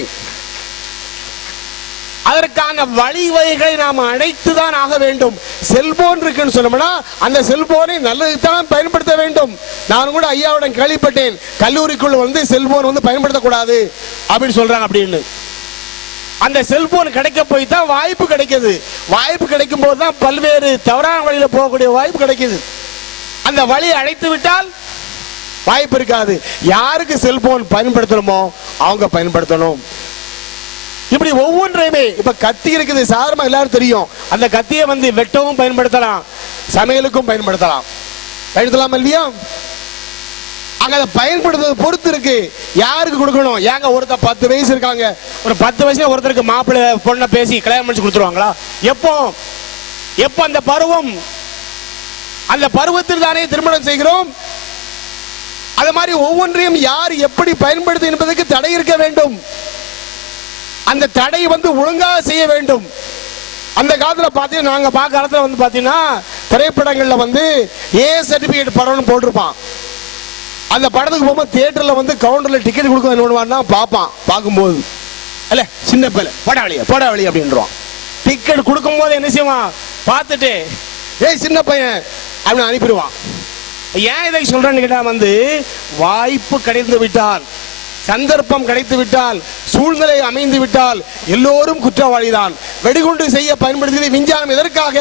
அதற்கான வழிவகைகளை நாம் அழைத்துதான் ஆக வேண்டும். செல்போன் இருக்குன்னு சொன்னோம்னா அந்த செல்போனை நல்லதுதான் பயன்படுத்த வேண்டும். நான் கூட ஐயாவுடன் கேள்விப்பட்டேன், கல்லூரிக்குள்ள வந்து செல்போன் வந்து பயன்படுத்தக்கூடாது அப்படின்னு சொல்றாங்க அப்படின்னு. அந்த செல்போன் கிடைக்க போய் தான் வாய்ப்பு கிடைக்குது. வாய்ப்பு கிடைக்கும் போது தான் பல்வேறு தவறான வழியில போகக்கூடிய வாய்ப்பு கிடைக்குது. அந்த வழியை அழைத்து விட்டால் வாய்ப்பு இருக்காது. யாருக்கு செல்போன் பயன்படுத்தணுமோ அவங்க பயன்படுத்தணும். இப்படி ஒவ்வொன்றையுமே, இப்ப கத்தி இருக்குது சாதாரணமா எல்லாரும் தெரியும், அந்த கத்தியை வந்து வெட்டவும் பயன்படுத்தலாம், சமையலுக்கும் பயன்படுத்தலாம், பயன்படுத்தலாம் இல்லையா? அங்க அதை பயன்படுத்துறது பொறுத்து இருக்கு, யாருக்கு கொடுக்கணும். ஏங்க ஒருத்தர் 10 வயசு இருக்காங்க, ஒரு 10 வயசுல ஒருத்தருக்கு மாப்பிள்ளை பொண்ணை பேசி கல்யாணம் பண்ணி கொடுத்துருவாங்களா? எப்போ எப்போ அந்த பருவம், அந்த பருவத்தில் தானே திருமணம் செய்கிறோம். அது மாதிரி ஒவ்வொன்றையும் யார் எப்படி பயன்படுத்து என்பதற்கு தடை இருக்க வேண்டும். அந்த தடை வந்து ஒழுங்காக செய்ய வேண்டும். அந்த காலத்துல பாத்தீங்கன்னா, நாங்க பார்க்க காலத்துல வந்து பாத்தீங்கன்னா திரைப்படங்கள்ல வந்து ஏ சர்டிபிகேட் படம்னு போட்டிருப்பான். அந்த படத்துக்கு போகும்போது தியேட்டர்ல வந்து கவுண்டர்ல டிக்கெட் கொடுக்க வேணும்னா பார்ப்பான். பார்க்கும்போது அல்ல சின்ன பிள்ளை போடாவளி அப்படின்றான். டிக்கெட் கொடுக்கும் போது என்ன செய்வான், பார்த்துட்டு ஏய் சின்ன பையன் அப்படின்னு அனுப்பிடுவான். ஏன் இதை சொல்றேன்னு கேட்டா, வந்து வாய்ப்பு கிடைத்து விட்டால், சந்தர்ப்பம் கிடைத்து விட்டால், சூழ்நிலை அமைந்து விட்டால் எல்லோரும் குற்றவாளிதான். வெடிகுண்டு செய்ய பயன்படுத்தியது விஞ்ஞானம் எதற்காக?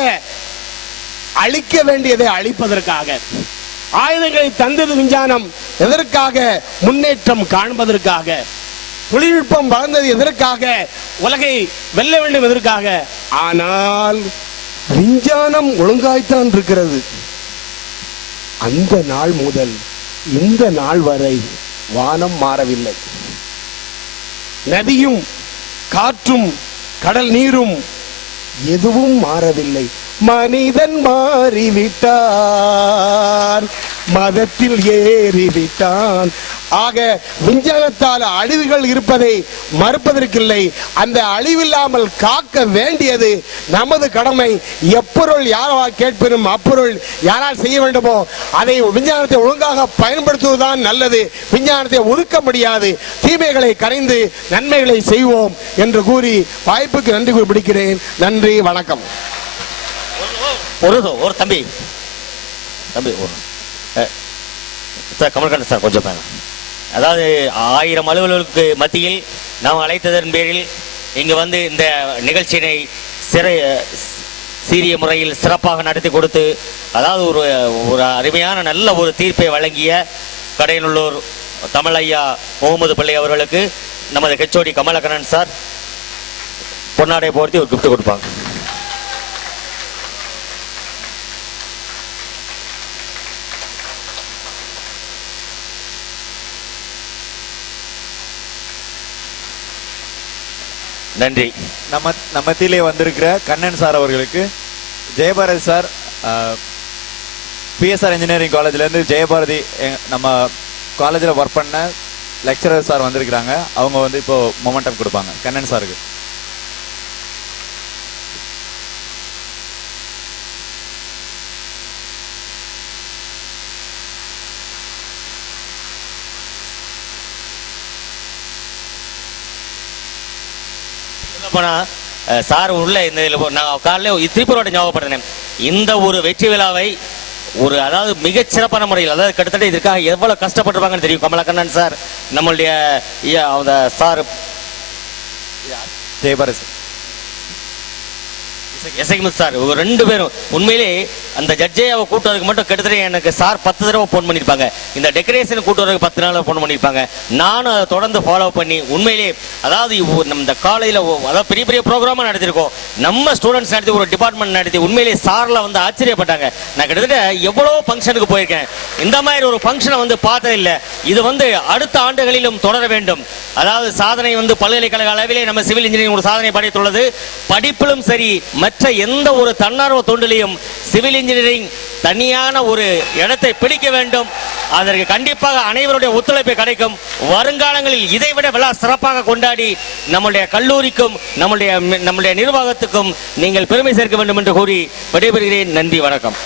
அழிக்க வேண்டியதை அழிப்பதற்காக. ஆயுதங்களை தந்தது விஞ்ஞானம் எதற்காக? முன்னேற்றம் காண்பதற்காக. தொழில்நுட்பம் வளர்ந்தது எதற்காக? உலகை வெல்ல வேண்டும் எதற்காக? ஆனால் விஞ்ஞானம் ஒழுங்காய்த்தான் இருக்கிறது. அந்த நாள் முதல் இந்த நாள் வரை வானம் மாறவில்லை. நதியும் காற்றும் கடல் நீரும் எதுவும் மாறவில்லை. மனிதன் மாறிவிட்டான், மதத்தில் ஏறிவிட்டான். ஆக விஞ்ஞானத்தால் அழிவுகள் இருப்பதை மறுப்பதற்கில்லை. அந்த அழிவில்லாமல் காக்க வேண்டியது நமது கடமை. எப்பொருள் யாரால் கேட்பினும் அப்பொருள் யாரால் செய்ய வேண்டுமோ அதை விஞ்ஞானத்தை ஒழுங்காக பயன்படுத்துவதுதான் நல்லது. விஞ்ஞானத்தை ஒதுக்க முடியாது. தீமைகளை கரைந்து நன்மைகளை செய்வோம் என்று கூறி வாய்ப்புக்கு நன்றி கூறி பிடிக்கிறேன். நன்றி, வணக்கம். ஒரு தம்பி சார், கமல்கண்ணன் சார் கொஞ்சம் பேங்க. அதாவது 1000 அலுவலர்களுக்கு மத்தியில் நாம் அழைத்ததன் பேரில் இங்கு வந்து இந்த நிகழ்ச்சியினை சீரிய முறையில் சிறப்பாக நடத்தி கொடுத்து, அதாவது ஒரு அருமையான நல்ல ஒரு தீர்ப்பை வழங்கிய கடையநல்லூர் தமிழ் ஐயா முகமது பிள்ளை அவர்களுக்கு நமது ஹெச்ஓடி கமலக்கண்ணன் சார் பொன்னாடை போர்த்தி ஒரு கிஃப்ட் கொடுப்பாங்க. நன்றி. நம்ம மத்தியிலே வந்திருக்கிற கண்ணன் சார் அவர்களுக்கு, ஜெயபாரதி சார் பிஎஸ்ஆர் இன்ஜினியரிங் காலேஜ்லேருந்து ஜெயபாரதி நம்ம காலேஜில் ஒர்க் பண்ண லெக்சரர் சார் வந்திருக்கிறாங்க. அவங்க வந்து இப்போ மொமெண்டம் கொடுப்பாங்க கண்ணன் சாருக்கு. போனா சார் உள்ள இந்த நான் காலையில் திருப்பூரோட ஞாபகப்படுத்தினேன். இந்த ஒரு வெற்றி விழாவை அதாவது மிகச் சிறப்பான முறையில், அதாவது கிட்டத்தட்ட இதற்காக எவ்வளவு கஷ்டப்பட்டிருப்பாங்கன்னு தெரியும். கமலக்கண்ணன் சார், நம்மளுடைய சார் ஜெயபாரதி எசகிமுத் சார், 2 பேரும் உண்மையிலே அந்த ஜட்ஜையாவை கூட்டுறதுக்கு மட்டும் கிட்டத்தட்ட எனக்கு சார் 10 தடவை ஃபோன் பண்ணியிருப்பாங்க. இந்த டெக்கரேஷன் கூட்டுறதுக்கு 10 நாள் ஃபோன் பண்ணியிருப்பாங்க. நானும் அதை தொடர்ந்து ஃபாலோ பண்ணி உண்மையிலே அதாவது நம்ம இந்த காலையில் அதாவது பெரிய பெரிய ப்ரோக்ராமாக நடத்திருக்கோம். நம்ம ஸ்டூடெண்ட்ஸ் நடத்தி ஒரு டிபார்ட்மெண்ட் நடத்தி உண்மையிலே சார்ல வந்து ஆச்சரியப்பட்டாங்க. நான் கிட்டத்தட்ட எவ்வளோ ஃபங்க்ஷனுக்கு போயிருக்கேன், இந்த மாதிரி ஒரு ஃபங்க்ஷனை வந்து பார்த்ததில்லை. இது வந்து அடுத்த ஆண்டுகளிலும் தொடர வேண்டும். அதாவது சாதனை வந்து பல்கலைக்கழக அளவிலே நம்ம சிவில் இன்ஜினியரிங் ஒரு சாதனை படைத்துள்ளது. படிப்பிலும் சரி மற்ற எந்த ஒரு தன்னார்வ தொண்டிலையும் சிவில் இன்ஜினியரிங் தனியான ஒரு இடத்தை பிடிக்க வேண்டும். அதற்கு கண்டிப்பாக அனைவருடைய ஒத்துழைப்பு கிடைக்கும். வருங்காலங்களில் இதைவிட விழா சிறப்பாக கொண்டாடி நம்முடைய கல்லூரிக்கும் நம்முடைய நிர்வாகத்துக்கும் நீங்கள் பெருமை சேர்க்க வேண்டும் என்று கூறி விடைபெறுகிறேன். நன்றி, வணக்கம்.